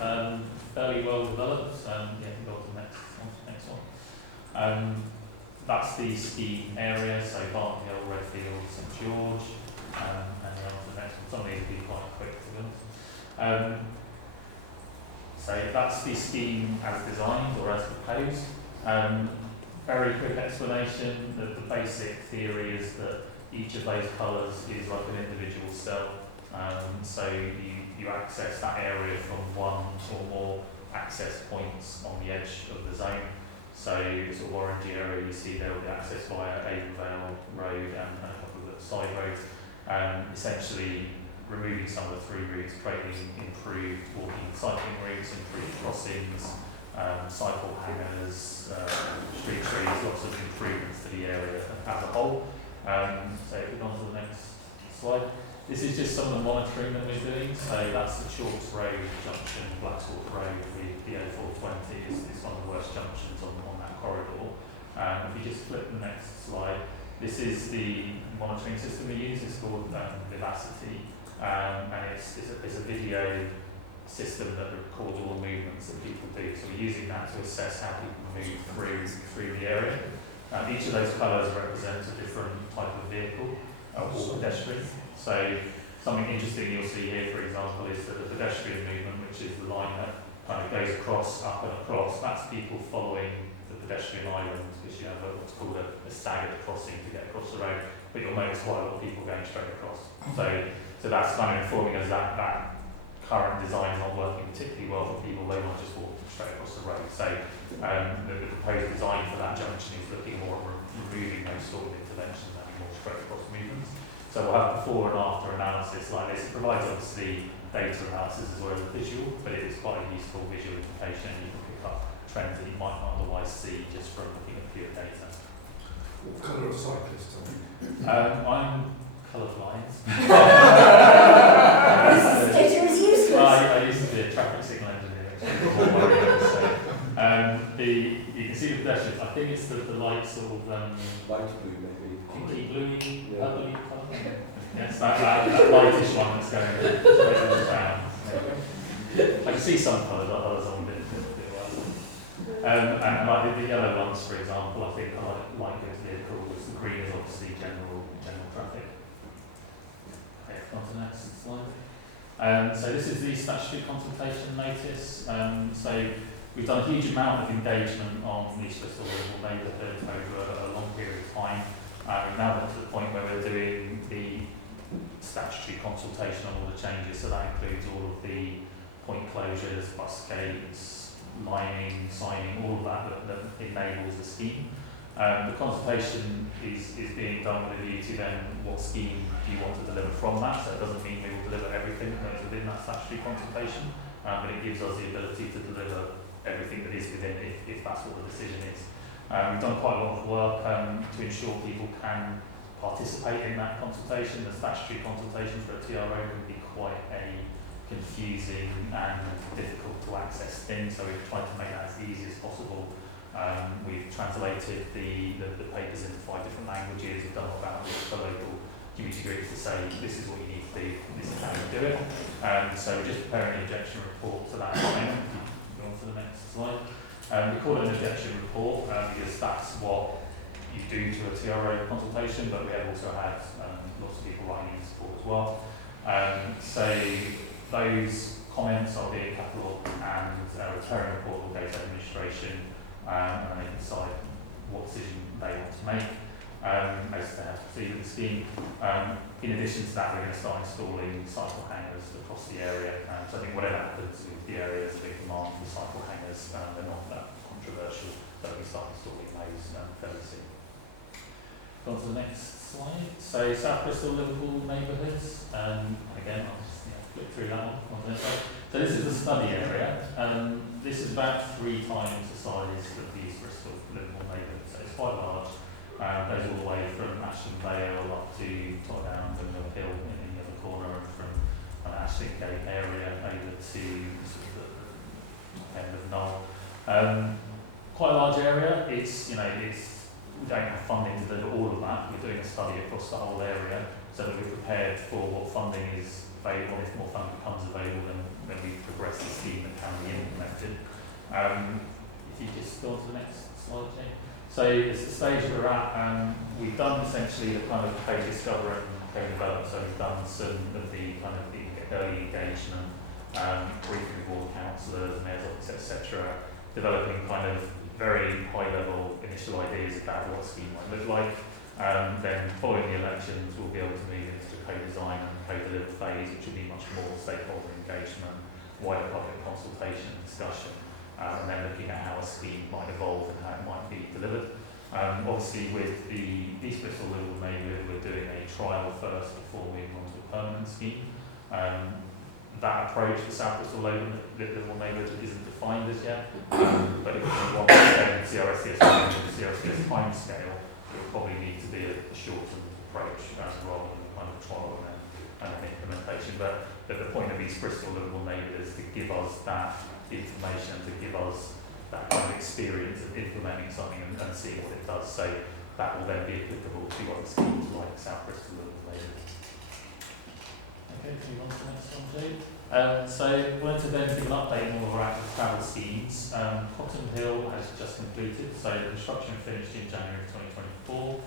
fairly well developed. We go on to the next one. That's the scheme area, so Barton Hill, Redfield, St George, and then on to the next one. Some of these will be quite quick to be honest. So that's the scheme as designed or as proposed. Very quick explanation. The basic theory is that each of those colours is like an individual cell. So you access that area from one or more access points on the edge of the zone. So the sort of orangey area you see there will be accessed via Avonvale Road and a couple of the side roads. Essentially removing some of the through routes, creating improved walking and cycling routes, improved crossings, cycle hangers, street trees, lots of improvements to the area as a whole. So if we go on to the next slide. This is just some of the monitoring that we're doing. So that's the Chalks Road junction, Blackswalk Road with the A420 is one of the worst junctions on that corridor. If you just flip the next slide, this is the monitoring system we use. It's called Vivacity, and it's a video system that records all the movements that people do. So we're using that to assess how people move through the area. Each of those colours represents a different type of vehicle or pedestrian. So something interesting you'll see here, for example, is that the pedestrian movement, which is the line that kind of goes across, up and across, that's people following the pedestrian island, because you have what's called a staggered crossing to get across the road. But you'll notice quite a lot of people going straight across. So that's kind of informing us that current design is not working particularly well for people. They might just walk straight across the road. So the proposed design for that junction is looking more at removing those sort of interventions and having more straight across movements. So we'll have before and after analysis like this. It provides obviously data analysis as well as a visual, but it is quite a useful visual indication. You can pick up trends that you might not otherwise see just from looking at pure data. What colour are cyclists on? I'm colourblind. It was useless. I used to be a traffic signal engineer. You can see the pedestrians. I think it's the light sort of light blue maybe. Pinky bluey, Yeah. purpley colour. Yes, that lightish one that's going down. I can see some colours, others on a bit worse. And like the yellow ones, for example, I think I like those vehicles. The green is obviously general traffic. Okay, on to the next slide. So this is the statutory consultation notice. So we've done a huge amount of engagement on the East Bristol neighbourhood over a long period of time. We've now got to the point where we're doing the statutory consultation on all the changes, so that includes all of the point closures, bus gates, lining, signing, all of that enables the scheme. The consultation is being done with a view to then what scheme do you want to deliver from that, so it doesn't mean we will deliver everything that is within that statutory consultation, but it gives us the ability to deliver everything that is within it if that's what the decision is. We've done quite a lot of work to ensure people can participate in that consultation. The statutory consultation for a TRO can be quite a confusing and difficult to access thing, so we've tried to make that as easy as possible. We've translated the papers into 5 different languages. We've done all that with the local community groups to say this is what you need to do, this is how you do it. So we're just preparing an objection report to that at the moment. Go on to the next slide. We call it an objection report because that's what you do to a TRO consultation, but we have also had lots of people writing in support as well. So those comments are being catalogued and a return report will go to administration and they can decide what decision they want to make as to how to proceed with the scheme. In addition to that, we're going to start installing cycle hangers across the area. So I think whatever happens with the area, there's a big demand for cycle hangers. They're not that controversial, so we start installing those fairly soon. On to the next slide. So South Bristol, Liverpool neighbourhoods. Again, I'll just flick through that one. On the next slide. So this is the study area. This is about 3 times the size of the East Bristol, Liverpool neighbourhood. So it's quite large. Goes all the way from Ashton Vale up to Tottenham and Mill Hill in the other corner, and from Ashton Gate area over to sort of the end of Knoll. Quite a large area. We don't have funding to deliver all of that. We're doing a study across the whole area so that we're prepared for what funding is available. If more funding becomes available, then we progress the scheme that can be implemented. If you just go on to the next slide, Jane. So it's the stage we're at. We've done essentially the kind of co-discover and co-develop. So we've done some of the kind of the early engagement, briefing with all the councillors, mayors office, etc. Developing kind of very high-level initial ideas about what a scheme might look like. Then following the elections, we'll be able to move into the co-design and co-deliver phase, which will be much more stakeholder engagement, wider public consultation and discussion, and then looking at how a scheme might evolve and how it might be delivered. Obviously, with the East Bristol Liverpool neighbourhood, we're doing a trial first before moving on to a permanent scheme. That approach for South Bristol Liverpool neighbourhood isn't defined as yet, but if we want to extend CRSCS time scale, it will probably need to be a shortened approach rather than kind of trial and then implementation. But the point of East Bristol Liverpool neighbourhood is to give us that information, to give us that kind of experience of implementing something and seeing what it does. So that will then be applicable to other schemes like South Bristol Liverpool neighbourhood. Okay, move on to the next one, Jade. So I wanted to then give an update on all of our active travel schemes. Cotton Hill has just completed, so construction finished in January 2024.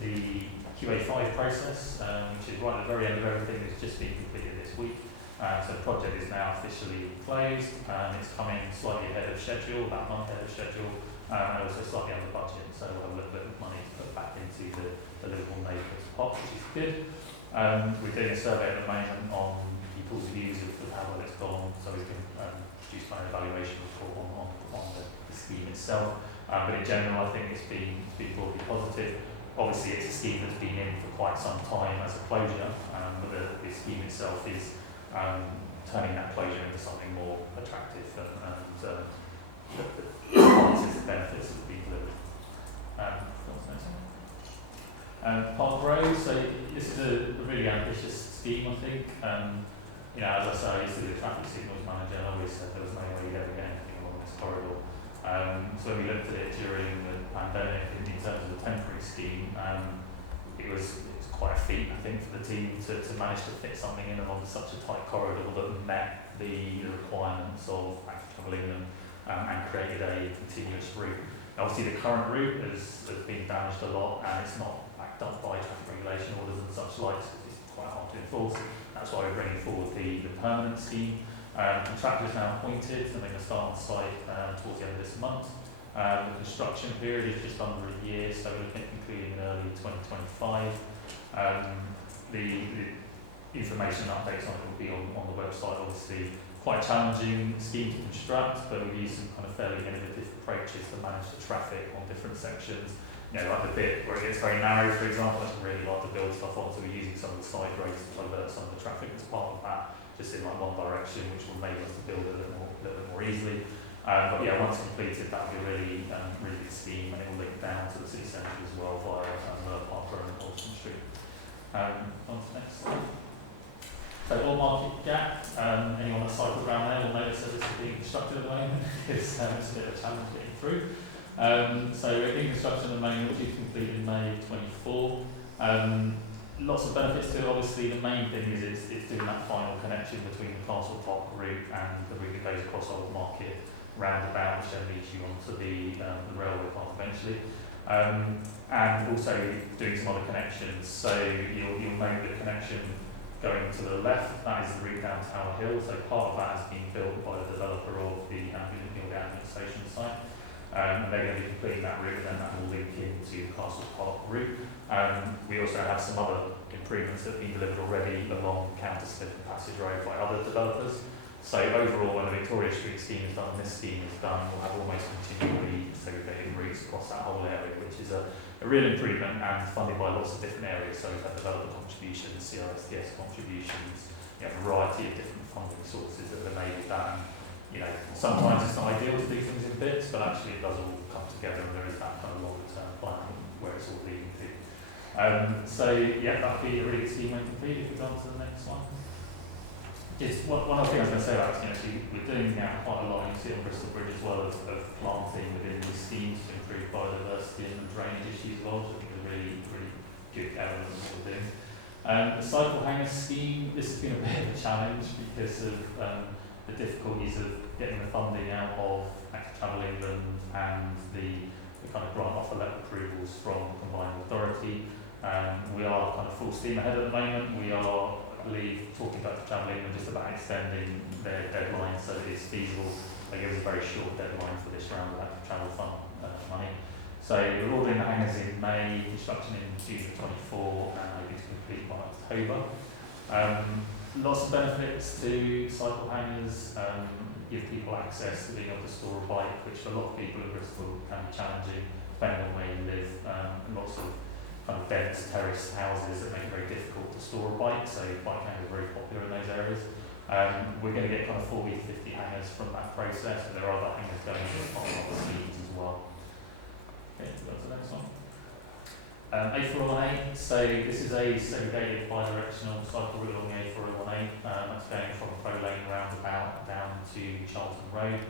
The QA5 process, which is right at the very end of everything, has just been completed this week. So the project is now officially closed. It's coming slightly ahead of schedule, about a month ahead of schedule, and also slightly under budget. So we'll have a little bit of money to put back into the Liverpool neighbourhoods pot, which is good. We're doing a survey at the moment on people's views of how well it's gone, so we can produce an evaluation report on the scheme itself. But in general, I think it's been broadly positive. Obviously, it's a scheme that's been in for quite some time as a closure, but the scheme itself is turning that closure into something more attractive and the benefits of being delivered. Park Road, so this is a really ambitious scheme, I think. As I say, I used to be a traffic signals manager, and I always said there was no way you'd ever get anything along this corridor. So when we looked at it during the pandemic in terms of the temporary scheme, it was quite a feat, I think, for the team to manage to fit something in along such a tight corridor that met the requirements of active travel England and created a continuous route. Obviously the current route has been damaged a lot and it's not backed up by traffic regulation orders and such like, so it's quite hard to enforce. That's why we're bringing forward the permanent scheme. Contractor is now appointed and they're going to start on site towards the end of this month. The construction period is just under a year, so we're looking at concluding in early 2025. The information updates on it will be on the website. Obviously, quite a challenging scheme to construct, but we've used some kind of fairly innovative approaches to manage the traffic on different sections. You know, like the bit where it gets very narrow, for example, that's really hard to build stuff on, so we're using some of the side roads to divert some of the traffic as part of that, just in like one direction, which will enable us to build a little bit more easily. But yeah, once completed, that will be a really good scheme, and it will link down to the city centre as well via Park Road and Holston Street. On to the next slide. So Old Market Gap, anyone that cycles around there will notice that it's being constructed at the moment. It's a bit of a challenge getting through. So we're in construction at the moment, which is complete in May 24. Lots of benefits to it. Obviously, the main thing is it's doing that final connection between the Castle Park route and the route that goes across Old Market roundabout, which then leads you onto the railway path eventually. And also doing some other connections. So you'll make the connection going to the left, that is the route down Tower Hill. So part of that has been built by the developer of the ambulance station site. And they're going to be completing that route, and then that will link into the Castle Park route. We also have some other improvements that have been delivered already along Counterslip and Passage Road by other developers. So overall, when the Victoria Street scheme is done and this scheme is done, we'll have almost continually segregated routes across that whole area, which is a real improvement and funded by lots of different areas. So we've had developer contributions, CRSTS contributions, a variety of different funding sources that have enabled that. And, you know, sometimes it's not ideal to do things in bits, but actually it does all come together and there is that kind of longer term plan where it's all leading to. So yeah, that'll be a really good scheme when complete. If we go on to the next one. Just one other thing I was going to say about this, we're doing now quite a lot, you see on Bristol Bridge as well, of planting within these schemes to improve biodiversity and drainage issues as well, which I think is a really good element of what we're doing. The cycle hanger scheme, this has been a bit of a challenge because of the difficulties of getting the funding out of Active Travel England and the kind of grant offer letter approvals from the Combined Authority. We are kind of full steam ahead at the moment. We are, I believe, talking about Travel England just about extending their deadline so that it's feasible. They give us a very short deadline for this round of Active Travel Fund money. So we're ordering the hangers in May, construction in June 24, and hoping to complete by October. Lots of benefits to cycle hangers, give people access to being able to store a bike, which for a lot of people in Bristol can be challenging, depending on where you live. Lots of kind of dense terraced houses that make it very difficult to store a bike, so bike hangers are very popular in those areas. We're going to get kind of 40 to 50 hangers from that process, and there are other hangers going in on other schemes as well. Okay, go to the next one. A418, so this is a segregated bi-directional cycle route along the A418. That's going from Crow Lane roundabout down to Charlton Road.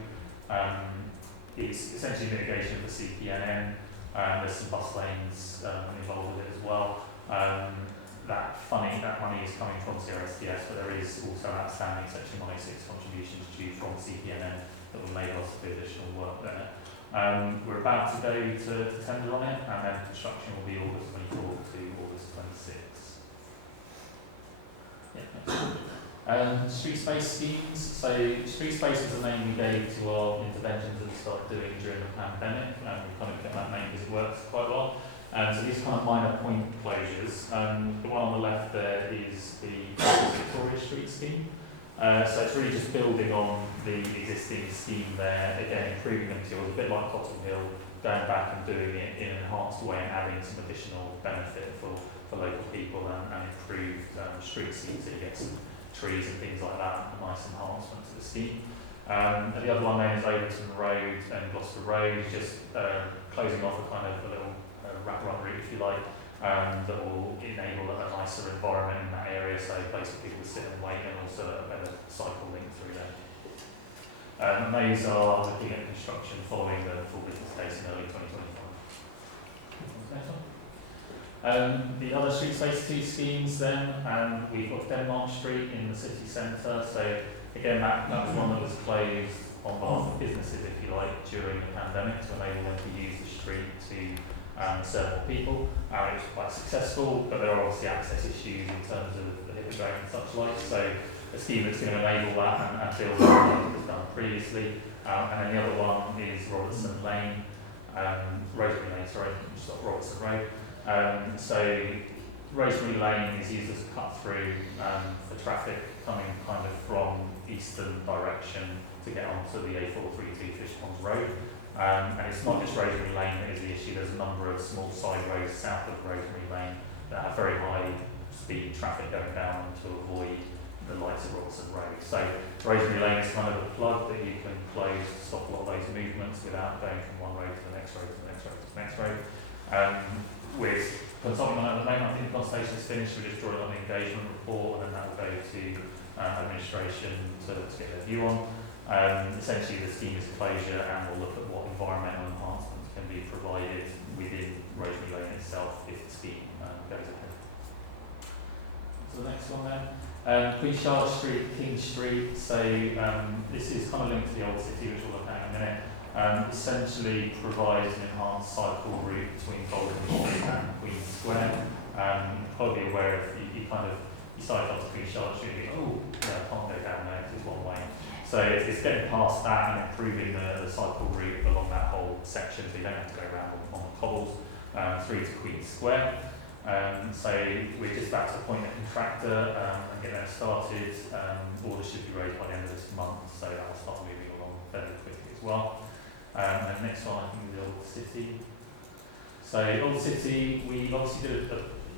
It's essentially mitigation of the CPNN. There's some bus lanes involved with it as well. That money is coming from CRSTS, but there is also outstanding Section 106 contributions due from CPNN that will enable us to do additional work there. We're about to go to tender on it, and then construction will be August 24 to August 26. Yeah, street space schemes. So street space is the name we gave to our interventions that we started doing during the pandemic, and we kind of get that name because it works quite well. So these kind of minor point closures. The one on the left there is the Victoria Street scheme. So it's really just building on the existing scheme there, again improving the materials, a bit like Cotton Hill, going back and doing it in an enhanced way and adding some additional benefit for local people and improved street scenes, so you get some trees and things like that, a nice enhancement to the scheme. And the other one then is Overton Road and Gloucester Road, just closing off a kind of a little wrap-run route, if you like, that will enable a nicer environment in that area, so basically people will sit and wait and also a better cycle link through there. And those are looking at construction following the full business case in early 2025. The other street space 2 schemes then, we've got Denmark Street in the city centre. So again, that was one that was closed on behalf of businesses, if you like, during the pandemic to enable them to use the street to serve more people. It was quite successful, but there are obviously access issues in terms of the hippodrome and such like. So a scheme that's going to enable that and build on what was done previously. And then the other one is Robertson Lane, Rosemary Lane, sorry, just off Robertson Road. So Rosemary Lane is used as a cut through for traffic coming kind of from eastern direction to get onto the A432 Fishponds Road. And it's not just Rosemary Lane that is the issue, there's a number of small side roads south of Rosemary Lane that have very high speed traffic going down to avoid the lights of Robertson Road. So Rosemary Lane is kind of a plug that you can close to stop a lot of those movements without going from one road to the next road to the next road to the next road. With consulting on that at the moment, I think the consultation is finished, we're just drawing on the engagement report and then that will go to administration to get their view on. Essentially the scheme is closure and we'll look at what environmental enhancements can be provided within Rosemary Lane itself if the scheme goes ahead. So the next one then. Queen Charlotte Street, King Street, so this is kind of linked to the old city, which we'll look at in a minute. Essentially provides an enhanced cycle route between Golden Street and Queen Square. You're probably aware of, you cycle up to Queen Charlotte Street and you go, oh, yeah, I can't go down there because it's one way. So it's getting past that and improving the cycle route along that whole section so you don't have to go around on the cobbles through to Queen Square. So we're just about to appoint a contractor and get that started. Orders should be raised by the end of this month, so that will start moving along fairly quickly as well. And the next one, I think, is the Old City. So Old City, we obviously did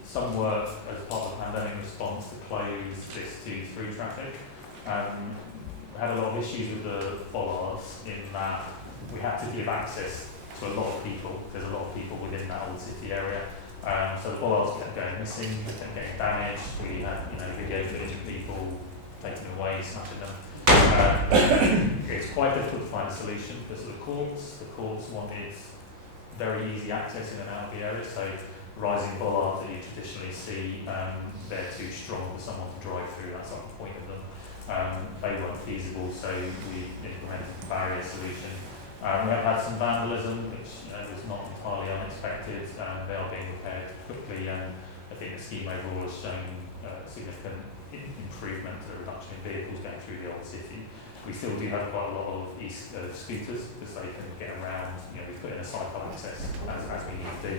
some work as part of the pandemic response to close this to through traffic. We had a lot of issues with the bollards in that we had to give access to a lot of people. There's a lot of people within that Old City area. So the bollards kept going missing, they kept getting damaged. We had, video footage of people taken away, smashing them. It's quite difficult to find a solution because of the courts. The courts wanted very easy access in and out of the area. So rising bollards that you traditionally see, they're too strong for someone to drive through. That's not the point of them. They weren't feasible, so we implemented a barrier solution. We have had some vandalism, which was not entirely unexpected. They are being repaired quickly, and I think the scheme overall has shown significant improvement to the reduction in vehicles going through the old city. We still do have quite a lot of scooters because they can get around. We put in a cycle access as we need to.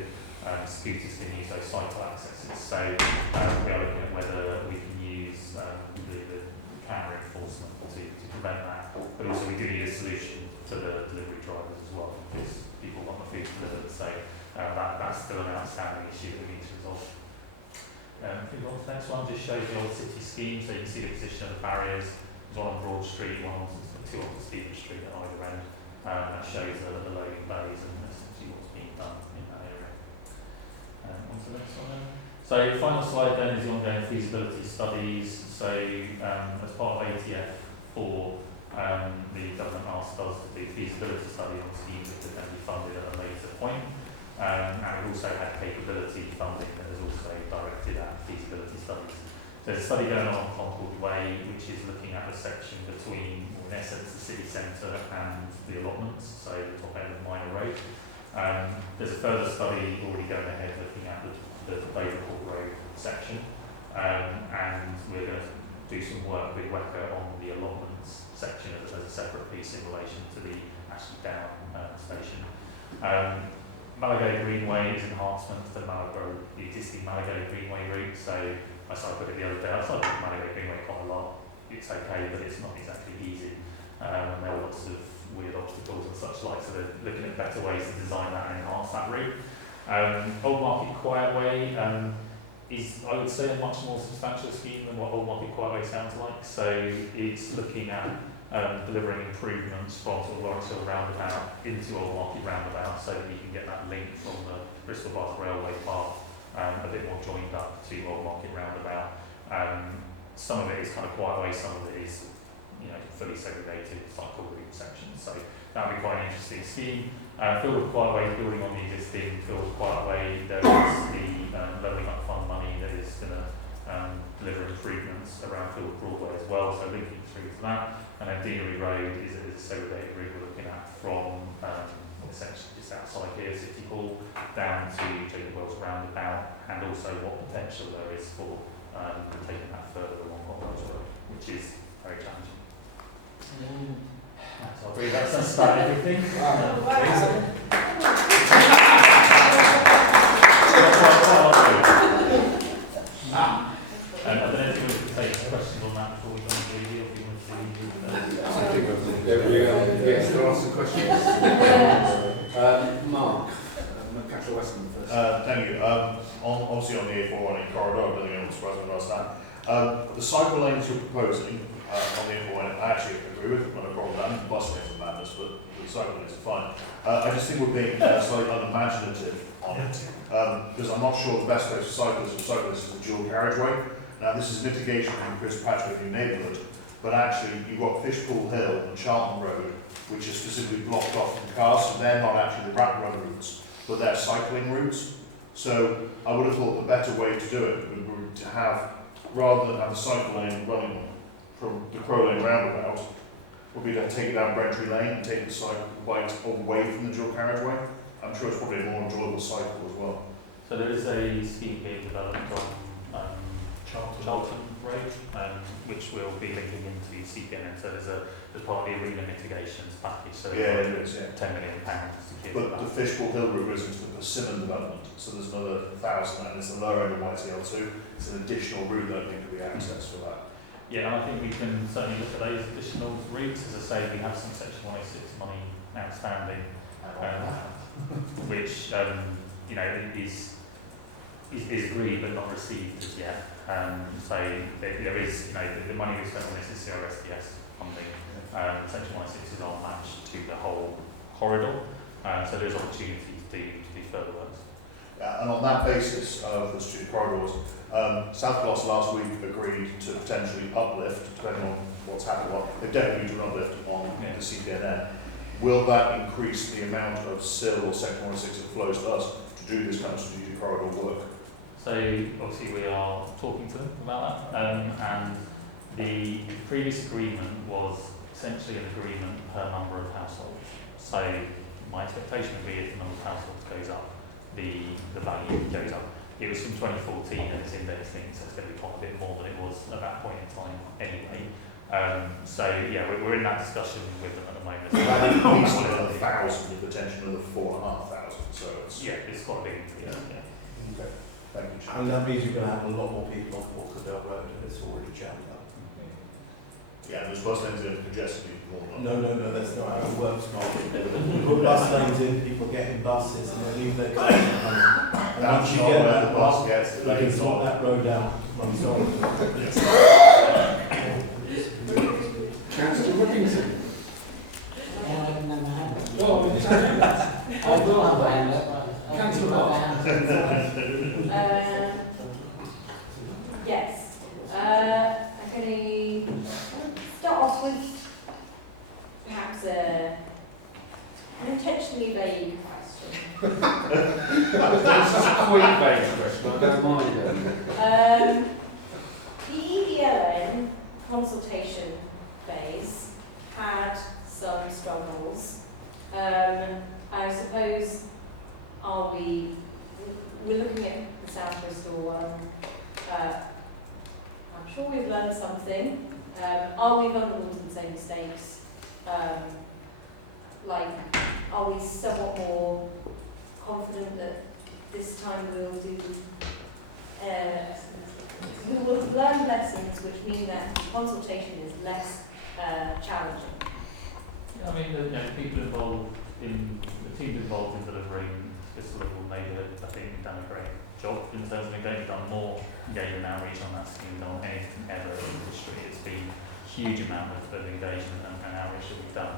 Scooters can use those cycle accesses. So we are looking at whether we can use the camera enforcement to prevent that. But also we do need a solution to the delivery drivers as well, because people want the food delivered. So that's still an outstanding issue that we need to resolve. If we go on to the next one, just shows the Old City scheme. So you can see the position of the barriers. There's one on Broad Street, two on Stephen Street at either end. That shows the loading bays and essentially what's being done in that area. On to the next one then. So the final slide then is the ongoing feasibility studies. So as part of ATF 4, the government asked us to do feasibility study on schemes that could then be funded at a later point. And we've also had capability funding that is also directed at feasibility studies. So there's a study going on Concord Way, which is looking at the section between, in essence, the city centre and the allotments, so the top end of Minor Road. There's a further study already going ahead looking at the Dovercourt Road section. And we're going to do some work with WECA on the allotments section as a separate piece in relation to the Ashley Down station. Malago Greenway is enhancement to the existing Malago Greenway route. So I cycled it the other day. I cycled Malago Greenway quite a lot. It's okay, but it's not exactly easy. And there are lots of weird obstacles and such like. So they're looking at better ways to design that and enhance that route. Old Market Quiet Way is, I would say, a much more substantial scheme than what Old Market Quiet Way sounds like. So it's looking at delivering improvements from sort of Lawrenceville roundabout into Old Market roundabout so that you can get that link from the Bristol Bath Railway path a bit more joined up to Old Market roundabout. Some of it is kind of quiet way, some of it is fully segregated cycle route sections. So that would be quite an interesting scheme. Field of Quiet Way, building on the existing Field of Quiet Way, there is the levelling up fund money that is going to deliver improvements around Field of Broadway as well, so linking through to that. And then Deanery Road is a segregated route we're looking at from essentially just outside here, City Hall, down to Jacob Wells Roundabout, and also what potential there is for taking that further along Wells Road, which is very challenging. So I believe that's about everything. I don't know if you want to take questions on that before we go on to review, or if you want to review Yes, there are some questions. Mark, Capital Western first. Thank you. Obviously on the A418 corridor, I don't think anyone surprised me last time. The cycle lanes you're proposing on the A418, I actually agree with, not a problem. I think the bus lanes are madness, but the cycle lanes are fine. I just think we're being slightly unimaginative on it, because I'm not sure the best place for cyclists is a dual carriageway. Now this is mitigation from Chris Patchworth New Neighbourhood, but actually you've got Fishpool Hill and Charlton Road, which is specifically blocked off from cars, so they're not actually the rat run routes, but they're cycling routes. So I would have thought the better way to do it would be to have, rather than have the cycle lane running from the Crow Lane roundabout, would be to take it down Brentry Lane and take the cycle bike away from the dual carriageway. I'm sure it's probably a more enjoyable cycle as well. So there is a scheme being developed on Charlton Road, which will be linking into CPN. So there's part of the arena mitigations package. So yeah, it is, yeah. £10 million to give but that. the Fishpool Hill route goes into the Persimmon development, so there's another 1,000, and it's the lower end of YTL2. It's an additional route that I think could be accessed for that. Yeah, and I think we can certainly look at those additional routes. As I say, we have some Section 106 money outstanding, which is agreed but not received as yet. So there is, the money we spent on this is CRSDS funding. Section 106 is our match to the whole corridor. So there's opportunity to do further works. And on that basis of the student corridors, South Gloss last week agreed to potentially uplift, depending on what's happened. Well, they've definitely agreed to uplift on the CPNN. Will that increase the amount of SIL or Section 106 that flows to us to do this kind of strategic corridor work? So obviously we are talking to them about that, and the previous agreement was essentially an agreement per number of households. So my expectation would be if the number of households goes up, the value goes up. It was from 2014 and it's index linked, so it's going to be quite a bit more than it was at that point in time anyway. So yeah, we're in that discussion with them at the moment. That increased another 1,000, the potential of 4,500. So it's it's quite a big increase. Yeah. Okay. Thank you. And that means you're going to have a lot more people on Walkerdale Road, and it's already jammed up. Yeah, and those bus lanes are going to congest people more. No, that's not how it works, Mark. You put bus lanes in, people get in buses, and they leave their cars at home. And once you get that bus, you can sort that road out. I'm sorry. Councillor Whittington. I will have a hand up. Councillor Mark. Yes. I'm going to start off with perhaps an intentionally vague question. That's just a quick vague question, I don't mind it. The EDLN consultation phase had some struggles. I suppose we're looking at the South Bristol one. I'm sure we've learned something. Are we vulnerable to the same mistakes? Are we somewhat more confident that this time we will learn lessons which mean that consultation is less challenging? Yeah, I mean, the people involved the teams involved in delivering this level neighbourhood, I think, have done a great job in terms of they've done more engagement outreach on that scheme than on anything ever in history. It's been a huge amount of engagement and outreach that we've done.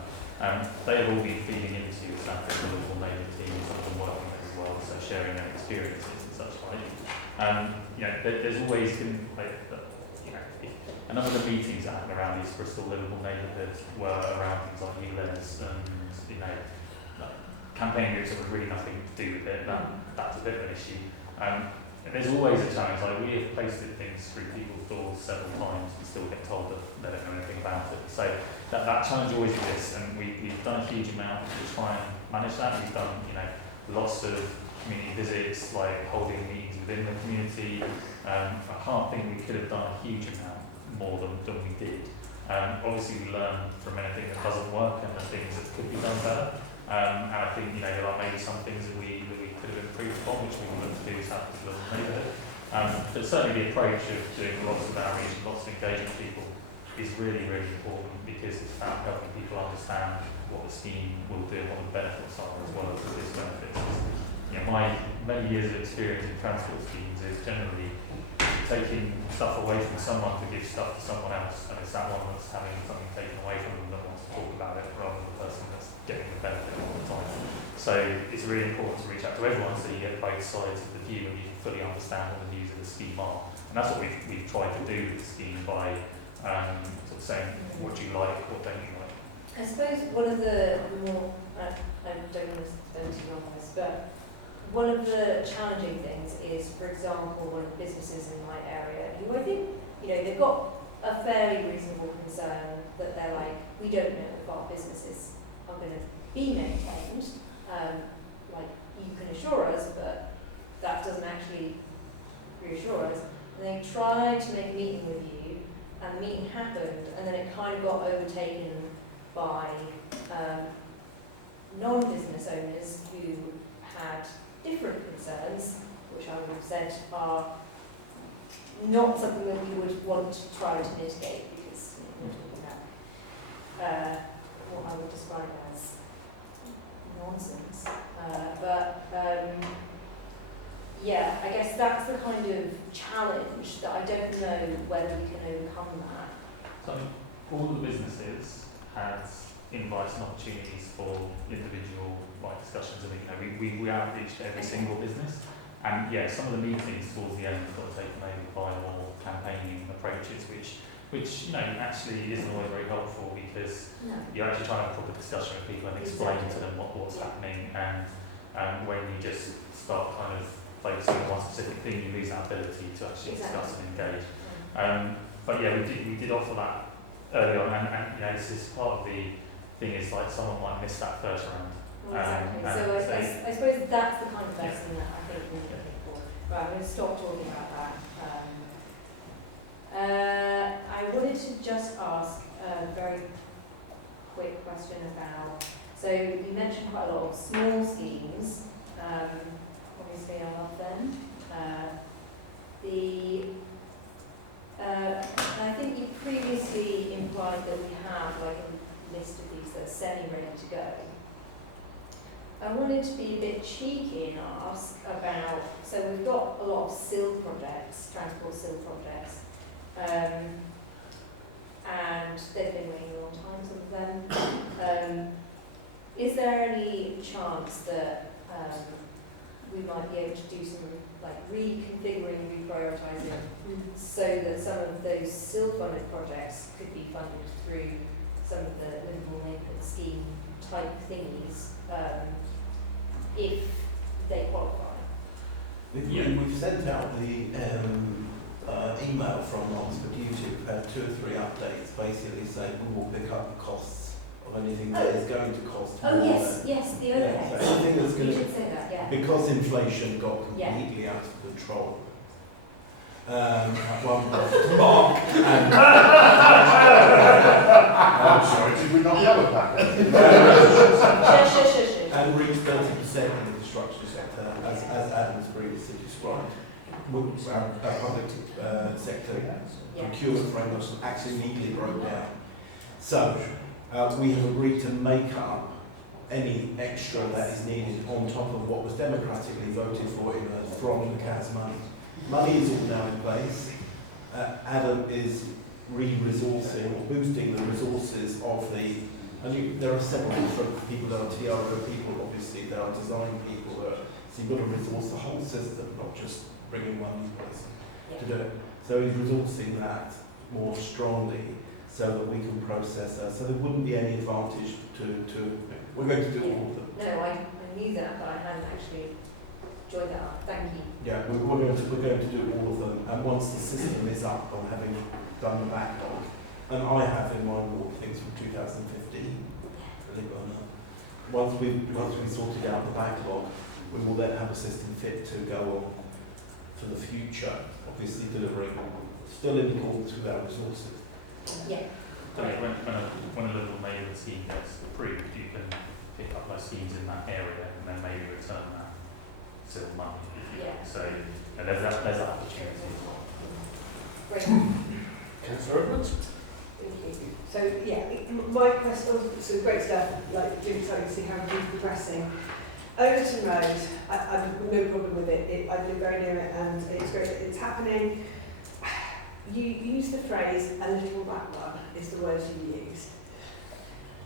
They have all been feeding into the South Bristol local neighbourhood teams that have been working with as well, so sharing their experiences and such like. There's always been, a number of the meetings that happened around East Bristol, Liverpool neighbourhood were around things like ULEZ and, you know, like campaign groups that were really nothing to do with it. That's a bit of an issue. And there's always a challenge, like we have posted things through people's doors several times and still get told that they don't know anything about it. So that challenge always exists, and we've done a huge amount to try and manage that. We've done, you know, lots of community visits, like holding meetings within the community. I can't think we could have done a huge amount more than we did. Obviously we learn from anything that doesn't work and the things that could be done better. And I think, you know, there are maybe some things that we could have improved upon, which we will look to do as happens with the neighbourhood. But certainly the approach of doing lots of outreach and lots of engagement with people is really, really important, because it's about helping people understand what the scheme will do and what the benefits are, as well as the disbenefits. You know, my many years of experience in transport schemes is generally taking stuff away from someone to give stuff to someone else, and it's that one that's having something taken away from them that wants to talk about it, rather than the person that's getting the benefit all the time. So it's really important to reach out to everyone so you get both sides of the view and you can fully understand what the views of the scheme are. And that's what we've tried to do with the scheme by sort of saying, what do you like, what don't you like? I suppose one of the more, I don't want to spend too long on this, but one of the challenging things is, for example, one of the businesses in my area, who I think, you know, they've got a fairly reasonable concern that they're like, we don't know if our businesses are going to be maintained. Like, you can assure us, but that doesn't actually reassure us. And they tried to make a meeting with you, and the meeting happened, and then it kind of got overtaken by non-business owners who had different concerns, which I would have said are not something that we would want to try to mitigate, because we're talking about what I would describe as nonsense. Yeah, I guess that's the kind of challenge that I don't know whether we can overcome that. So all the businesses had invites and opportunities for individual discussions, and we outreached every single business, and yeah, some of the meetings towards the end got taken over by more campaigning approaches, which you know actually isn't always very helpful, because you're actually trying to have a proper discussion with people and explain to them what's happening, and when you just start kind of focusing on one specific thing, you lose that ability to actually discuss and engage. But yeah, we did offer that early on, and you know, this is part of the thing, is like someone might miss that first round. Exactly. So I suppose that's the kind of lesson that I think we're looking for. Right, I'm going to stop talking about that. I wanted to just ask a very quick question about, so you mentioned quite a lot of small schemes. Obviously I love them. I think you previously implied that we have like a list of these that are semi-ready to go. I wanted to be a bit cheeky and ask about, so we've got a lot of SIL projects, transport SIL projects, and they've been running a long time, some of them. Is there any chance that we might be able to do some like reconfiguring, reprioritising, so that some of those SIL funded projects could be funded through some of the Liverpool neighbourhood scheme type thingies, if they qualify? We've sent out the email from Oxford YouTube. We've had 2 or 3 updates basically saying we will pick up the costs of anything that is going to cost more. Yes, the overheads. So anything that's going you should say that, yeah. Because inflation got completely out of control. At one point, Mark and I'm sorry, did we not have a packet? And reached 30% in the construction sector, as Adam's previously described. Our public sector procurement frameworks actually legally broke down. So we have agreed to make up any extra that is needed on top of what was democratically voted for in a throng of CAS money. Money is all now in place. Adam is re-resourcing or boosting the resources of the, there are several different people, there are TRO people, obviously, there are design people, so you've got to resource the whole system, not just bringing one person to do it. So he's resourcing that more strongly so that we can process that. So there wouldn't be any advantage to we're going to do all of them. No, I knew that, but I hadn't actually joined that up. Thank you. Yeah, we're going to do all of them, and once the system is up on having done the backlog, and I have in my ward things from 2015, believe it or not. Once we sorted out the backlog, we will then have a system fit to go on for the future, obviously delivering still in accordance with our resources. Yeah. So when a local neighbourhood scheme gets approved, you can pick up those schemes in that area and then maybe return that civil money. Yeah. So there's that opportunity. Great. Councillor Edwards? Thank you. So yeah, my question, so great stuff, like really excited to see how it's progressing. Overton Road, I've no problem with it. I live very near it and it's great that it's happening. You use the phrase a little rat run is the word you use.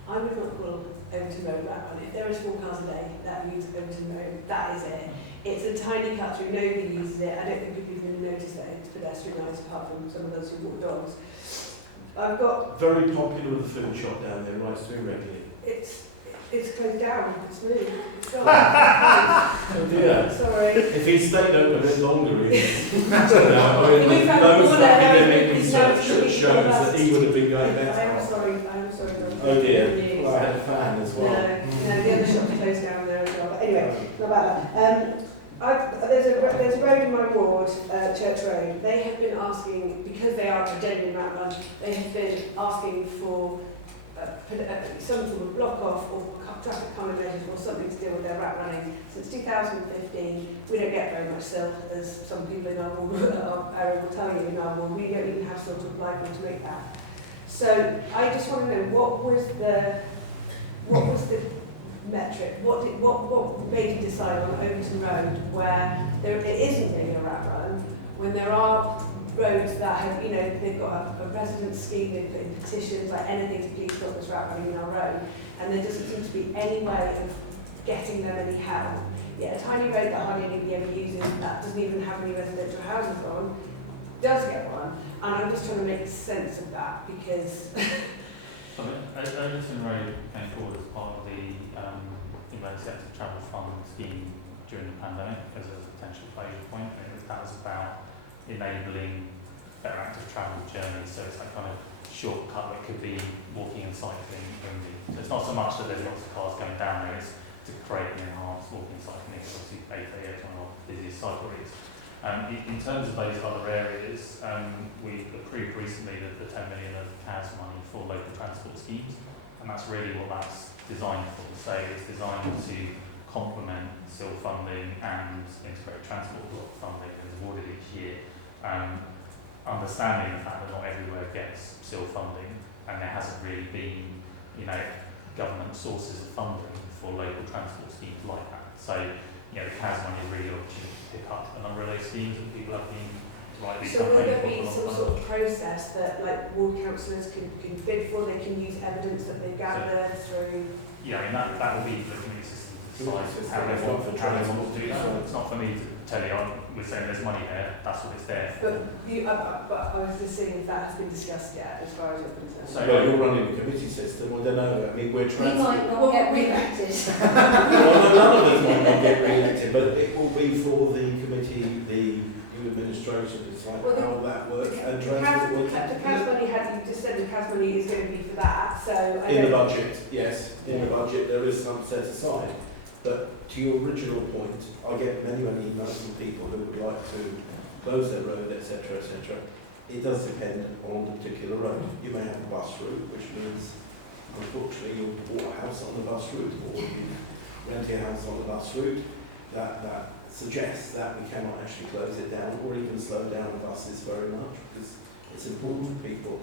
I would not call Overton Road rat run. If there are small cars a day that use Overton Road, that is it. It's a tiny cut through, nobody uses it. I don't think people even notice that it's pedestrianised apart from some of those who walk dogs. I've got... Very popular with the food shop down there, right through regularly. It's closed down, it's moved. It's gone. Oh dear. Sorry. If he stayed open a bit longer, We've had those all academic that research shows that he would have been going I better. am sorry. Oh dear. Well, I had a fan as well. No, the other shop's closed down there as well. But anyway, not about that. There's a road in my ward, Church Road. They have been asking, because they are a genuine rat run, they have been asking for some sort of block off or traffic calming measures or something to deal with their rat running. Since 2015, we don't get very much silt, as some people in our ward will tell you in our ward. We don't even have silt to apply for to make that. So I just want to know what was the metric? What made you decide on Overton Road where it isn't being a rat run when there are roads that have, they've got a resident scheme, they've put in petitions, like anything to please stop this rat running in our road, and there doesn't seem to be any way of getting them any help. Yeah, a tiny road that hardly anybody ever uses, that doesn't even have any residential houses on, does get one, and I'm just trying to make sense of that because... Overton Road came forward as part of the Untitled Chapter Fund scheme during the pandemic as a potential closure point. That was about enabling better active travel journeys, so it's like kind of shortcut that could be walking and cycling only. So it's not so much that there's lots of cars going down there, it's to create an enhanced walking cycling. It's obviously 8 one of our busiest cycle routes. In terms of those other areas, we approved recently the 10 million of CAS money for local transport schemes, and that's really what that's designed for. So it's designed to complement SIL funding and integrated transport block funding that is awarded each year. Understanding the fact that not everywhere gets SIL funding, and there hasn't really been, government sources of funding for local transport schemes like that. So, the CAS money is really an opportunity to pick up a number of those schemes that people have been rightly So will there be campaigning for. some sort of process that ward councillors can bid for, they can use evidence that they've gathered through? Yeah, that will be the community system to decide how they want to do that. It's not for me to tell you, we're saying there's money there, that's what it's there for. But I was just seeing if that has been discussed yet, as far as you're concerned. So you're running the committee system, I don't know, we're We might not get re-elected. Well, none of us might not get re-elected, but it will be for the committee, the new administration, to decide how that works and transport works. The CAS money you just said the CAS money is going to be for that, so... In the budget, yes, in the budget there is some set aside. But to your original point, I get many emails from people who would like to close their road, etc., etc. It does depend on the particular road. You may have a bus route, which means, unfortunately, you'll bought a house on the bus route, or you rent a house on the bus route. That suggests that we cannot actually close it down, or even slow down the buses very much, because it's important for people.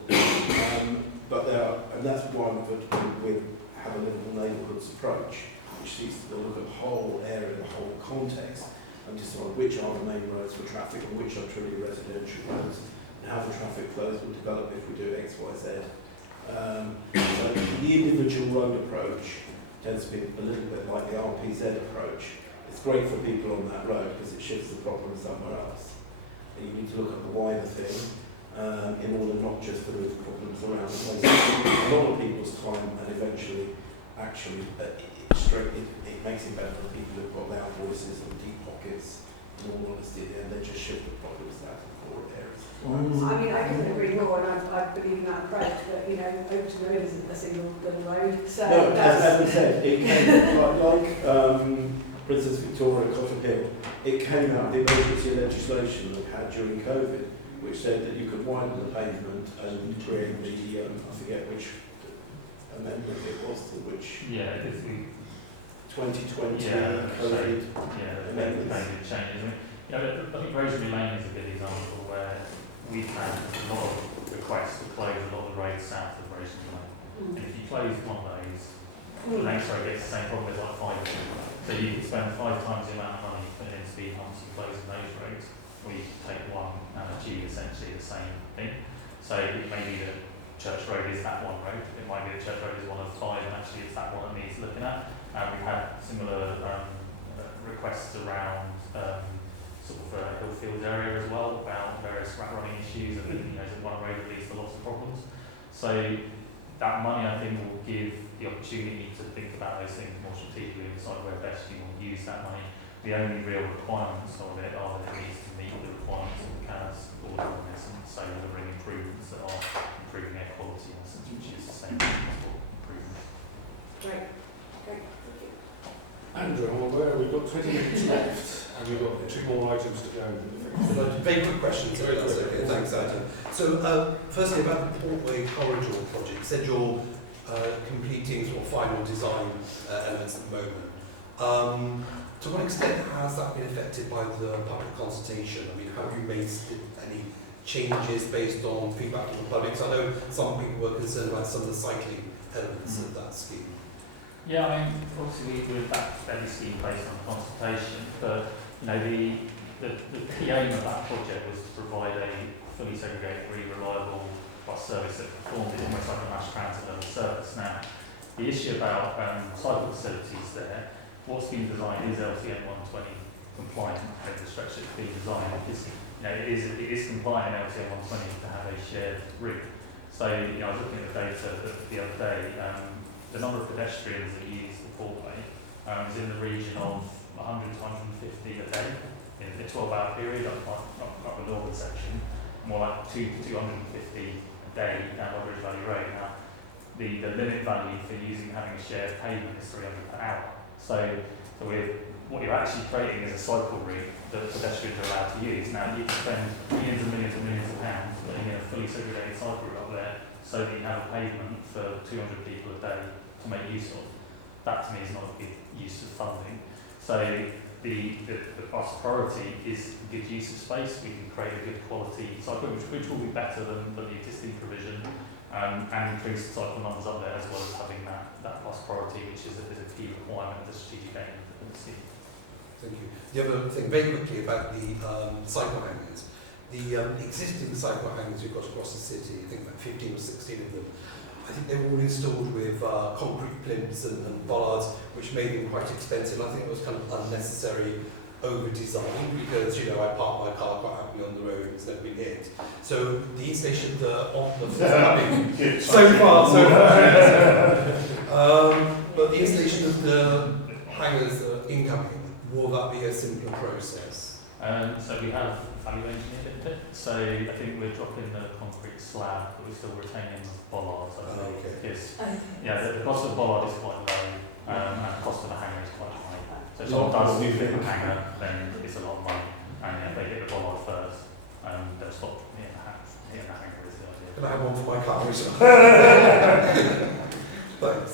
But and that's why we have a little neighbourhoods approach, which seeks to look at the whole area, the whole context, and decide which are the main roads for traffic and which are truly residential roads, and how the traffic flows will develop if we do X, Y, Z. So the individual road approach tends to be a little bit like the RPZ approach. It's great for people on that road because it shifts the problem somewhere else. And you need to look at the wider thing, in order not just to remove problems around the place. A lot of people's time, and eventually, actually, it makes it better for the people who've got loud voices and deep pockets. In all honesty, and they just shift the problems out of poor areas. I mean, I couldn't agree more, and I believe in that approach, but, you know, Overton Road isn't a single little road, so... No, as we said, it came, like Princess Victoria, Cotton Hill, it came out of the emergency legislation that we had during COVID, which said that you could widen the pavement and create the, I forget which amendment it was, to which... Yeah, it is the 2020 yeah, COVID amendments. Changes. I mean, you know, I think Rosemary Lane is a good example where we've had a lot of requests to close a lot of the roads south of Rosemary Lane. And if you close one of those, the next road gets the same problem as like 5 of them. So you could spend 5 times the amount of money putting in speed bumps and closing those roads, or you could take one and achieve essentially the same thing. So it may be that Church Road is that one road, it might be that Church Road is one of 5 and actually it's that one that needs looking at. We've had similar requests around sort of Hillfield area as well about various rat running issues and you know, one road that leads to lots of problems. So that money I think will give the opportunity to think about those things more strategically and decide where best you want to use that money. The only real requirements of it are that it needs to meet the requirements of the CAS ordinance and so delivering improvements that are improving air quality and which is the same possible improvement. Great. Andrew, I'm aware we've got 20 minutes left and we've got 2 more items to go. Very quick questions. Very quick. Okay, thanks, Adam. So, firstly, about the Portway Corridor project, you said you're completing sort of final design elements at the moment. To what extent has that been affected by the public consultation? I mean, have you made any changes based on feedback from the public? So I know some people were concerned about some of the cycling elements of that scheme. Yeah, I mean, obviously we're that steady scheme based on consultation, but you know, the key aim of that project was to provide a fully segregated, really reliable bus service that performed it almost like a mass transit level service. Now, the issue about cycle facilities there, what's been designed is LTM 120 compliant over the stretch that's been designed. Because, you know, it is compliant in LTM 120 to have a shared route. So, you know, I was looking at the data the other day. The number of pedestrians that use the Portway is in the region of 100 to 150 a day in a 12-hour period up the northern section, more like 200 to 250 a day down Ridge Valley Road. Now, the limit value for having a shared pavement is 300 per hour. So what you're actually creating is a cycle route that pedestrians are allowed to use. Now, you can spend millions and millions of pounds putting in a fully segregated cycle route up there so that you have a pavement for 200 people a day to make use of. That to me is not a good use of funding. So the bus priority is good use of space. We can create a good quality cycle which will be better than the existing provision and increase the cycle numbers up there as well as having that bus priority which is a key requirement of the strategic aim of the scheme. Thank you. The other thing very quickly about the cycle hangers. The existing cycle hangers we've got across the city, I think about 15 or 16 of them, I think they were all installed with concrete plinths and bollards, which made them quite expensive. I think it was kind of unnecessary over-design because, you know, I park my car quite happily on the road, it's never been hit. So the installation on the forthcoming, so far. But the installation of the hangers incoming, will that be a simpler process? So we have value engineered it. So I think we're dropping the concrete slab, but we're still retaining the bollards. Because the cost of the bollard is quite low, and the cost of the hanger is quite high. So if someone does new fit the hanger, then it's a lot of money. And if they hit the bollard first, they'll stop hitting the hanger is the idea. Can I have one for my car as well? Thanks.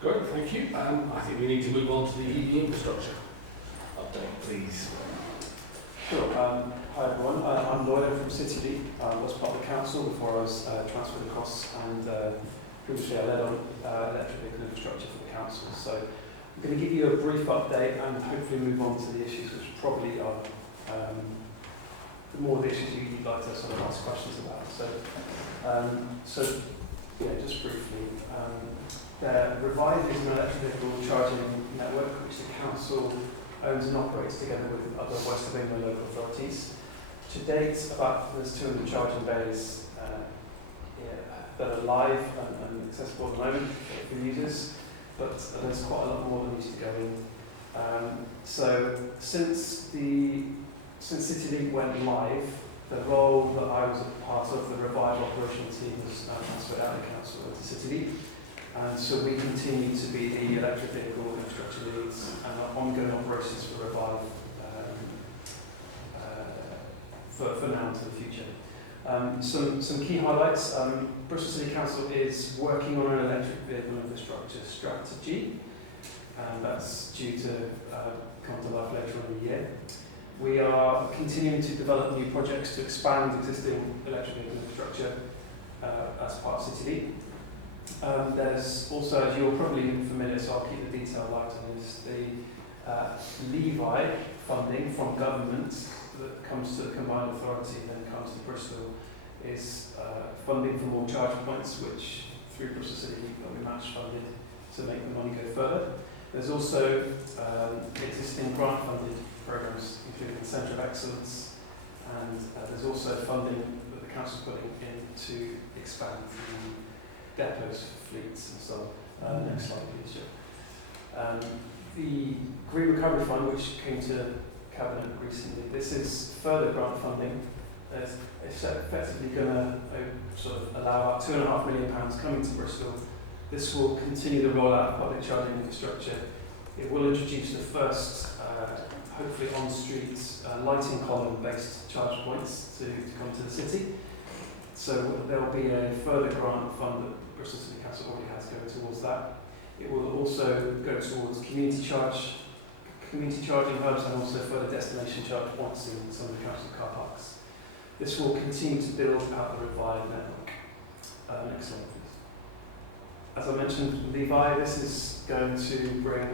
Great, thank you. I think we need to move on to the EV infrastructure update, please. Sure. Hi everyone. I'm Lloyd from City League. I was part of the council before I was transferred across, and previously I led on electric vehicle infrastructure for the council. So I'm going to give you a brief update and hopefully move on to the issues which probably are the more the issues you'd like to sort of ask questions about. So just briefly. Revive is an electric vehicle charging network which the council owns and operates together with other West of England local authorities. To date, there's 200 charging bays that are live and accessible at the moment for users, but there's quite a lot more that needs to go in. So since City League went live, the role that I was a part of, the Revive operational team, was now transferred out of the council into City League. And so we continue to be the electric vehicle infrastructure leads and our ongoing operations for Revive for now into the future. Some key highlights. Bristol City Council is working on an electric vehicle infrastructure strategy, and that's due to come to life later on in the year. We are continuing to develop new projects to expand existing electric vehicle infrastructure as part of City League. There's also, as you're probably familiar, so I'll keep the detail light on this, the Levi funding from government that comes to the combined authority and then comes to Bristol is funding for more charge points, which through Bristol City will be match funded to make the money go further. There's also existing grant funded programs, including the Centre of Excellence, and there's also funding that the council putting in to expand the depots, fleets and so on. Next slide, please, Joe. The Green Recovery Fund, which came to Cabinet recently, this is further grant funding. It's effectively going to sort of allow about £2.5 million coming to Bristol. This will continue the rollout of public charging infrastructure. It will introduce the first, hopefully on-street lighting column-based charge points to come to the city. So there will be a further grant fund that Bristol City Council already has going towards that. It will also go towards community charging hubs and also further destination charge points in some of the council car parks. This will continue to build out the Revive network. Next slide, please. As I mentioned, Levi, this is going to bring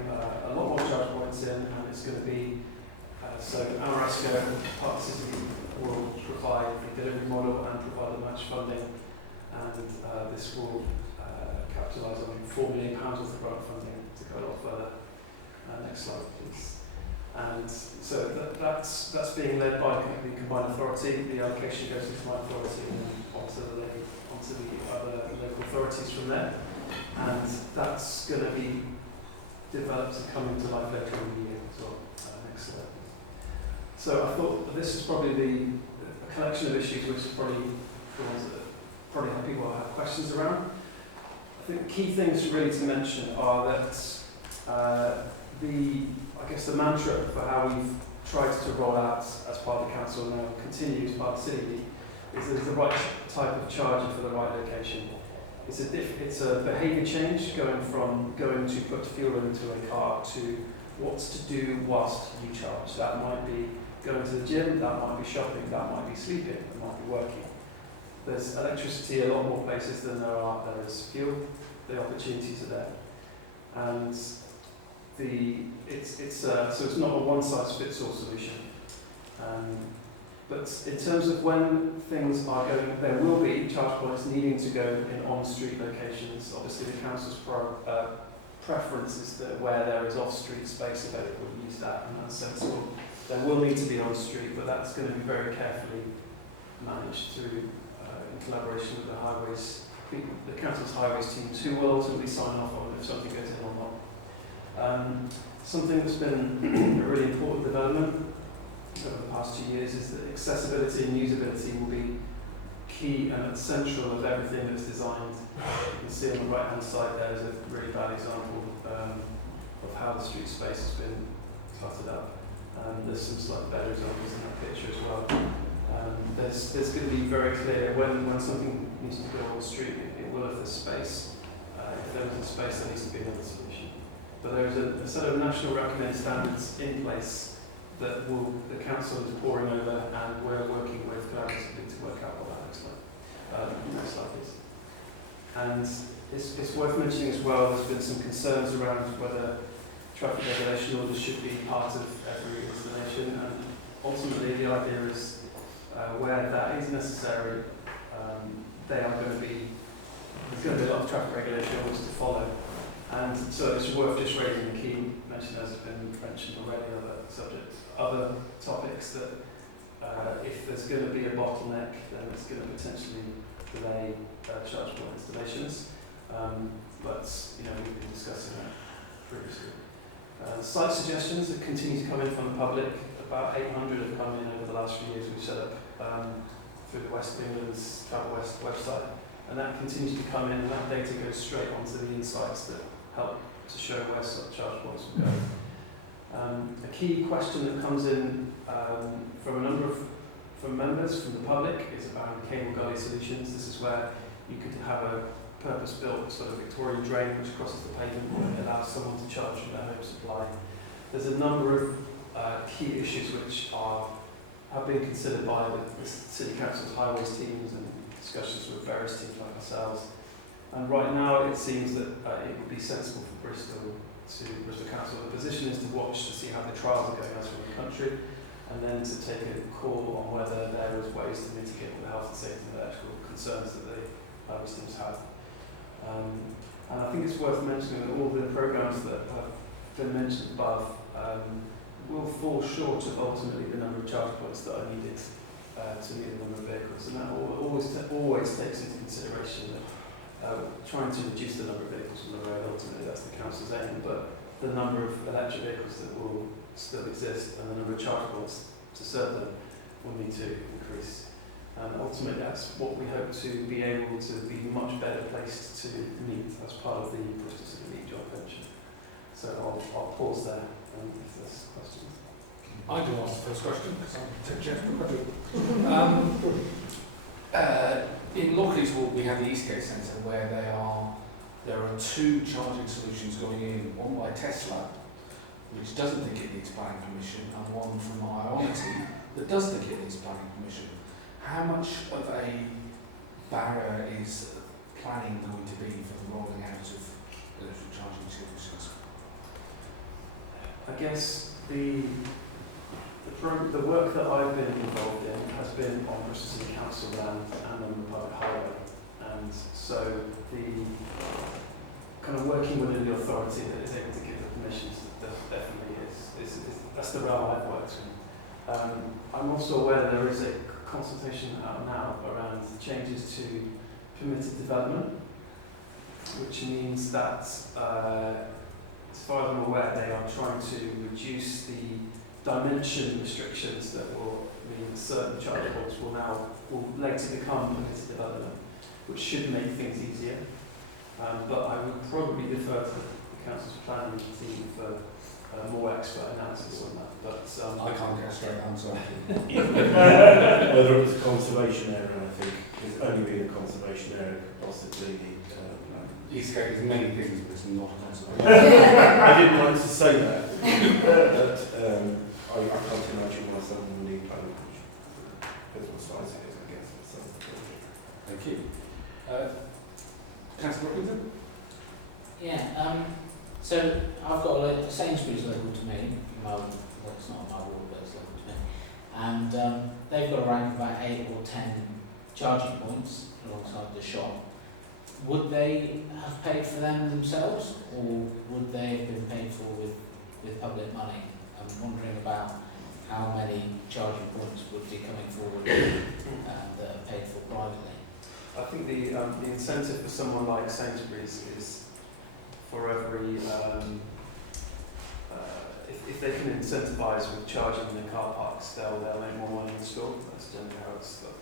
a lot more charge points in, and it's going to be so Amoresco, part of the city, will provide the delivery model and provide the match funding, and this will capitalise on £4 million worth of grant funding to go a lot further. Next slide, please. And so that's being led by the combined authority. The allocation goes to the combined authority and then onto the other local authorities from there. And that's going to be developed and come into life later in the year as well. Next slide. So I thought this is probably a collection of issues which is probably the ones that probably people have questions around. I think the key things really to mention are that I guess the mantra for how we've tried to roll out as part of the council and now continue as part of the city is there's the right type of charger for the right location. It's a behaviour change going to put fuel into a car to what's to do whilst you charge. That might be going to the gym, that might be shopping, that might be sleeping, that might be working. There's electricity a lot more places than there is fuel. The opportunities are there. And so it's not a one-size-fits-all solution. But in terms of when things are going, there will be charge points needing to go in on-street locations. Obviously, the council's preference is that where there is off-street space available, use that, and that's sensible. There will need to be on-street, but that's going to be very carefully managed through in collaboration with the council's highways teams, who will ultimately sign off on if something goes in or not. Something that's been a really important development over the past 2 years is that accessibility and usability will be key and central of everything that's designed. You can see on the right hand side there is a really bad example of how the street space has been cluttered up. There's some slightly better examples in that picture as well. There's going to be very clear when something needs to go on the street, it will if there's space. If there isn't space, there needs to be another solution. But there is a set of national recommended standards in place that the council is poring over, and we're working with collaboratively to work out what that looks like. Next slide, please. And it's worth mentioning as well, there's been some concerns around whether traffic regulation orders should be part of every installation, and ultimately the idea is where that is necessary, there's going to be a lot of traffic regulation orders to follow. And so it's worth just raising the key mention, as has been mentioned already, other topics that if there's going to be a bottleneck, then it's going to potentially delay charge point installations. But we've been discussing that previously. Site suggestions that continue to come in from the public. About 800 have come in over the last few years. We've set up through the West of England's Travel West website, and that continues to come in, and that data goes straight onto the insights that help to show where charge points will go. A key question that comes in from a number of members from the public is about cable gully solutions. This is where you could have a purpose-built sort of Victorian drain which crosses the pavement and allows someone to charge from their home supply. There's a number of key issues which have been considered by the City Council's highways teams and discussions with various teams like ourselves. And right now it seems that it would be sensible for Bristol Council. The position is to watch to see how the trials are going elsewhere in the country, and then to take a call on whether there is ways to mitigate the health and safety and electrical concerns that the highways teams have. And I think it's worth mentioning that all the programmes that have been mentioned above will fall short of ultimately the number of charge points that are needed to meet the number of vehicles, and that always takes into consideration that trying to reduce the number of vehicles on the road, ultimately that's the council's aim, but the number of electric vehicles that will still exist and the number of charge points to serve them will need to increase. And ultimately that's what we hope to be able to be much better placed to meet as part of the Bristol City League joint venture. So I'll pause there if there's questions. I do ask the first question because I'm Jeff. In Lockleyswalk we have the Eastgate Centre where there are two charging solutions going in, one by Tesla, which doesn't think it needs planning permission, and one from Ionity that does think it needs planning permission. How much of a barrier is planning going to be for the rolling out of electric charging solutions? I guess the work that I've been involved in has been on Bristol City Council land and on the public highway, and so the kind of working within the authority that is able to give the permissions definitely is that's the realm I've worked in. I'm also aware that there is a consultation out now around changes to permitted development, which means that as far as I'm aware they are trying to reduce the dimension restrictions that will mean that certain charge points will later become permitted development, which should make things easier. But I would probably defer to the council's planning team for more expert analysis on that. But I can't get a straight answer. Whether it was a conservation area, I think, it's only been a conservation area, possibly Eastgate is many things, but it's not a conservation. I didn't want to say that, but I can't imagine why someone would need planning permission. Depends what size it is, I guess. Thank you. Councillor Rockington? Yeah, so I've got a Sainsbury's local to me, well it's not my ward but it's local to me, and they've got a rank of about 8 or 10 charging points alongside the shop. Would they have paid for them themselves, or would they have been paid for with public money? I'm wondering about how many charging points would be coming forward that are paid for privately. I think the incentive for someone like Sainsbury's is for every if they can incentivise with charging in their car parks, they'll make more money in the store. That's generally how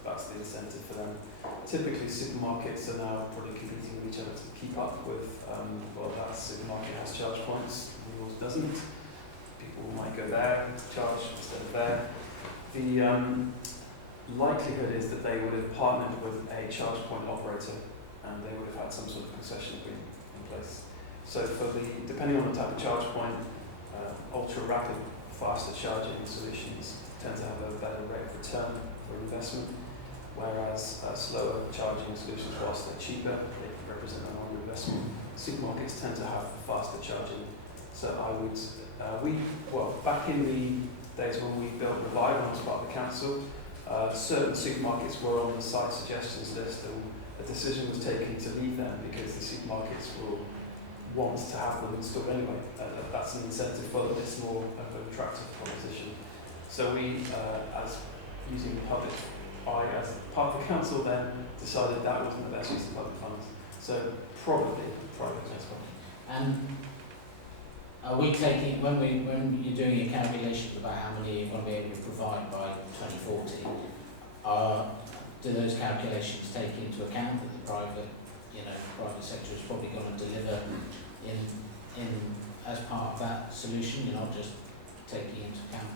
that's the incentive for them. Typically, supermarkets are now probably competing with each other to keep up with that supermarket has charge points, yours doesn't. People might go there to charge instead of there. The likelihood is that they would have partnered with a charge point operator, and they would have had some sort of concession agreement in place. So depending on the type of charge point, ultra rapid, faster charging solutions tend to have a better rate of return for investment, whereas slower charging solutions, whilst they're cheaper, they represent a longer investment. Supermarkets tend to have faster charging. So I would, back in the days when we built Revive and I was part of the council, certain supermarkets were on the site suggestions list, and a decision was taken to leave them because the supermarkets will want to have them installed anyway. That's an incentive for them. It's more of an attractive proposition. So we, as using public. I, as part of the council, then decided that wasn't the best use of public funds. So probably private. And are we taking, when you're doing your calculations about how many you're going to be able to provide by 2040, do those calculations take into account that the private sector is probably going to deliver in as part of that solution? You're not just taking into account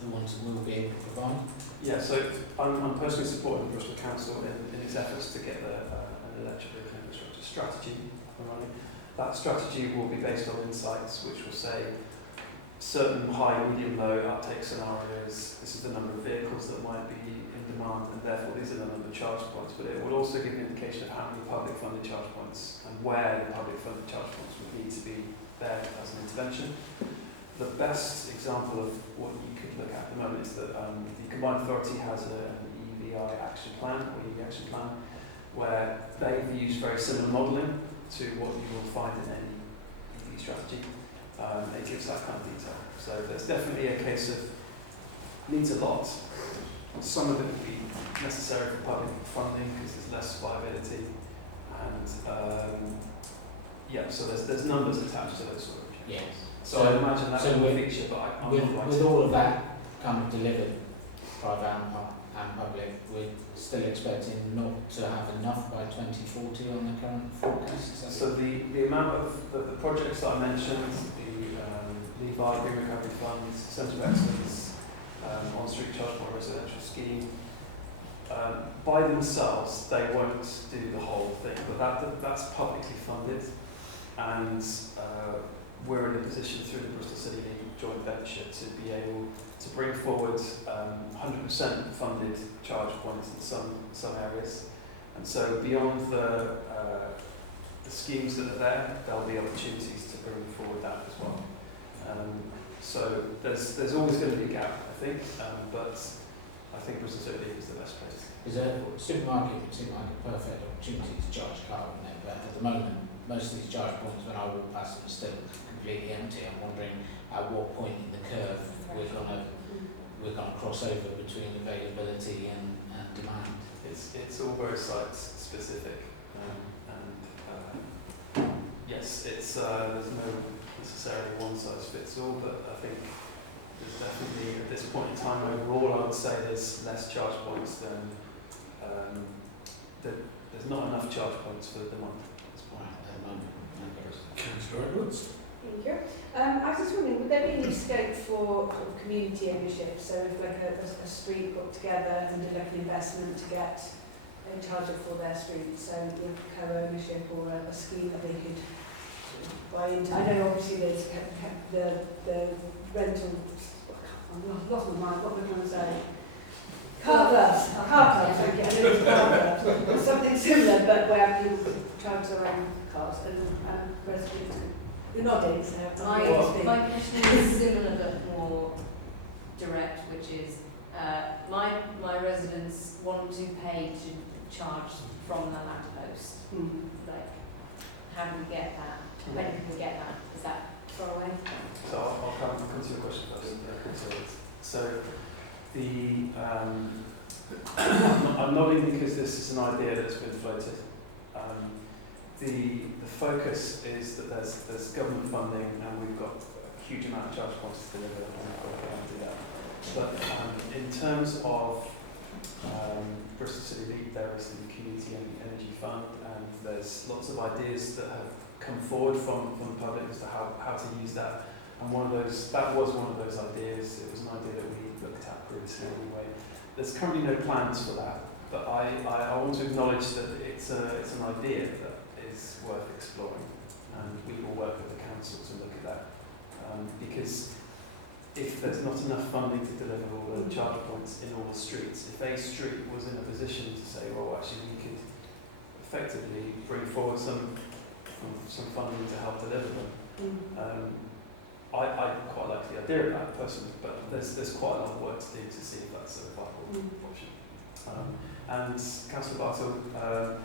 the ones that we'll be able to provide? Yeah, so I'm personally supporting the Bristol Council in its efforts to get an electric vehicle infrastructure strategy up and running. That strategy will be based on insights which will say certain high, medium, low uptake scenarios, this is the number of vehicles that might be in demand, and therefore these are the number of charge points. But it will also give an indication of how many public funded charge points and where the public funded charge points would need to be there as an intervention. The best example of what you could look at the moment is that the Combined Authority has an EVI action plan, or EV action plan, where they've used very similar modelling to what you will find in any EV strategy. It gives that kind of detail. So there's definitely a case of needs a lot. Some of it will be necessary for public funding because there's less viability, and so there's numbers attached to those sort of objectives. Yes. So I imagine that will feature, but I'm not with all of that kind of delivered, private and public, we're still expecting not to have enough by 2040 on the current forecast. So the amount of the projects that I mentioned, the Levi Green Recovery Funds, Centre of Excellence, on-street charge point residential scheme, by themselves they won't do the whole thing, but that's publicly funded, and we're in a position through the Bristol City joint venture to be able to bring forward 100% funded charge points in some areas, and so beyond the schemes that are there, there'll be opportunities to bring forward that as well. So there's always going to be a gap, I think, but I think Bristol City is the best place. Is a supermarket would seem like a perfect opportunity to charge a car, wouldn't it? But at the moment, most of these charge points, when I walk past them, are still completely empty. I'm wondering at what point in the curve we're gonna cross over between availability and demand. It's all very site specific, yes, it's there's no necessarily one size fits all, but I think there's definitely at this point in time overall I would say there's less charge points than there's not enough charge points for the demand at this point at the moment. Councillor Edwards. Thank you. I was just wondering, would there be any scope for sort of community ownership? So if like a street got together and did like an investment to get a charger for their street, so co-ownership or a scheme that they could buy into. I know obviously there's the rental, I've lost my mind, what am I trying to say? Car clubs, thank you, I know it's car clubs. It's something similar, but where people charge their own cars and residents. You're nodding, so my question is similar but more direct, which is my residents want to pay to charge from the lamppost. Like, how do we get that? When can we get that? Is that far away? So I'll come to your question first. So the I'm nodding because this is an idea that's been floated. The focus is that there's government funding and we've got a huge amount of charge points to deliver and we've got to do that. But in terms of Bristol City League, there is the Community Energy Fund, and there's lots of ideas that have come forward from the public as to how to use that. And that was one of those ideas. It was an idea that we looked at previously anyway. There's currently no plans for that, but I want to acknowledge that it's an idea that is worth exploring, and we will work with the council to look at that. Because if there's not enough funding to deliver all the charge points in all the streets, if a street was in a position to say, well, actually we could effectively bring forward some funding to help deliver them. I quite like the idea of that personally, but there's quite a lot of work to do to see if that's a viable option. And Councillor Bartle,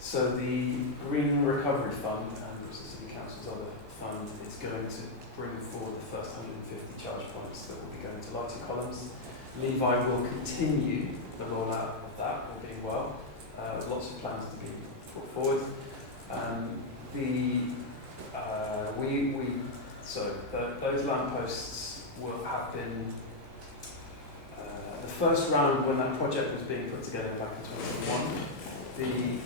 so the Green Recovery Fund and Bristol City Council's other fund is going to bring forward the first 150 charge points that will be going to lighting columns. Levi will continue the rollout of that, all being well. Lots of plans to be put forward. Those lampposts will have been the first round when that project was being put together back in 2021.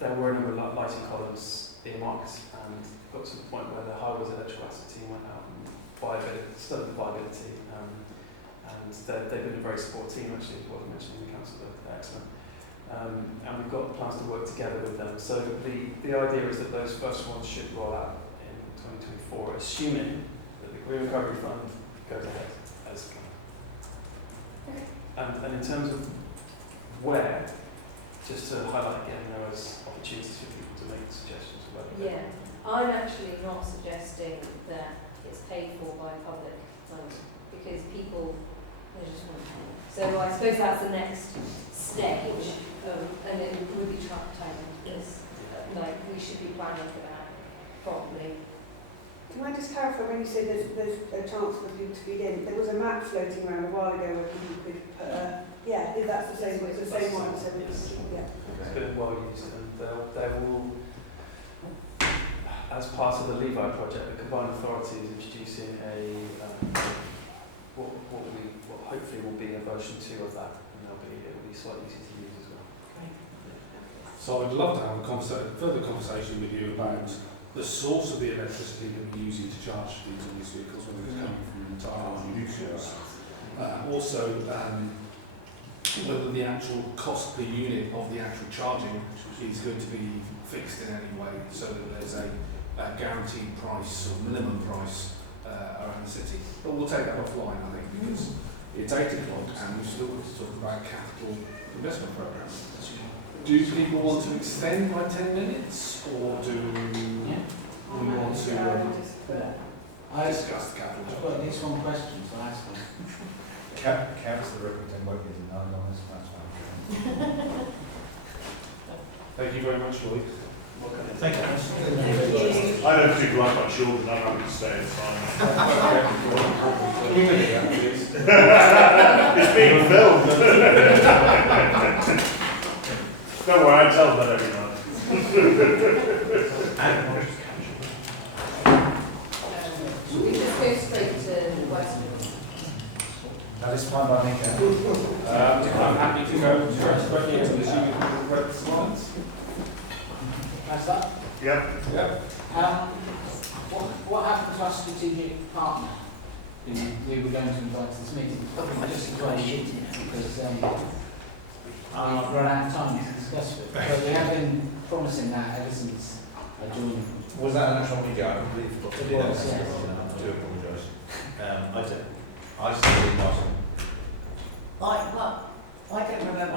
There were a number of lighting columns earmarked, and got to the point where the highways electrical asset team went out and studied the viability. And they've been a very support team, actually, as well as mentioning the council. They're excellent. And we've got plans to work together with them. So the idea is that those first ones should roll out in 2024, assuming that the Green Recovery Fund goes ahead as planned. And in terms of where, just to highlight again, there was opportunities for people to make suggestions about it. Yeah, I'm actually not suggesting that it's paid for by public money, because people, they just want to pay. So I suppose that's the next stage, and it would be time this. Like, we should be planning for that properly. Can I just clarify, when you say there's a chance for people to feed in, there was a map floating around a while ago where people could put if that's the same one, so It's been well used, and they will, as part of the Levi project, the combined authority is introducing what hopefully will be a version 2 of that, and it will be slightly easy to use as well. So I'd love to have a further conversation with you about the source of the electricity that we're using to charge these vehicles, whether it's coming from entirely renewable sources. Also, whether the actual cost per unit of the actual charging is going to be fixed in any way, so that there's a guaranteed price or minimum price around the city. But we'll take that offline, I think, because it's 8 o'clock and we've still got to talk about capital investment programme. Do people want to extend by 10 minutes, or do we want to discuss the capital? I've got at least one question to ask them. Councillor Rippington won't be the none on this, that's fine. Thank you very much, Lloyd. Thank you. I don't particularly like my children, I'm happy to stay, it's fine. It's being filmed. Don't worry, I tell them that every night. We just go straight to Westminster. That is fine by me, I'm happy to go straight into the red slides. That's that? Yep. What happened to our strategic partner who we were going to invite to this meeting? Just a question, because I've run out of time to discuss it. But we have been promising that ever since I joined. Was that an actual meeting? I completely forgot to do that. Yes. I do apologise. I still not. I don't remember. I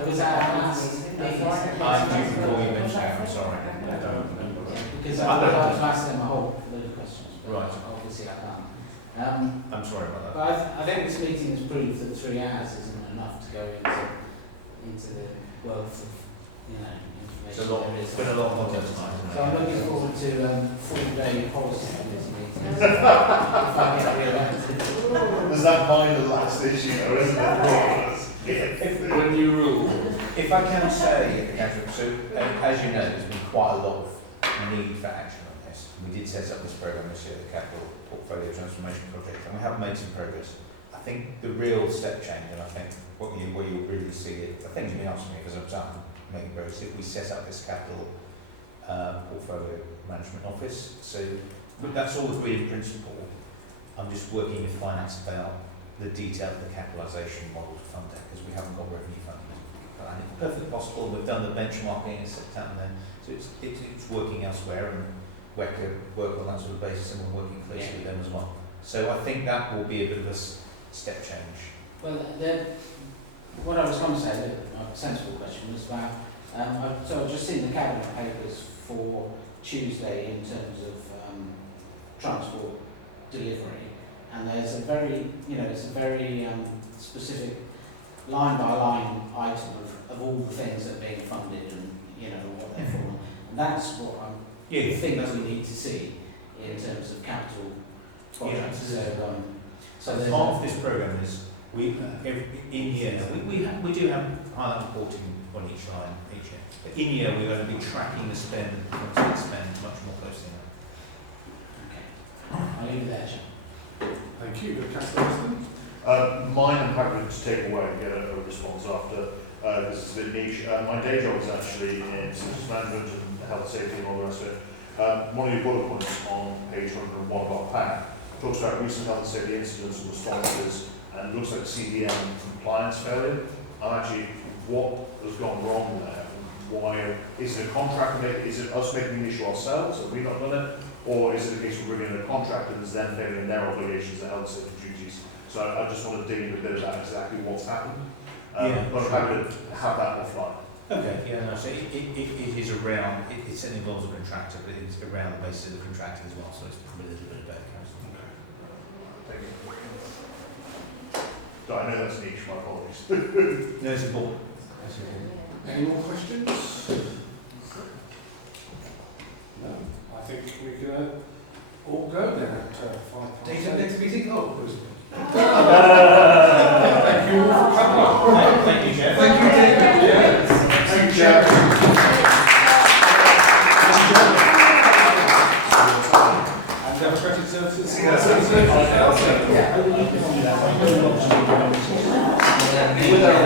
It was our last meeting. I do recall you mentioned that, I'm sorry. I don't remember. Because I would like to ask them a whole load of questions. But Right. obviously I can't. I'm sorry about that. But I think this meeting has proved that 3 hours isn't enough to go into the wealth of information. It's been a long content tonight, isn't it? So I'm looking forward to full-day policy committee meetings. If I get re-elected. Does that bind the last issue, though, isn't it? When you rule. If I can say, so as you know, there's been quite a lot of need for action on this. We did set up this programme this year, the Capital Portfolio Transformation Project, and we have made some progress. I think the real step change, and I think where you'll really see it, I think you've been asking me because I'm making progress, if we set up this Capital Portfolio Management Office. So that's all agreed in principle. I'm just working with finance about the detail of the capitalisation model to fund it, because we haven't got revenue funding. And it's perfectly possible. We've done the benchmarking in September, so it's working elsewhere, and WECA work on that sort of basis, and we're working closely with them as well. So I think that will be a bit of a step change. Well, what I was going to say, a sensible question, was about, so I've just seen the cabinet papers for Tuesday in terms of transport delivery, and there's a very, it's a very specific line-by-line item of all the things that are being funded and, what they're for. And that's what I think we need to see in terms of capital projects. So, So part of this programme is we do have highlight reporting on each line each year. But in year we're going to be tracking the spend, spend much more closely now. I'll leave it there, Chair. Thank you. Councillor Winston? Mine I'm happy to take away and get a response after, because it's a bit niche. My day job is actually in systems management and health safety and all the rest of it. One of your bullet points on page 101 of our pack talks about recent health and safety incidents and responses, and looks like CDM compliance failure. What has gone wrong there? Why is it a contract? Is it us making the issue ourselves? Have we not done it? Or is it a case of bringing in a contractor that's then failing their obligations and health and safety duties? So I just want to dig in a bit about exactly what's happened. But I'm happy to have that offline. Okay, yeah, no, so it is around, it involves a contractor, but it's around the basis of the contracting as well, so it's probably a little bit about Thank you. So I know that's niche, my apologies. No, it's important. Any more questions? No. I think we can all go then at 5 Date of next meeting? Oh, Thank you all for coming. Thank you, Jeff.